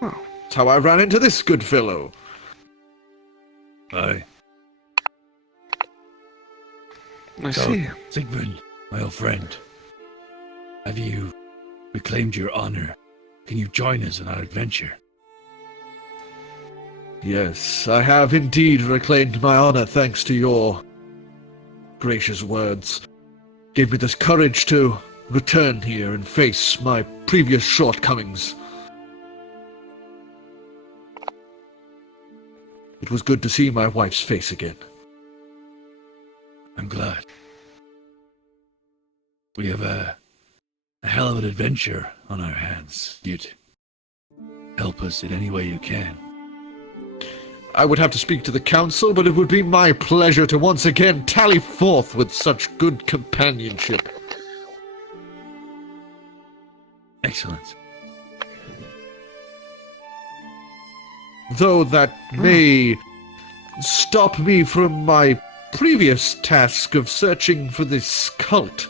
Well, That's how I ran into this good fellow. Aye. I So, see. Sigmund, my old friend, have you reclaimed your honor? Can you join us in our adventure? Yes, I have indeed reclaimed my honor thanks to your gracious words. Gave me this courage to return here and face my previous shortcomings. It was good to see my wife's face again. I'm glad. We have a hell of an adventure on our hands. You'd help us in any way you can. I would have to speak to the council, but it would be my pleasure to once again tally forth with such good companionship. Excellent. Though that may stop me from my previous task of searching for this cult.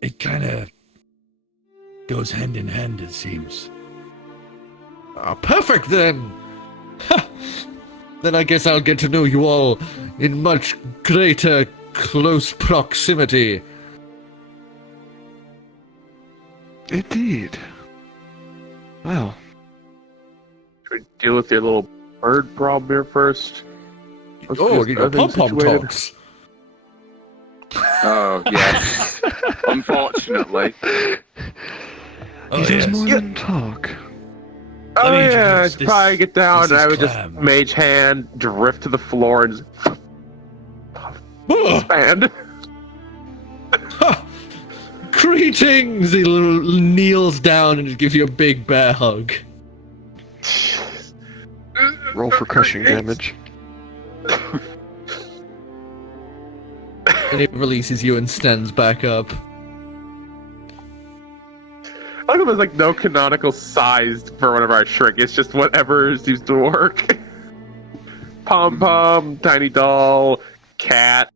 It kind of goes hand in hand, it seems. Ah, perfect then! Ha! Then I guess I'll get to know you all in much greater close proximity. Indeed. Well, Should we deal with your little bird problem here first? Let's Oh, get you know, everything pom-pom situated. talks. Oh, yes. Unfortunately. Oh, he does yes. more than talk. Oh Let me yeah, introduce I'd this- probably get down this and is I would Clam. just mage hand, drift to the floor, and just Ah, expand. ha! Greetings! He kneels down and just gives you a big bear hug. Roll for crushing damage. And it releases you and stands back up. I like how there's like no canonical size for one of our shrink. It's just whatever seems to work. pom-pom, tiny doll, cat.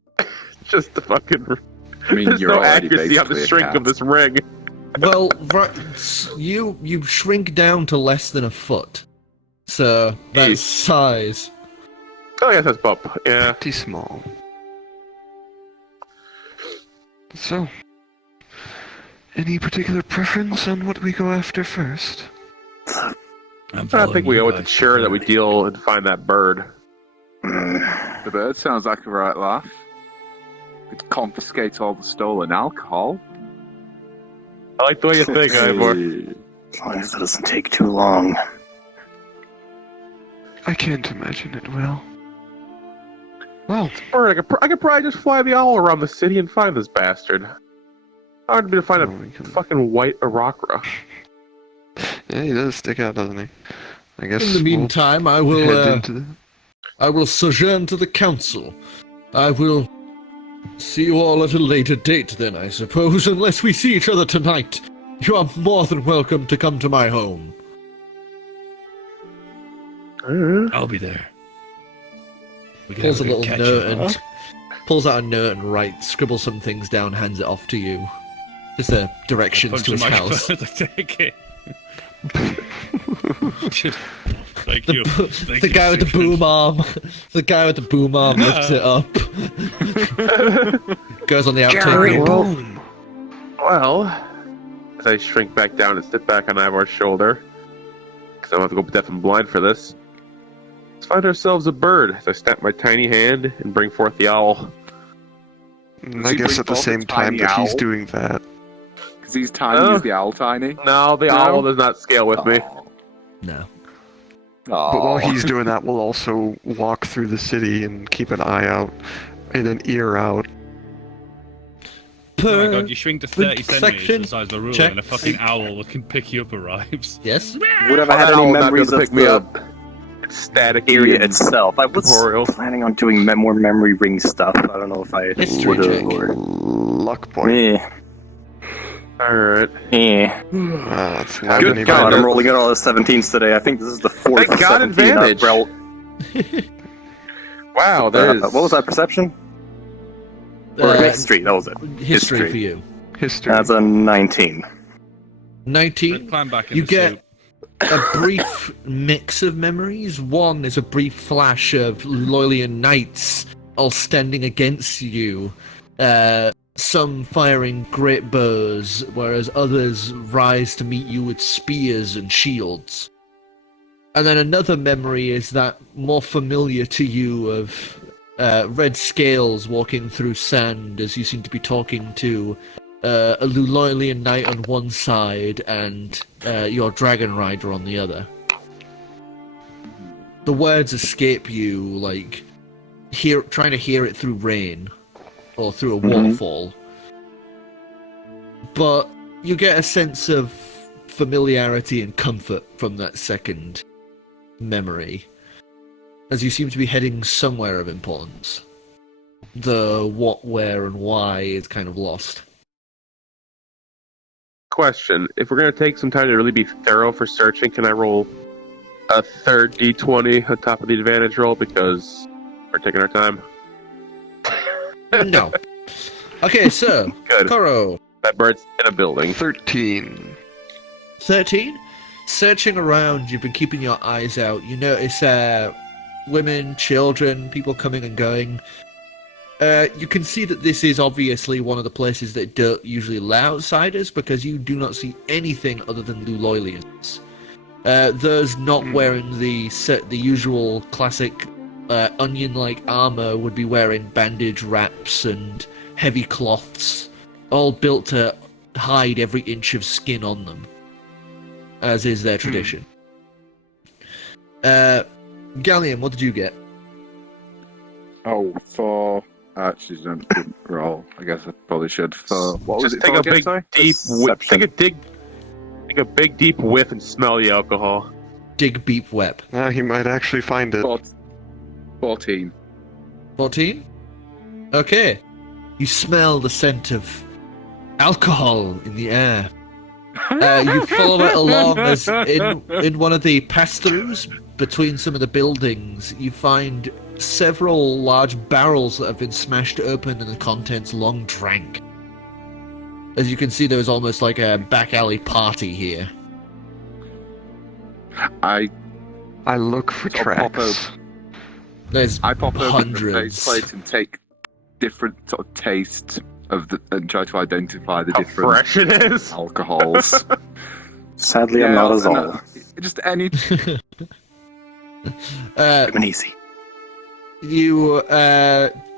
Just the fucking... I mean, There's you're no already accuracy on the basically a shrink cat. of this ring. Well, you shrink down to less than a foot. So, that's size. Oh, yes, that's Bump. Yeah. Pretty small. So, any particular preference on what we go after first? I think we owe it to Sure that we deal and find that bird. The bird sounds like a right laugh. Could confiscate all the stolen alcohol. I like the way you think, Ivor. As long as it doesn't take too long. I can't imagine it will. Well, Bird, I could probably just fly the owl around the city and find this bastard. Hard to be to find a fucking white Arakra. yeah, he does stick out, doesn't he? I guess. In the meantime, I we'll head will into the... I will sojourn to the council. I will see you all at a later date then, I suppose, unless we see each other tonight. You are more than welcome to come to my home. I'll be there. We can Pulls a have little good note catch-up. and pulls out a note and writes, scribbles some things down, hands it off to you. Just directions Punch to his the house. microphone to take it. Thank you. Thank The you, guy with the Susan. boom arm. The guy with the boom arm lifts it up. Goes on the Jerry outtake. Boom! Well, as I shrink back down and sit back on Ivor's shoulder, because I don't have to go deaf and blind for this, let's find ourselves a bird as I snap my tiny hand and bring forth the owl. I he guess bring at the forth a same time tiny that he's owl? doing that. Because he's tiny, Oh. is the owl tiny? No, the owl does not scale with me. No. But while he's doing that, we'll also walk through the city and keep an eye out and an ear out. Oh my god, you shrink to 30 centimeters section the size of a ruler check. and a fucking owl can pick you up arrives. Yes? Would have had That owl any will not be memories able to of pick me the up. It's static area itself. I was corporeal. planning on doing more memory ring stuff. I don't know if I History would check. have or... Luck point. Eh. Alright. Eh. That's not Good any God, better. I'm rolling out all the 17s today. I think this is the fourth Thank God 17 advantage. Wow, that is... What was that, perception? Or history, that was it. History History. for you. History. That's a 19. 19. Climb back in You the get suit. a brief mix of memories. One is a brief flash of Lew'Loylian knights all standing against you. Some firing great bows, whereas others rise to meet you with spears and shields. And then another memory is that more familiar to you of red scales walking through sand as you seem to be talking to a Lew'Loylian knight on one side and your dragon rider on the other. The words escape you like trying to hear it through rain or through a waterfall. But you get a sense of familiarity and comfort from that second memory, as you seem to be heading somewhere of importance. The what, where, and why is kind of lost. Question. If we're going to take some time to really be thorough for searching, can I roll a third d20 on top of the advantage roll because we're taking our time? No. Okay, so, Good. Korro. That bird's in a building. 13. 13? Searching around, you've been keeping your eyes out. You notice women, children, people coming and going. You can see that this is obviously one of the places that don't usually allow outsiders, because you do not see anything other than Lew'Loylians. Those not wearing the usual classic onion-like armor would be wearing bandage wraps and heavy cloths, all built to hide every inch of skin on them, as is their tradition. Gallium, what did you get? Oh, for... Actually, didn't roll. I guess I probably should. For what was Just it take for a again, big, sorry? deep, Perception. take a big, deep whiff and smell the alcohol. Dig beep web. He might actually find it. 14. 14? Okay. You smell the scent of alcohol in the air. You follow it along as in one of the pass-throughs between some of the buildings, you find several large barrels that have been smashed open and the contents long drank. As you can see, there was almost like a back alley party here. I look for I'll pop tracks. There's I pop over to the hundreds. plate and take different sort of taste of the and try to identify the How different fresh it is. alcohols. Sadly, I'm not as and, all. just any. Been easy. You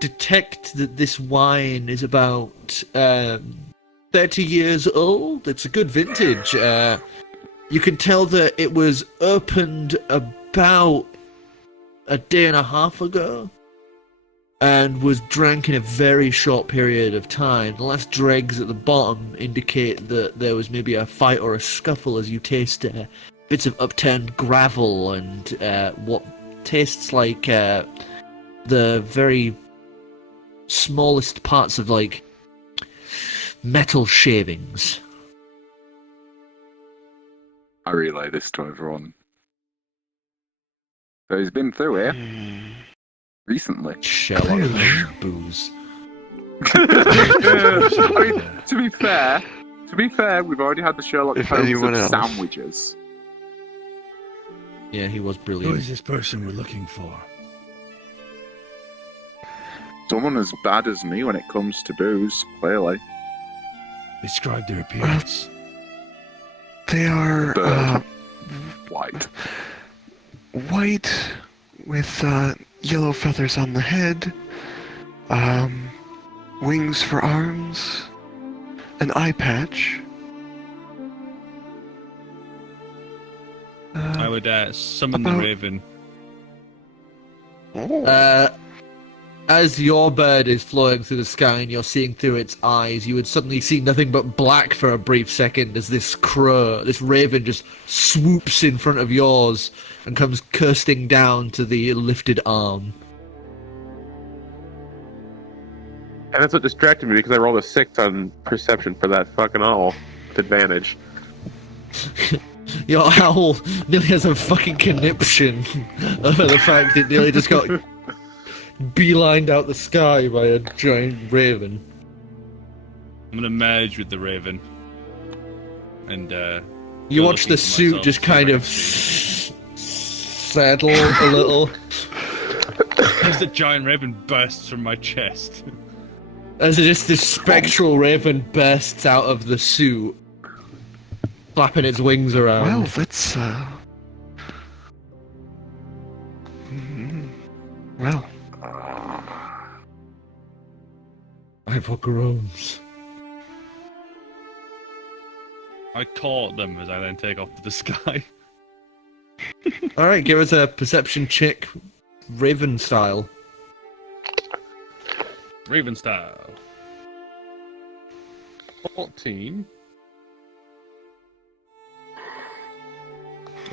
detect that this wine is about 30 years old. It's a good vintage. You can tell that it was opened about a day and a half ago and was drank in a very short period of time. The last dregs at the bottom indicate that there was maybe a fight or a scuffle as you taste bits of upturned gravel and what tastes like the very smallest parts of like metal shavings. I relay this to everyone. So he's been through here recently. Sherlock booze. I mean, to be fair, we've already had the Sherlock If Holmes anyone of else. sandwiches. Yeah, he was Who brilliant. is this person we're looking for? Someone as bad as me when it comes to booze, clearly. Describe their appearance. They are Bird. White. white with yellow feathers on the head, wings for arms, an eye patch. I would summon the about- raven. As your bird is flowing through the sky and you're seeing through its eyes, you would suddenly see nothing but black for a brief second as this raven just swoops in front of yours and comes coasting down to the lifted arm. And that's what distracted me because I rolled a 6 on perception for that fucking owl with advantage. Your owl nearly has a fucking conniption over the fact it nearly just got beelined out the sky by a giant raven. I'm gonna merge with the raven. And You go watch looking the for suit myself just to kind of recognize settle a little as the giant raven bursts from my chest. as just this spectral raven bursts out of the suit, flapping its wings around. Well, that's well, Ivor groans. I caught them as I then take off to the sky. Alright, give us a perception check, raven style. Raven style. 14.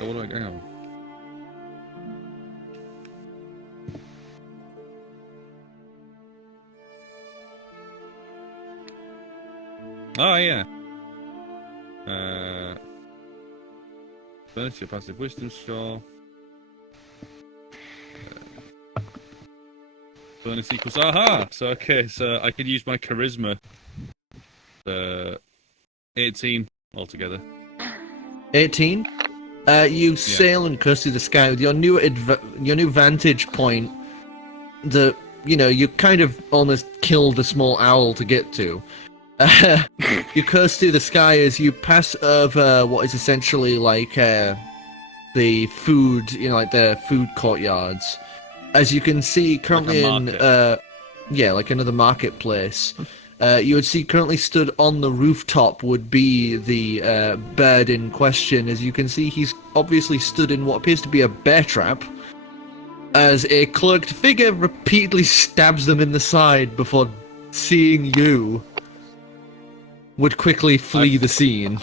Oh, what do I go? Oh, yeah. Bonus to your passive wisdom score. Bonus equals aha! So, okay, so I could use my charisma. 18 altogether. 18. You sail and coast through the sky with your new vantage point. You kind of almost killed a small owl to get to. You coast through the sky as you pass over what is essentially like the food, like the food courtyards. As you can see, currently Like a like another marketplace. You would see currently stood on the rooftop would be the bird in question. As you can see, he's obviously stood in what appears to be a bear trap, as a cloaked figure repeatedly stabs them in the side before seeing you, would quickly flee the scene.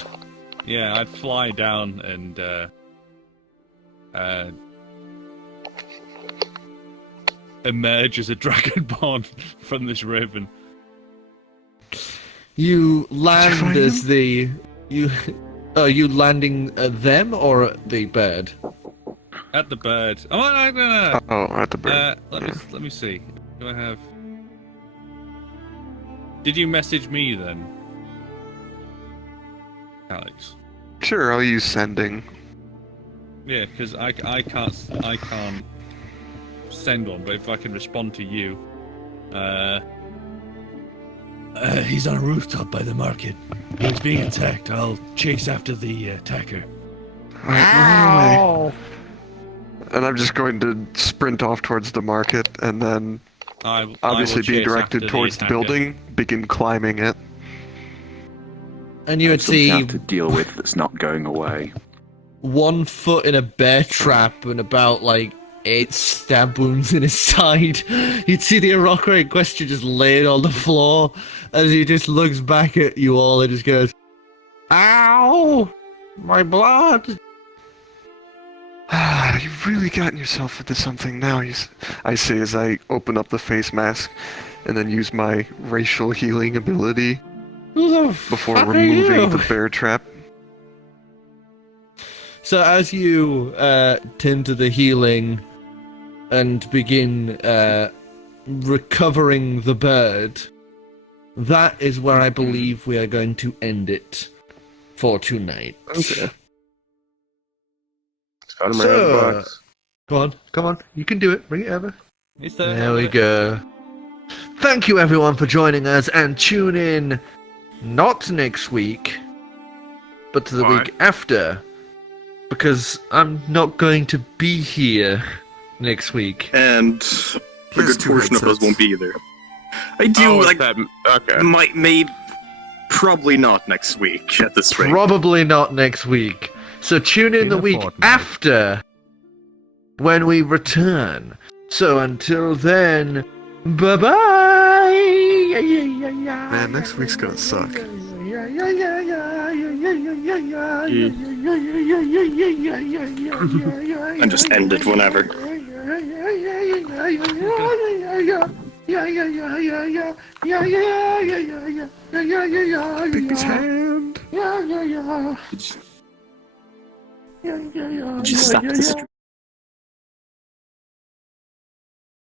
Yeah, I'd fly down and emerge as a dragonborn from this raven. You land find as you Are you landing at them or at the bird? At the bird. Oh, no. Oh, at the bird. Let me see. Do I have? Did you message me then, Calix? Sure, I'll use sending. Yeah, because I can't send one, but if I can respond to you, He's on a rooftop by the market. He's being attacked. I'll chase after the attacker. Alright, and I'm just going to sprint off towards the market, and then, I obviously will being chase directed after towards the attacker. building, begin climbing it. And you would Something see I have to deal with that's not going away. 1 foot in a bear trap and about like 8 stab wounds in his side. You'd see the Arokra in question just laid on the floor as he just looks back at you all and just goes, "Ow! My blood!" You've really gotten yourself into something now, I say as I open up the face mask and then use my racial healing ability Who the before fuck are removing you? the bear trap. So as you tend to the healing and begin recovering the bird, that is where I believe we are going to end it for tonight. Okay. Found him So- around the box. Come on, you can do it. Bring it over. Is there? There we go. Thank you everyone for joining us, and tune in not next week, but to the Why? week after, because I'm not going to be here next week. And a He has good 2 portion of us headsets. won't be either. I do, Oh, like, that, okay. might, maybe, probably not next week at this rate. Probably not next week. So tune in In the a week fortnight. after when we return. So until then, bye-bye! Man, next week's gonna suck. And just end it whenever. Baby's hand! Just stop the stream.